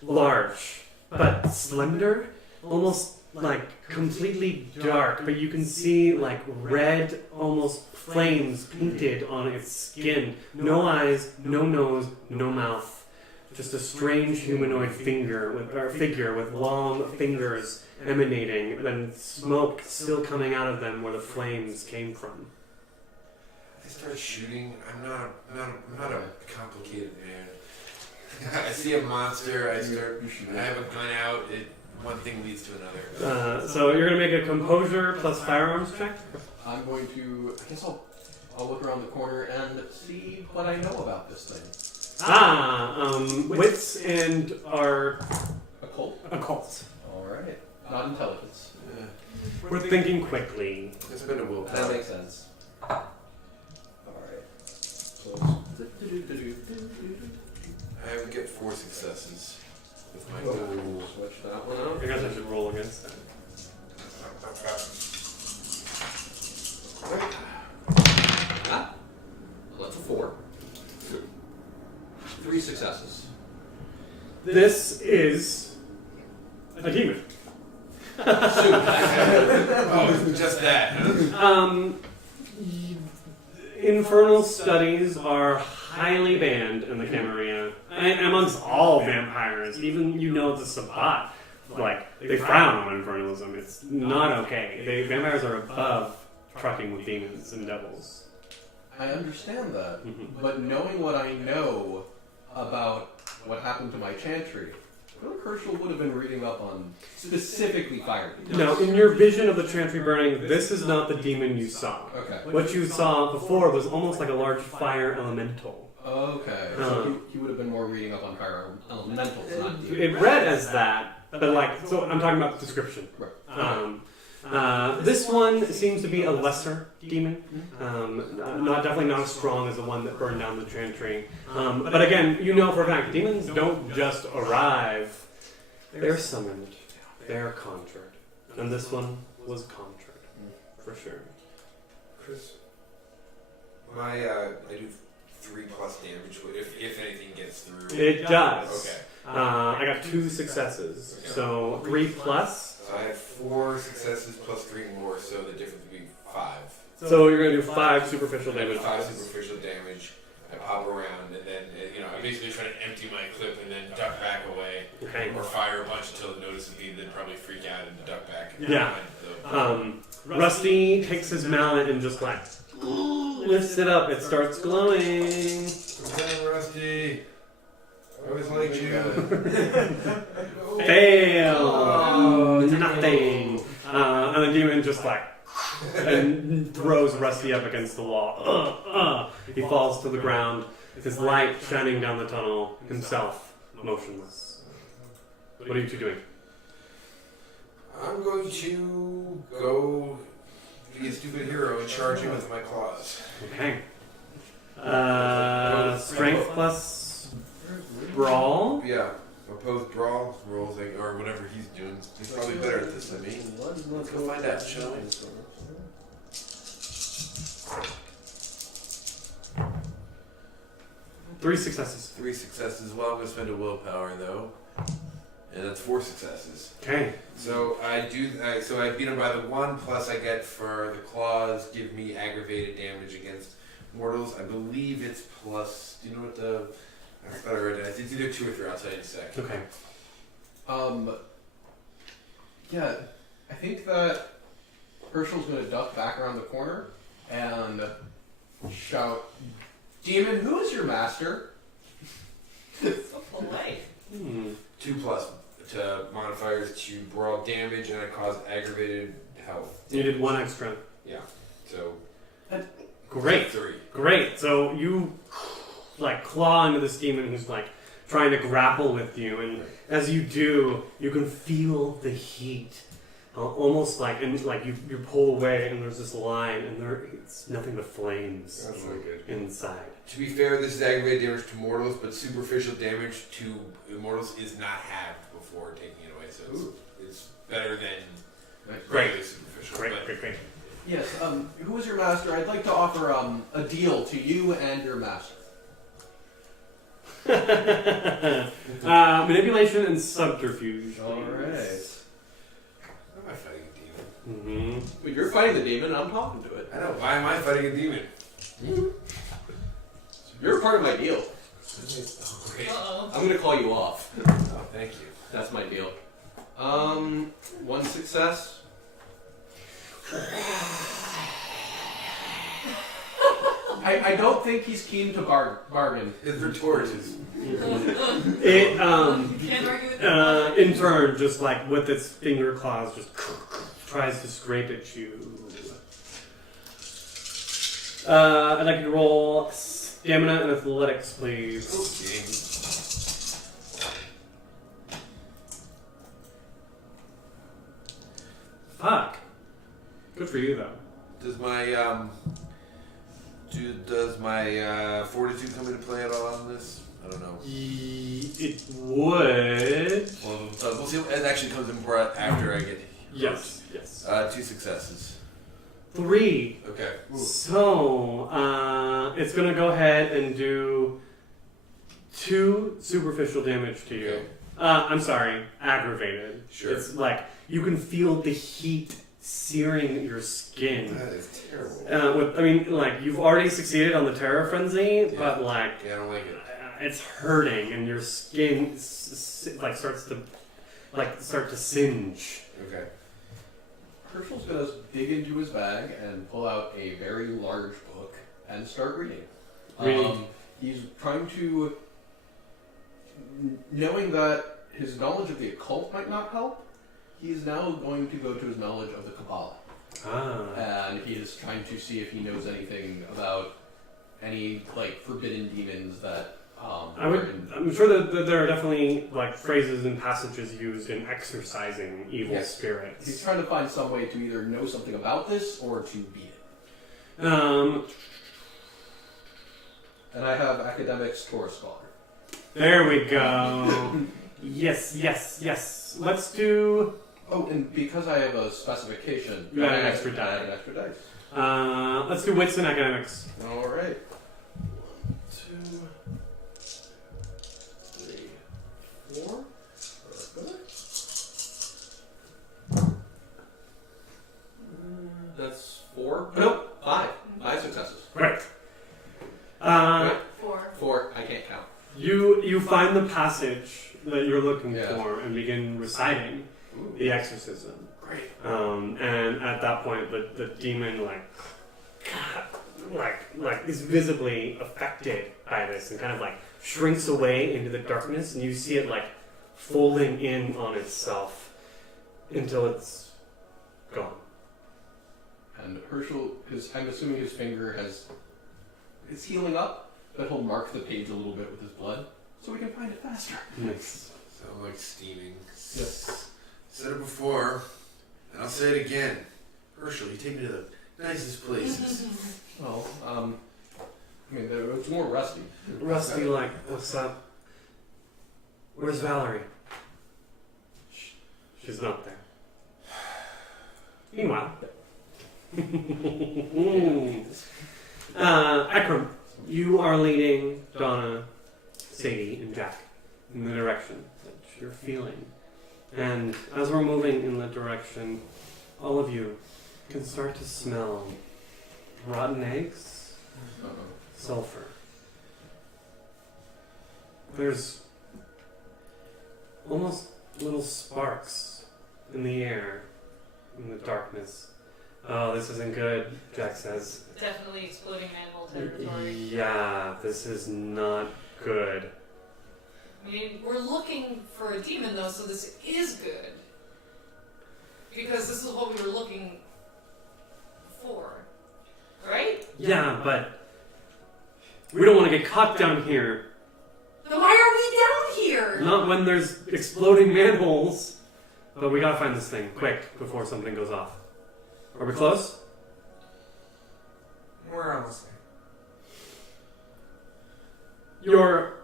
large but slender, almost like completely dark, but you can see like red, almost flames painted on its skin. No eyes, no nose, no mouth. Just a strange humanoid figure with long fingers emanating, and smoke still coming out of them where the flames came from. I start shooting. I'm not a complicated man. I see a monster. I have a gun out. One thing leads to another. So you're gonna make a composure plus firearms check. I'm going to, I guess I'll look around the corner and see what I know about this thing. Wits and our Occult? Alright. Not intelligence. we're thinking quickly. It's been a That willpower. makes sense. Alright. So I have to get 4 successes with my we'll gun. switch that one out. I guess I should roll against that. Ah, well, that's a 4. 3 successes. This is a demon. Oh, just that. Huh? Infernal studies are highly banned in the Camarilla, and amongst all vampires. Even the Sabbat, like they frown on infernalism. It's not okay. Vampires are above trucking with demons and devils. I understand that, Mhm. but knowing what I know about what happened to my chantry, I feel like Herschel would have been reading up on specifically fire demons. Now, in your vision of the chantry burning, this is not the demon you saw. Okay. What you saw before was almost like a large fire elemental. Okay. So he would have been more reading up on fire elementals, not demons. It read as that, but so I'm talking about the description. Right. This one seems to be a lesser demon, definitely not as strong as the one that burned down the chantry. But again, for a fact, demons don't just arrive; they're summoned, they're conjured, and this one was conjured for sure. Chris, I do 3+ damage if anything gets through. It does. Okay. I got 2 successes, so 3 plus. So I had 4 successes plus 3 more, so the difference would be 5. So you're gonna do 5 superficial damage. 5 superficial damage. I pop around, and then I'm basically trying to empty my clip and then duck back away, Okay. or fire a bunch until it notices me, then probably freak out and duck back. Yeah. Rusty takes his mallet and just like lifts it up. It starts glowing. Hey, Rusty. I always liked you. Fail. Nothing. And the demon just like and throws Rusty up against the wall. He falls to the ground. His light shining down the tunnel. Himself motionless. What are you two doing? I'm going to go be a stupid hero and charge him with my claws. Okay. Strength plus brawl. Yeah, opposed brawl rolls, or whatever he's doing. He's probably better at this than me. Let's go find out, shall we? Three successes. 3 successes. Well, I'm going to spend a willpower, though. and that's 4 successes. Okay. So I beat him by the 1, plus I get for the claws, give me aggravated damage against mortals. I believe it's plus. Do you know what the? I thought I read it. I think it's either 2 or 3. I'll tell you in a sec. Okay. Yeah, I think that Herschel's going to duck back around the corner and shout, "Demon, who is your master?" So polite. 2 plus to modifiers to brawl damage, and I cause aggravated health. You did 1 extra. Yeah. So. Great. 3. Great. So you like claw into this demon who's like trying to grapple with you, and as you do, you can feel the heat, almost like you pull away, and there's this line, and it's nothing but flames. That's really good. Inside. To be fair, this is aggravated damage to mortals, but superficial damage to immortals is not halved before taking it away, so it's better than regularly superficial. Great. Yes, who is your master? I'd like to offer a deal to you and your master. Manipulation and subterfuge. Alright. Why am I fighting a demon? But you're fighting the demon, I'm talking to it. I know, why am I fighting a demon? You're part of my deal. Great. Uh-oh. I'm going to call you off. Oh, thank you. That's my deal. 1 success. I don't think he's keen to bargain. His retort is. It Can't argue with that. in turn, just like with its finger claws, just tries to scrape at you. I'd like you to roll stamina and athletics, please. Okay. Fuck. Good for you, though. Does my fortitude come into play at all on this? I don't know. It would. Well, we'll see. It actually comes in more after I get hurt. Yes. 2 successes. 3. Okay. So, it's gonna go ahead and do 2 superficial damage to you. Okay. I'm sorry, aggravated. Sure. It's like you can feel the heat searing your skin. That is terrible. You've already succeeded on the terror frenzy, but Yeah, I don't like it. it's hurting, and your skin starts to singe. Okay. Herschel's going to dig into his bag and pull out a very large book and start reading. He's trying to, knowing that his knowledge of the occult might not help, he's now going to go to his knowledge of the Kabbalah. And he is trying to see if he knows anything about any forbidden demons that I'm sure that there are definitely phrases and passages used in exorcising evil spirits. He's trying to find some way to either know something about this or to beat it. And I have academics Torah scholar. There we go. Yes. Let's do. Oh, and because I have a specification, You add an extra die. I add an extra dice. Let's do wits and academics. All right. 1, 2, 3, 4. That's 4. Nope. 5. 5 successes. Right. Right? 4. 4. I can't count. You find the passage that you're looking Yeah. for and begin reciting the exorcism. Great. And at that point, the demon is visibly affected by this and kind of shrinks away into the darkness, and you see it folding in on itself until it's gone. And Herschel, I'm assuming his finger is healing up, but he'll mark the page a little bit with his blood so we can find it faster. Nice. Sound like steaming. Yes. Said it before, and I'll say it again. Herschel, you take me to the nicest places. Well, it's more rusty. Rusty, what's up? Where's Valerie? She's not there. Meanwhile, Ekram, you are leading Donna, Sadie, and Jack in the direction that you're feeling And as we're moving in that direction, all of you can start to smell rotten eggs, sulfur. There's almost little sparks in the air, in the darkness. Oh, this isn't good, Jack says. Definitely exploding manhole territory. Yeah, this is not good. I mean, we're looking for a demon though, so this is good. Because this is what we were looking for. Right? Yeah, but we don't want to get caught down here. Then why are we down here? Not when there's exploding manholes. But we gotta find this thing, quick, before something goes off. Are we close? We're almost there. Your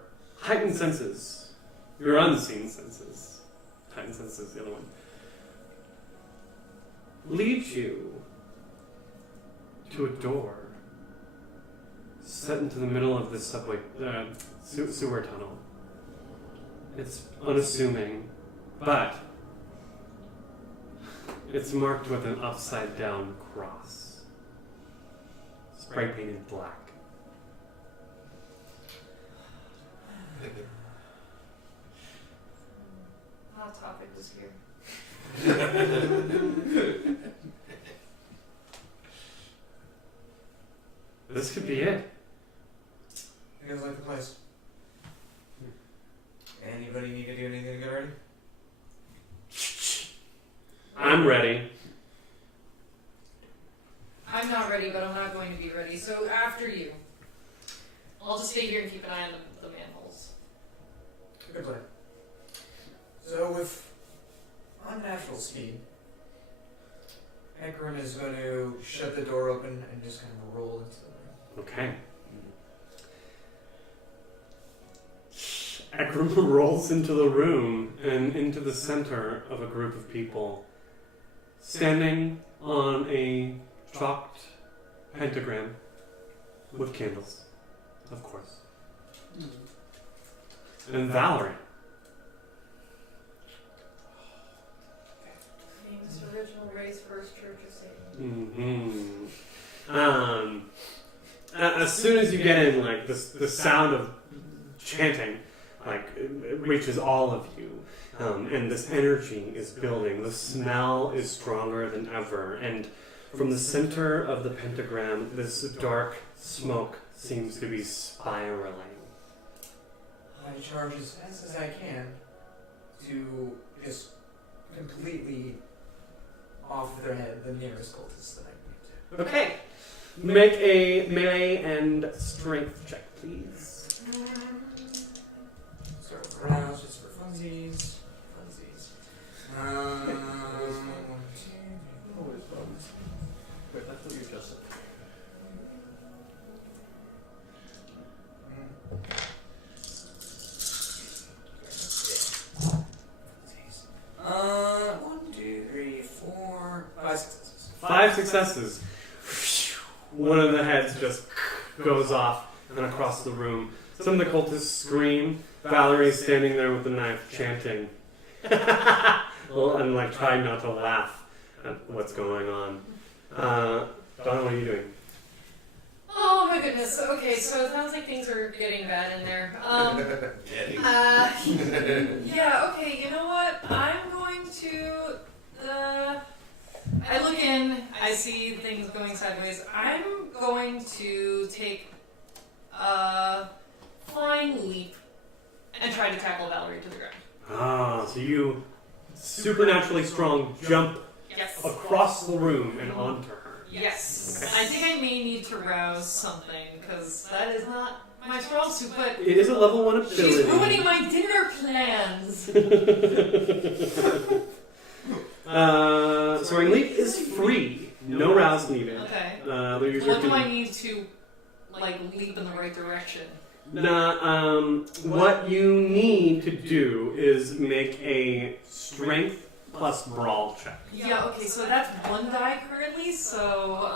heightened senses, your unseen senses, heightened senses, the other one, leads you to a door set into the middle of this subway, sewer tunnel. It's unassuming, but it's marked with an upside down cross, spray painted black. Hot topic was here. This could be it. Feels like the place. Anybody need to do anything to get ready? I'm ready. I'm not ready, but I'm not going to be ready. So after you. I'll just stay here and keep an eye on the manholes. Good plan. So with unnatural speed, Ekron is going to shut the door open and just kind of roll into the room. Okay. Ekram rolls into the room and into the center of a group of people, standing on a chalked pentagram with candles, of course. And Valerie. Famous original race, First Church of Satan. As soon as you get in, like the sound of chanting, like it reaches all of you, and this energy is building. The smell is stronger than ever, and from the center of the pentagram, this dark smoke seems to be spiraling. I charge as fast as I can to just completely off their head the nearest cultist that I can get to. Okay, make a melee and strength check, please. Start with rouse just for funsies. One, two, Always fun. Wait, I thought you adjusted. One, two, three, four, 5 successes. 5 successes. One of the heads just goes off and across the room. Some of the cultists scream. Valerie's standing there with the knife, chanting. Well, and like trying not to laugh at what's going on. Donna, what are you doing? Oh my goodness. Okay, so it sounds like things are getting bad in there. Yeah, okay, you know what? I'm going to I look in, I see things going sideways. I'm going to take a flying leap and try to tackle Valerie to the ground. Ah, so you supernaturally strong jump Yes. across the room and onto her. Yes. I think I may need to rouse something, because that is not my strong suit, but It is a level 1 ability. she's ruining my dinner plans. Soaring Leap is free. No rouse needed. Okay. What What do I need to, like, leap in the right direction? What you need to do is make a strength plus brawl check. Yeah, okay, so that's one die currently, so,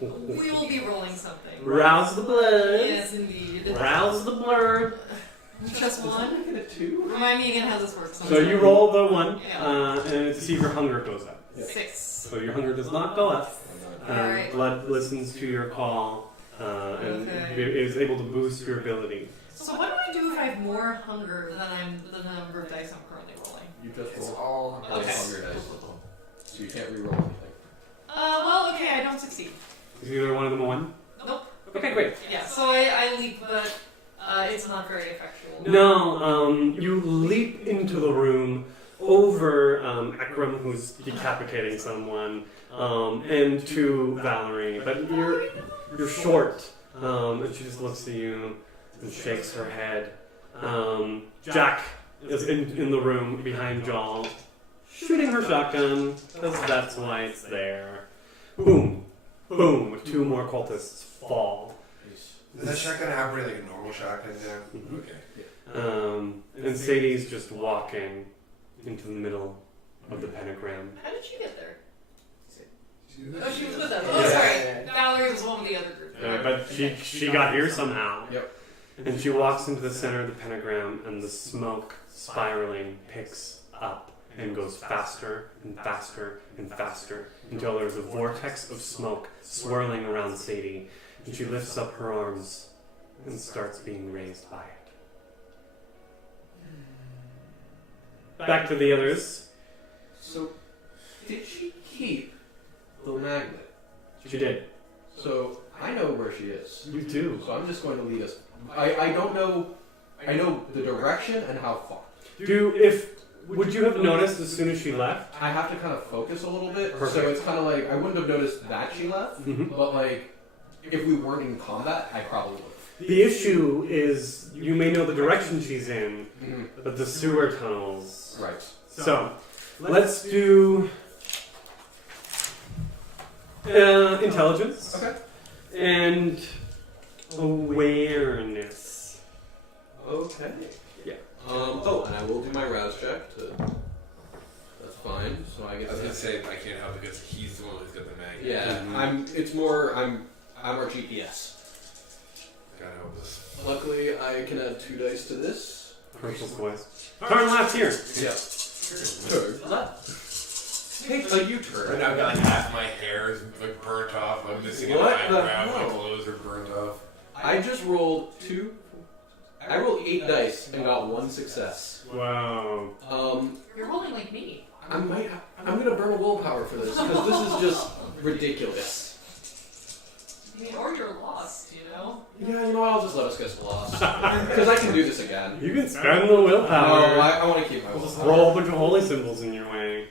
we will be rolling something. Rouse the blood. Yes, indeed. Rouse the blood. Just one? Making it 2? Remind me again how this works. So you roll the 1, Yeah. and to see if your hunger goes up. Yeah. 6. So your hunger does not go up. Alright. Blood listens to your call and Okay. is able to boost your ability. So what do I do if I have more hunger than the number of dice I'm currently rolling? You just It's roll all like Okay. hunger dice. So you can't re-roll anything. Well, okay, I don't succeed. Is either one of them a 1? Nope. Okay, great. Yeah, so I leap, but it's not very effectual. No, you leap into the room over Ekram, who's decapitating someone, and to Valerie. But you're short, and she just looks at you and shakes her head. Jack is in the room behind Jal, shooting her shotgun, because that's why it's there. Boom. Boom. 2 more cultists fall. Does that shotgun operate like a normal shotgun now? Mhm. Okay. And Sadie's just walking into the middle of the pentagram. How did she get there? Yeah. Oh, she was with us. Oh, Yeah. sorry. Valerie was one with the other group. But she got here somehow. Yep. And she walks into the center of the pentagram, and the smoke spiraling picks up and goes faster and faster and faster until there's a vortex of smoke swirling around Sadie, and she lifts up her arms and starts being raised by it. Back to the others. So, did she keep the magnet? She did. So, I know where she is. You do. So I'm just going to lead us. I don't know. I know the direction and how far. Would you have noticed as soon as she left? I have to kind of focus a little bit. Perfect. So it's kind of like I wouldn't have noticed that she left, Mhm. but like if we weren't in combat, I probably would. The issue is you may know the direction she's in, Mm-hmm. but the sewer tunnels. Right. So, let's do intelligence Okay. and awareness. Okay. Yeah. Oh, and I will do my rouse check. That's fine. So I I get. was to- gonna say I can't help because he's the one who's got the magnet. Yeah. Mhm. It's more. I'm our GPS. God help us. Luckily, I can add 2 dice to this. Herschel's voice. Turn left here. Yeah. Turn left. Take a U-turn. Right now I've got like half my hair is like burnt off. I'm missing an What the eyebrow. My hell? clothes are burnt off. I just rolled 2. I rolled 8 dice and got 1 success. Wow. You're rolling like me. I'm gonna burn a willpower for this because this is just ridiculous. I mean, or you're lost, you know? Yeah, you know what? I'll just let us get lost because I can do this again. You can spend the No, willpower. I want to keep my Just willpower. throw a bunch of holy symbols in your way.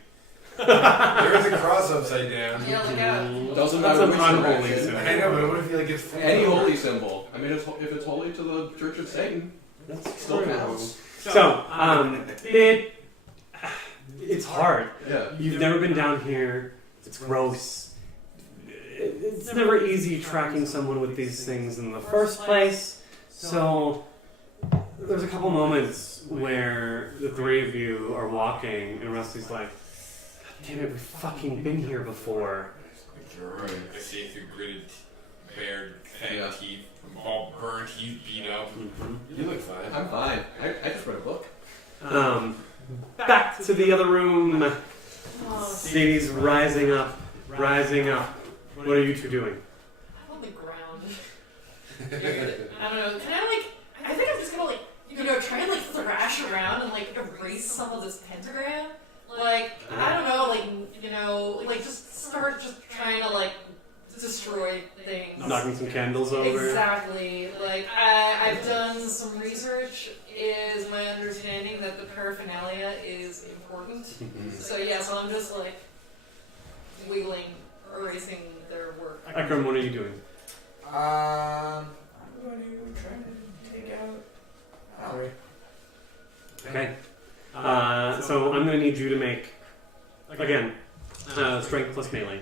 There's a cross upside down. Yeah, look out. Doesn't That's matter an which unholy direction. symbol. I know, but what if he like gets full Any over? holy symbol. I mean, if it's holy to the Church of Satan, That's still true. counts. So, it's hard. Yeah. You've never been down here. It's gross. It's never easy tracking someone with these things in the first place. So there's a couple moments where the 3 of you are walking, and Rusty's like, "God damn it, we've fucking been here before." You're right. I see through gritted, bared, fang Yeah. teeth, all burnt, he's beat up. You look fine. I'm fine. I just read a book. Back to the other room. Oh, Sadie's rising up, rising up. What are you two doing? I'm on the ground. I don't know. Can I think I'm just gonna try and thrash around and erase some of this pentagram. I don't know, just start trying to destroy things. Knocking some candles over. Exactly. I've done some research. Is my understanding that the paraphernalia is important. So I'm just wiggling, erasing their work. Ekram, what are you doing? I'm going to try to take out Valerie. Okay. So I'm going to need you to make, again, strength plus melee.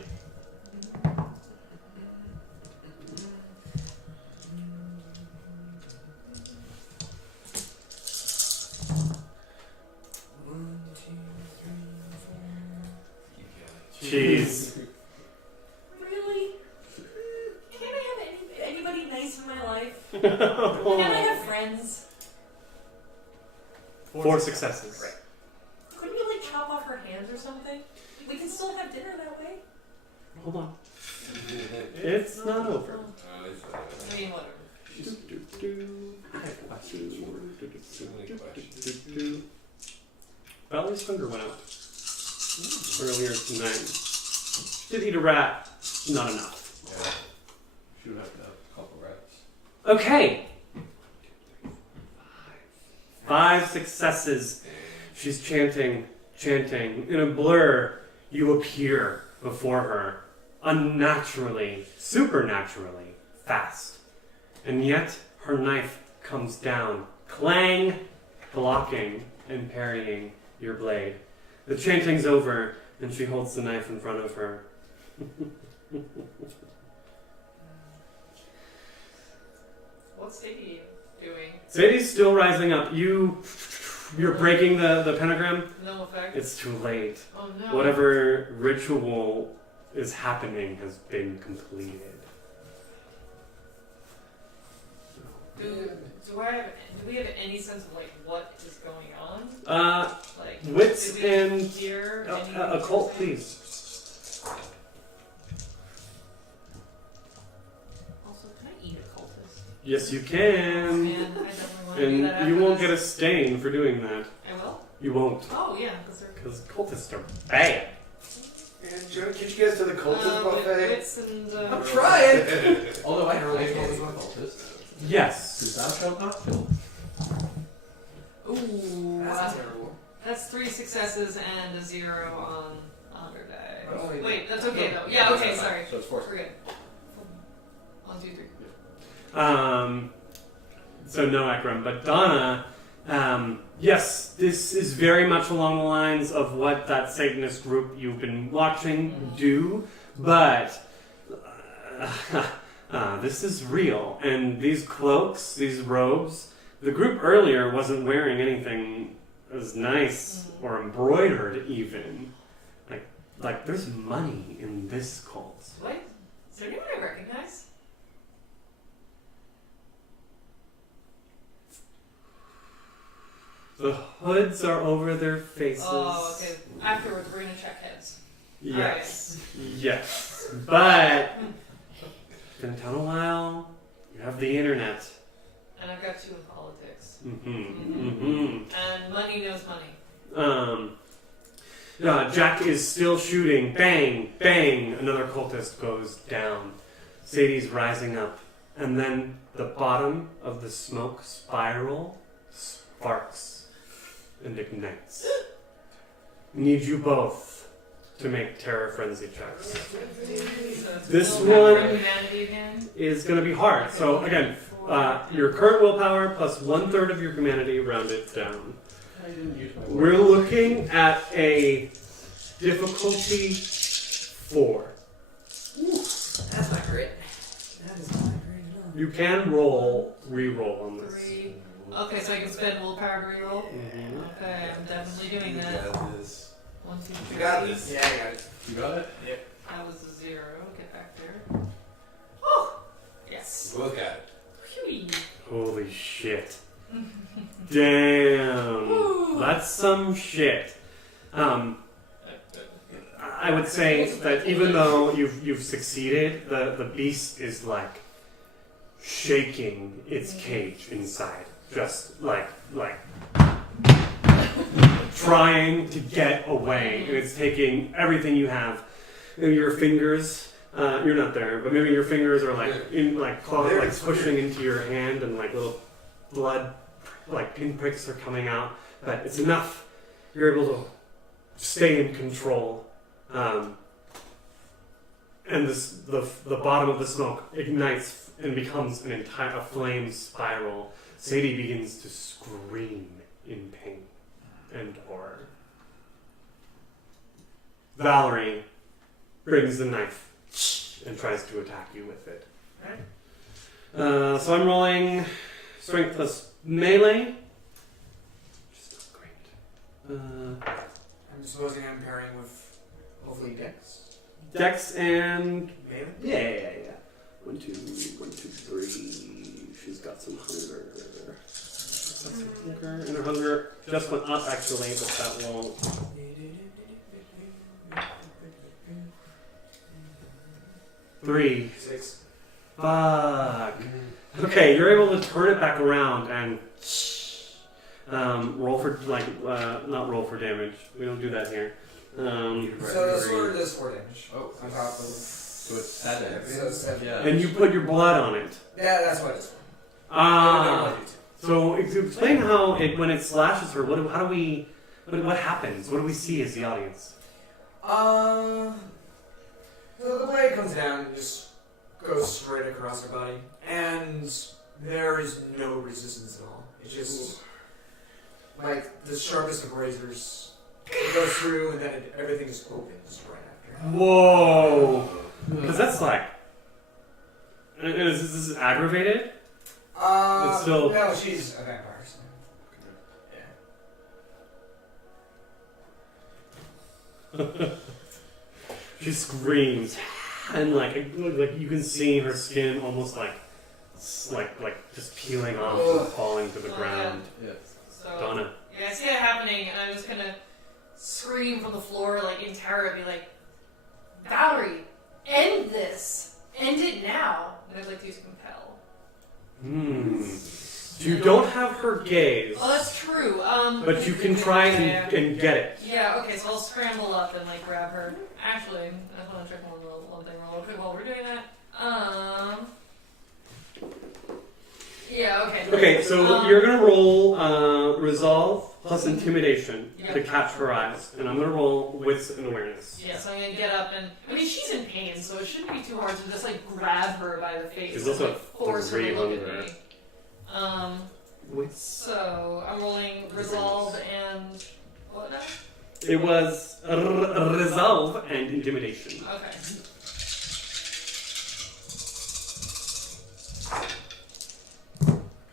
Jeez. Really? Can't I have anybody nice in my life? Can't I have friends? 4 successes. Right. Couldn't you like chop off her hands or something? We can still have dinner that way. Hold on. It's not over. I mean, whatever. Valley's hunger went out earlier tonight. Did eat a rat. Not enough. Yeah. She would have to have a couple rats. Okay. 5 successes. She's chanting. In a blur, you appear before her, unnaturally, supernaturally fast. And yet, her knife comes down, clang, blocking and parrying your blade. The chanting's over, and she holds the knife in front of her. What's Sadie doing? Sadie's still rising up. You're breaking the pentagram. No effect. It's too late. Oh no. Whatever ritual is happening has been completed. Do we have any sense of like what is going on? Like Wits did we and hear anything occult, interesting? please. Also, can I eat a cultist? Yes, you Oh, can. man, I definitely want to do that. And you after won't this. get a stain for doing that. I will. You won't, Oh yeah, because they're because cultists are bad. And Joe, can you guys to the cultist buffet? wits and I'm trying. Although I Never play really a told cultist, Yes. thou shalt not kill. ooh, That's terrible. that's 3 successes and a 0 on her die. Oh, yeah. Wait, that's okay though. Yeah, okay, sorry. So it's 4. We're good. 1, 2, 3. So no Ekram, but Donna, yes, this is very much along the lines of what that Satanist group you've been watching do, but this is real. And these cloaks, these robes, the group earlier wasn't wearing anything as nice or embroidered even. Like there's money in this cult. What? Is there anyone I recognize? The hoods are over their faces. Oh, okay. Afterwards, we're gonna check heads. Yes. Yes. But it's been a while. You have the internet. And I've got 2 in politics. And money knows money. Jack is still shooting. Bang, bang. Another cultist goes down. Sadie's rising up. And then the bottom of the smoke spiral sparks and ignites. Need you both to make terror frenzy checks. This Still have one humanity again. is going to be hard. So again, your current willpower plus 1/3 of your humanity rounded down. I didn't use my We're looking at a difficulty 4. That's not great. That is not great at all. You can re-roll on this. 3. Okay, so I can spend willpower to reroll? Okay, I'm definitely doing that. You got this. 1, 2, 3. You got this. Yeah, I got it. You got it? That was a 0. Get back there. Oh! Yes. You both got it. Phew. Holy shit. Damn. That's some shit. I would say that even though you've succeeded, the beast is like shaking its cage inside. Just like trying to get away. And it's taking everything you have. Your fingers, you're not there, but maybe your fingers are pushing into your hand and like little blood, like pinpricks are coming out. But it's enough. You're able to stay in control. And the bottom of the smoke ignites and becomes a flame spiral. Sadie begins to scream in pain and horror. Valerie brings the knife and tries to attack you with it. So I'm rolling strength plus melee. Which is not great. I'm supposing I'm pairing with hopefully Dex. Dex and Maybe. yeah. 1, 2, 3. She's got some hunger. And her hunger just went up actually, but that won't. 3. 6. Fuck. Okay, you're able to turn it back around and roll for not roll for damage. We don't do that here. So the sword does 4 damage. Oh, On top of. so it's 7. So it's 7. Yeah. And you put your blood on it. Yeah, that's what it's for. So explain how when it slashes her, what happens? What do we see as the audience? So the blade comes down and just goes straight across her body, and there is no resistance at all. It's just like the sharpest of razors. It goes through, and then everything just opens right after. Whoa! Because that's like, is this aggravated? It's still. No, she's a vampire. So. Yeah. She screams, and like you can see her skin almost like just peeling off and falling to the ground. Yeah. So, Donna. yeah, I see it happening, and I'm just gonna scream from the floor, like in terror, and be like, Valerie, end this! End it now! And I'd like to use compel. You don't have her gaze, Oh, that's true. but you can try and get it. Yeah, okay, so I'll scramble up and like grab her. Actually, I just want to check one thing real quick while we're doing that. Yeah, okay. Okay, so you're gonna roll resolve plus intimidation to catch her eyes, and I'm gonna roll wits and awareness. Yeah, so I'm gonna get up and I mean she's in pain, so it shouldn't be too hard to just like grab her by the face She's and also like force her to look at hunger. me. Wits. So I'm rolling resolve and what now? It was resolve and intimidation. Okay.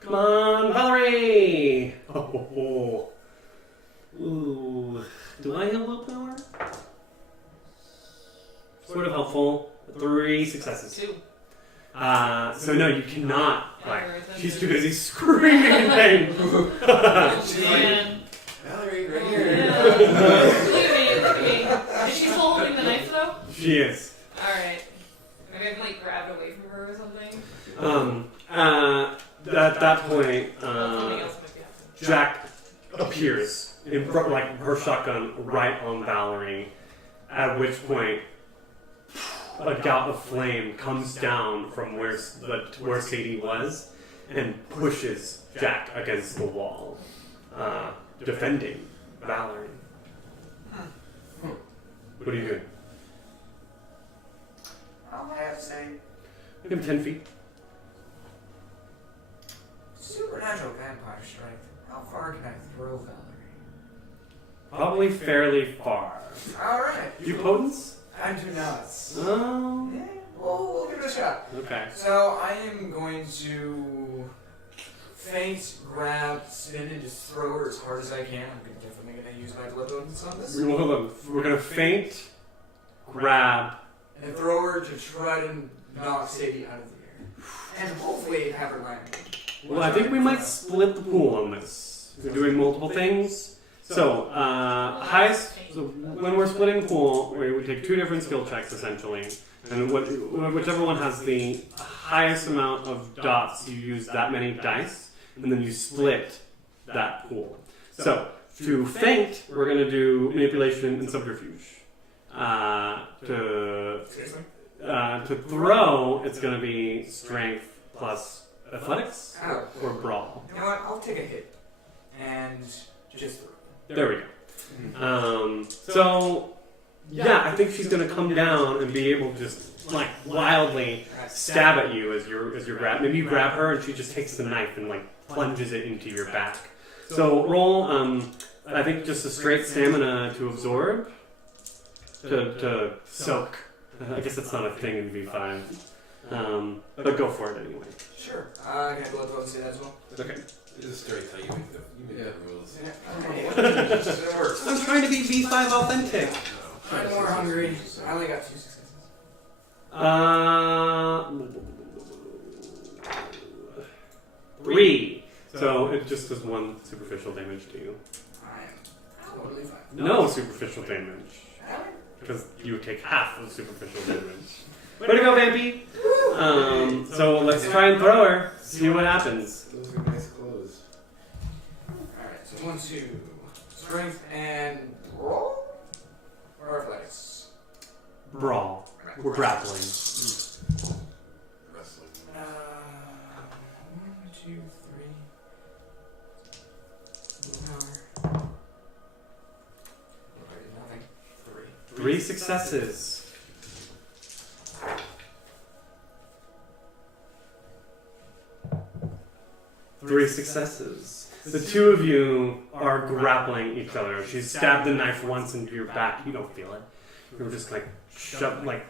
Come on, Valerie! Oh. Ooh. Do I have willpower? Sort of helpful. 3 successes. 2. So no, you cannot. Like, she's too busy screaming in pain. Man. Valerie, right here. Yeah. Look at me, look at me. Is she still holding the knife though? She is. Alright. Maybe I can like grab it away from her or something. At that point, Something else might be happening. Jack appears in front, like her shotgun right on Valerie. At which point, a gout of flame comes down from where Sadie was and pushes Jack against the wall, defending Valerie. What are you doing? How high up say? Give him 10 feet. Supernatural vampire strength. How far can I throw Valerie? Probably fairly far. Alright. You potence? I do not. Oh. Yeah, we'll give it a shot. Okay. So I am going to feint, grab, spin, and just throw her as hard as I can. I'm definitely going to use my blood bonus on this. We're gonna feint, grab. And throw her to try to knock Sadie out of the air. And hopefully have her land. Well, I think we might split the pool on this. We're doing multiple things. So, highest. So when we're splitting the pool, we take 2 different skill checks essentially, and whichever one has the highest amount of dots, you use that many dice, and then you split that pool. So to feint, we're gonna do manipulation and subterfuge. To throw, it's gonna be strength plus athletics or brawl. You know what? I'll take a hit. And just throw. There we go. So, yeah, I think she's gonna come down and be able to just like wildly stab at you as you're grab. Maybe you grab her and she just takes the knife and like plunges it into your back. So roll. I think just a straight stamina to absorb. To soak. I guess that's not a thing in V5. But go for it anyway. Sure. Can I blood bonus that as well? Okay. This is storytelling. You make the rules. It works. I'm trying to be V5 authentic. I'm more hungry. I only got 2 successes. 3. So it just does 1 superficial damage to you. I'm totally fine. No superficial damage. Really? Because you would take half of superficial damage. Way to go, Vampy! So let's try and throw her. See what happens. Those are nice clothes. Alright, so 1, 2. Strength and roll? Or athletics? Brawl. We're grappling. Wrestling. 1, 2, 3. Willpower. Okay, nothing. 3. 3 successes. Three successes. The two of you are grappling each other. She stabbed the knife once into your back. You don't feel it. You're just like shoved, like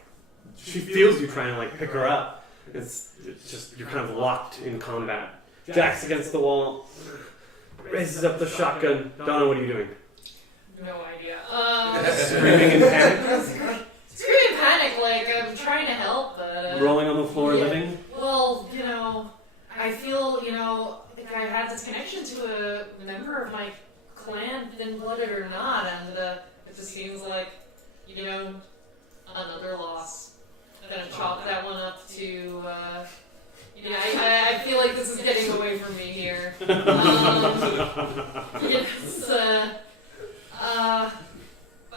she feels you trying to like pick her up. It's just you're kind of locked in combat. Jack's against the wall. Raises up the shotgun. Donna, what are you doing? No idea. Screaming in panic. Screaming panic, like I'm trying to help, but Rolling on the floor, yeah. living. Well, I feel, like I had this connection to a member of my clan, thin blooded or not, and it just seems like, another loss. I'm gonna chalk that one up to, I feel like this is getting away from me here. But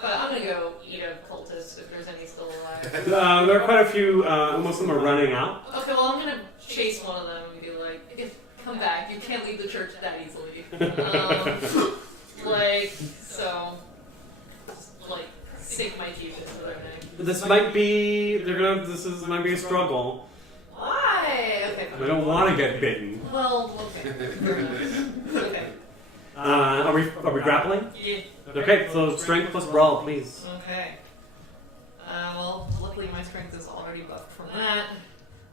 I'm gonna go eat a cultist if there's any still alive. There are quite a few. Most of them are running out. Okay, well I'm gonna chase one of them and be like, come back, you can't leave the church that easily. Sink my teeth into their neck. This might be. Might be a struggle. Why? Okay. We don't want to get bitten. Well, okay. Fair enough. Okay. Are we grappling? Yeah. Okay, so strength plus brawl, please. Okay. Well, luckily my strength is already buffed from that.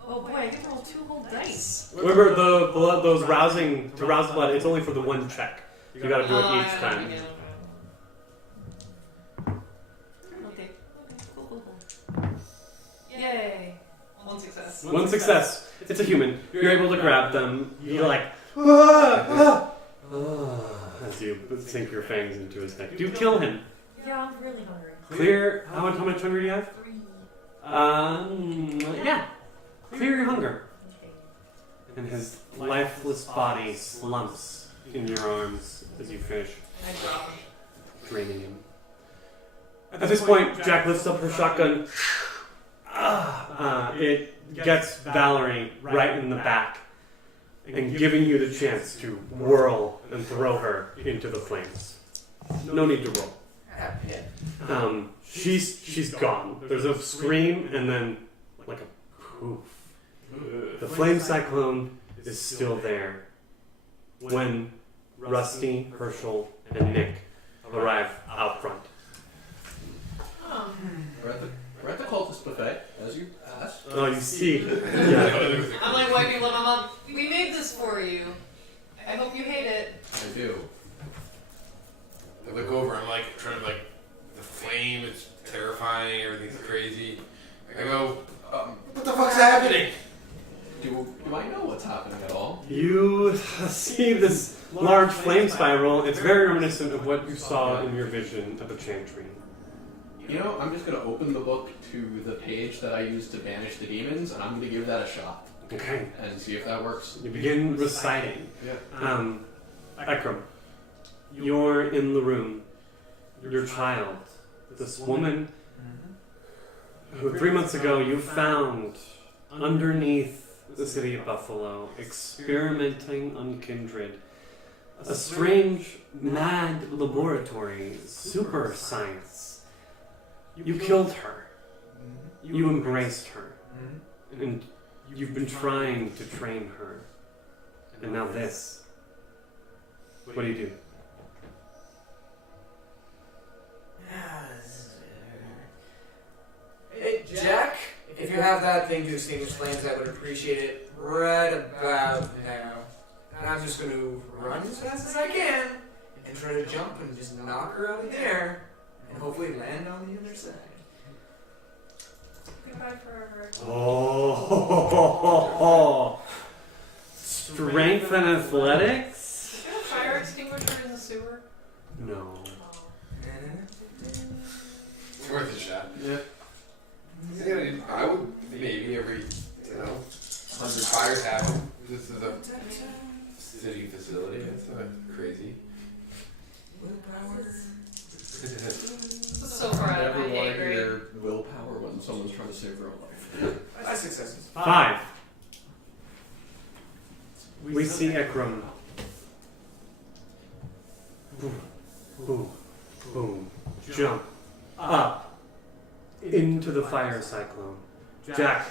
Oh boy, I get to roll 2 whole dice. Remember the blood, those rousing to rouse blood. It's only for the one check. You got to do it each time. Okay. Cool. Yay. 1 success. One success. It's a human. You're able to grab them. You're like, ah, as you sink your fangs into his neck. Do you kill him? Yeah, I'm really hungry. Clear. How much hunger do you have? 3. Yeah. Clear your hunger. Okay. And his lifeless body slumps in your arms as you finish I drop. draining him. At this point, Jack lifts up her shotgun. It gets Valerie right in the back and giving you the chance to whirl and throw her into the flames. No need to roll. She's gone. There's a scream and then like a poof. The flame cyclone is still there when Rusty, Herschel, and Nick arrive out front. We're at the cultist buffet, as you asked. Oh, you see. Yeah. I'm like wiping them up. We made this for you. I hope you hate it. I do. I look over, I'm like, trying to the flame, it's terrifying, everything's crazy. I go, what the fuck's happening? Do I know what's happening at all? You see this large flame spiral. It's very reminiscent of what you saw in your vision of the chantry. I'm just going to open the book to the page that I used to banish the demons, and I'm going to give that a shot. Okay. And see if that works. You begin reciting. Yeah. Ekram, you're in the room. Your child, this woman who 3 months ago you found underneath the city of Buffalo, experimenting on Kindred. A strange, mad laboratory, super science. You killed her. You embraced her. And you've been trying to train her. And now this. What do you do? Hey, Jack, if you have that thing to extinguish flames, I would appreciate it right about now. And I'm just going to run as fast as I can and try to jump and just knock her over there and hopefully land on the other side. Goodbye forever. Oh, Strength and athletics? Is there a fire extinguisher in the sewer? No. It's worth a shot. Yeah. Yeah, I would maybe every 100 fires happen. This is a city facility. It's not crazy. So far out of my Never pay want grade. your willpower when someone's trying to save their own life. 5 successes. 5. We see Ekram. Boom, boom, boom. Jump up into the fire cyclone. Jack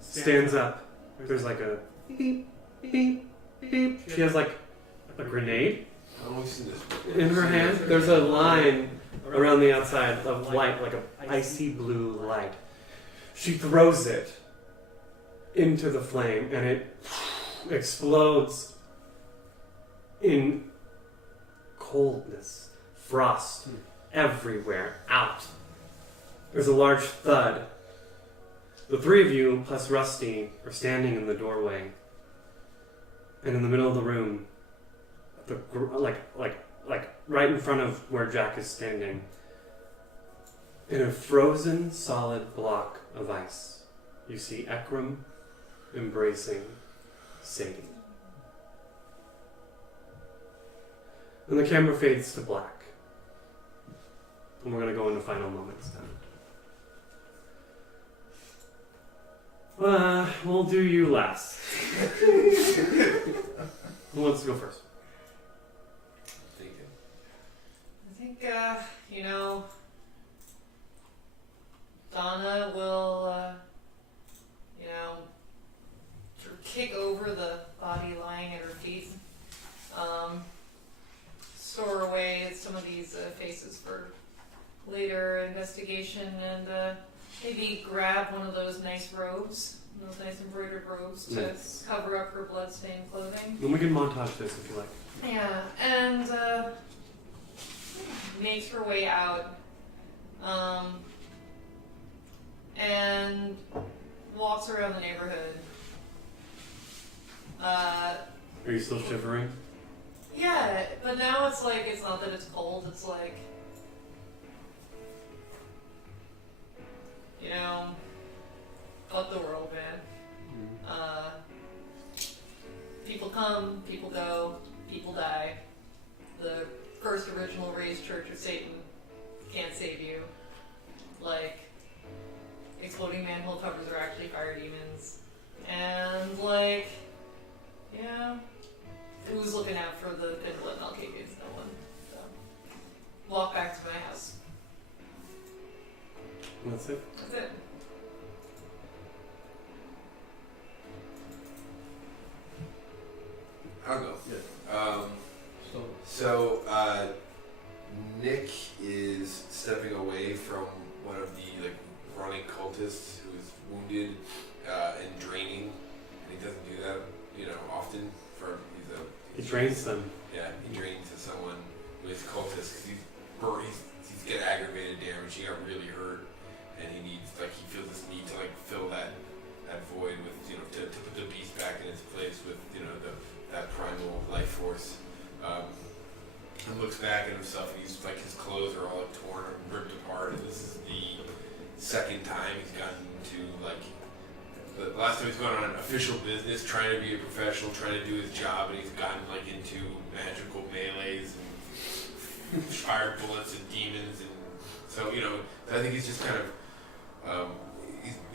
stands up. There's like a beep, beep, beep. She has like a grenade I've always seen this before. in her hand. There's a line around the outside of light, like an icy blue light. She throws it into the flame and it explodes in coldness, frost everywhere, out. There's a large thud. The three of you, plus Rusty, are standing in the doorway. And in the middle of the room, like right in front of where Jack is standing, in a frozen solid block of ice, you see Ekram embracing Sadie. And the camera fades to black. And we're going to go into final moments now. We'll do you last. Who wants to go first? I think, Donna will, sort of kick over the body lying at her feet, store away some of these faces for later investigation, and maybe grab one of those nice robes, those nice embroidered robes to Nice. cover up her bloodstained clothing. And we can montage this if you like. Yeah, and makes her way out, and walks around the neighborhood. Are you still shivering? Yeah, but now it's like, it's not that it's cold, it's like, fuck the world, man. People come, people go, people die. The first original raised Church of Satan can't save you. Like, exploding manhole covers are actually fire demons. And, who's looking out for the pinnacle at Malkavians? No one. So, walk back to my house. That's it. That's it. I'll go. Yeah. So, Nick is stepping away from one of the running cultists who's wounded and draining, and he doesn't do that, often. He trains them. Yeah, he drains to someone who is cultist because he's get aggravated damage. He got really hurt, and he needs he feels this need to fill that void with to put the beast back in its place with that primal life force. And looks back at himself, and he's his clothes are all torn and ripped apart. And this is the second time he's gotten to the last time he's gone on official business, trying to be a professional, trying to do his job, and he's gotten into magical melees and fired bullets and demons, and so I think he's just kind of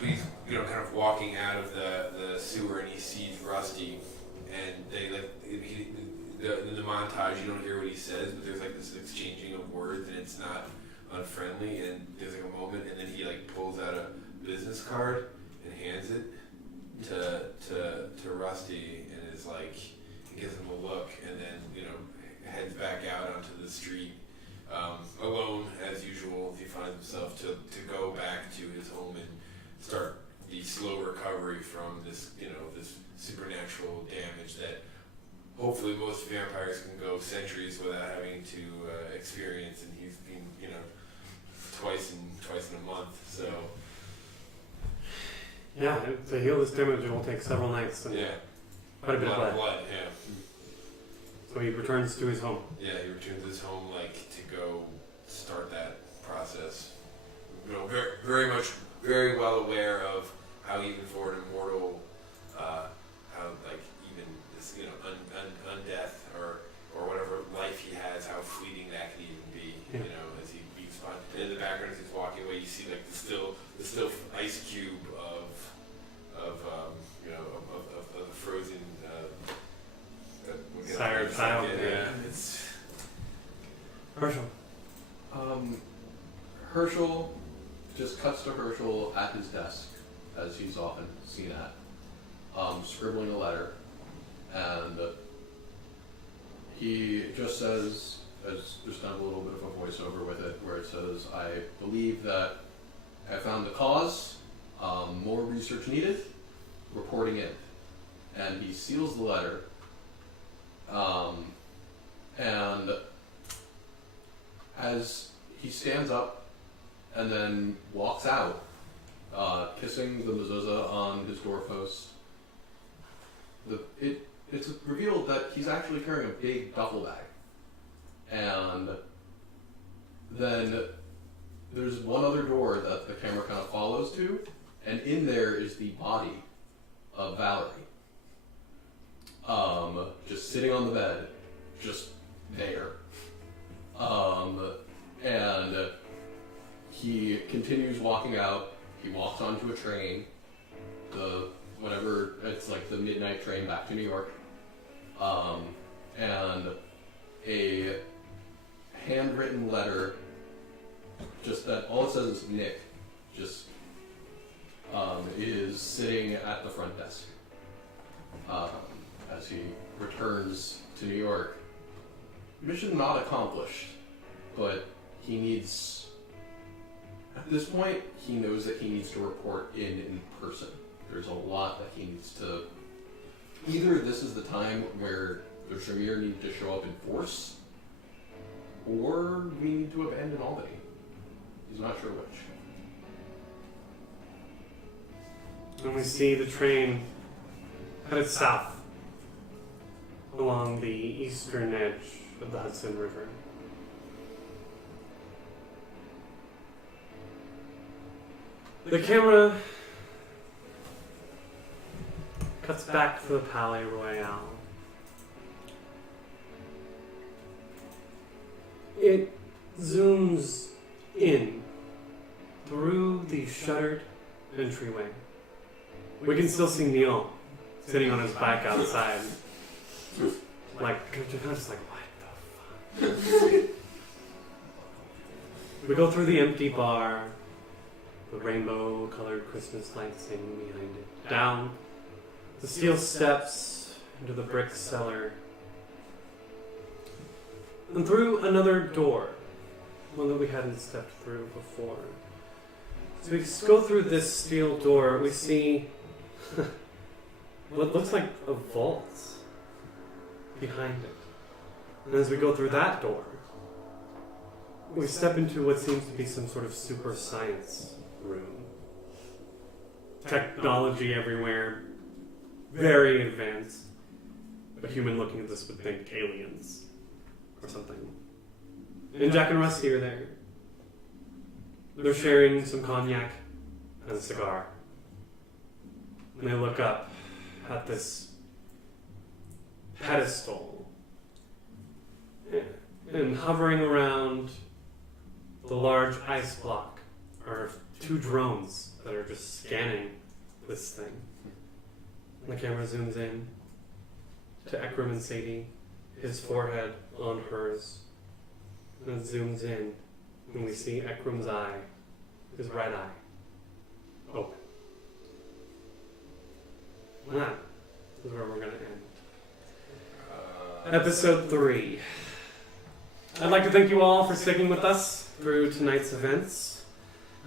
he's kind of walking out of the sewer, and he sees Rusty, and they in the montage, you don't hear what he says, but there's this exchanging of words, and it's not unfriendly, and there's a moment, and then he pulls out a business card and hands it to Rusty, and is he gives him a look, and then heads back out onto the street, alone as usual. He finds himself to go back to his home and start the slow recovery from this this supernatural damage that hopefully most vampires can go centuries without having to experience, and he's been twice in a month. So Yeah, to heal this damage, it will take several nights. And yeah, Quite a bit of blood. Yeah. So he returns to his home. Yeah, he returns his home like to go start that process. You know, very well aware of how even for an immortal, how like even this, you know, undeath or whatever life he has, how fleeting that can even be. Yeah. You know, as he beats on in the background as he's walking away, you see like the still ice cube of you know of the frozen. Sire child. Yeah. It's Herschel. Herschel just cuts to Herschel at his desk, as he's often seen at, scribbling a letter, and he just says, as there's kind of a little bit of a voiceover with it, where it says, "I believe that I found the cause, more research needed, reporting in." And he seals the letter, and as he stands up and then walks out, kissing the mezuzah on his doorpost, it's revealed that he's actually carrying a big duffel bag. And then there's one other door that the camera kind of follows to, and in there is the body of Valerie. Just sitting on the bed, just there. And he continues walking out. He walks onto a train, whatever, it's like the midnight train back to New York. And a handwritten letter, just that, all it says is Nick, just is sitting at the front desk as he returns to New York. Mission not accomplished, but he needs, at this point, he knows that he needs to report in person. There's a lot that he needs to, either this is the time where the Tremere need to show up in force, or we need to abandon Albany. He's not sure which. And we see the train headed south along the eastern edge of the Hudson River. The camera cuts back to the Palais Royale. It zooms in through the shuttered entryway. We can still see Neil sitting on his bike outside. Like, I'm just like, what the fuck? We go through the empty bar, the rainbow-colored Christmas lights hanging behind it. Down the steel steps into the brick cellar. And through another door, one that we hadn't stepped through before. So we go through this steel door, we see what looks like a vault behind it. And as we go through that door, we step into what seems to be some sort of super science room. Technology everywhere, very advanced. A human looking at this would think aliens or something. And Jack and Rusty are there. They're sharing some cognac and a cigar. And they look up at this pedestal. And hovering around the large ice block are two drones that are just scanning this thing. And the camera zooms in to Ekram and Sadie, his forehead on hers. And it zooms in, and we see Ekram's eye, his right eye, open. And that is where we're going to end. Episode 3. I'd like to thank you all for sticking with us through tonight's events.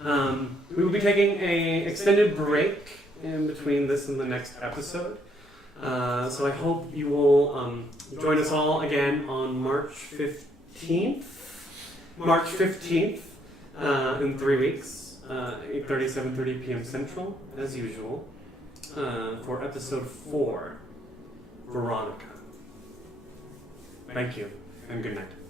We will be taking an extended break in between this and the next episode. So I hope you will join us all again on March 15th. March 15th in 3 weeks, 8:30, 7:30 p.m. Central, as usual, for episode 4. Veronica. Thank you, and good night.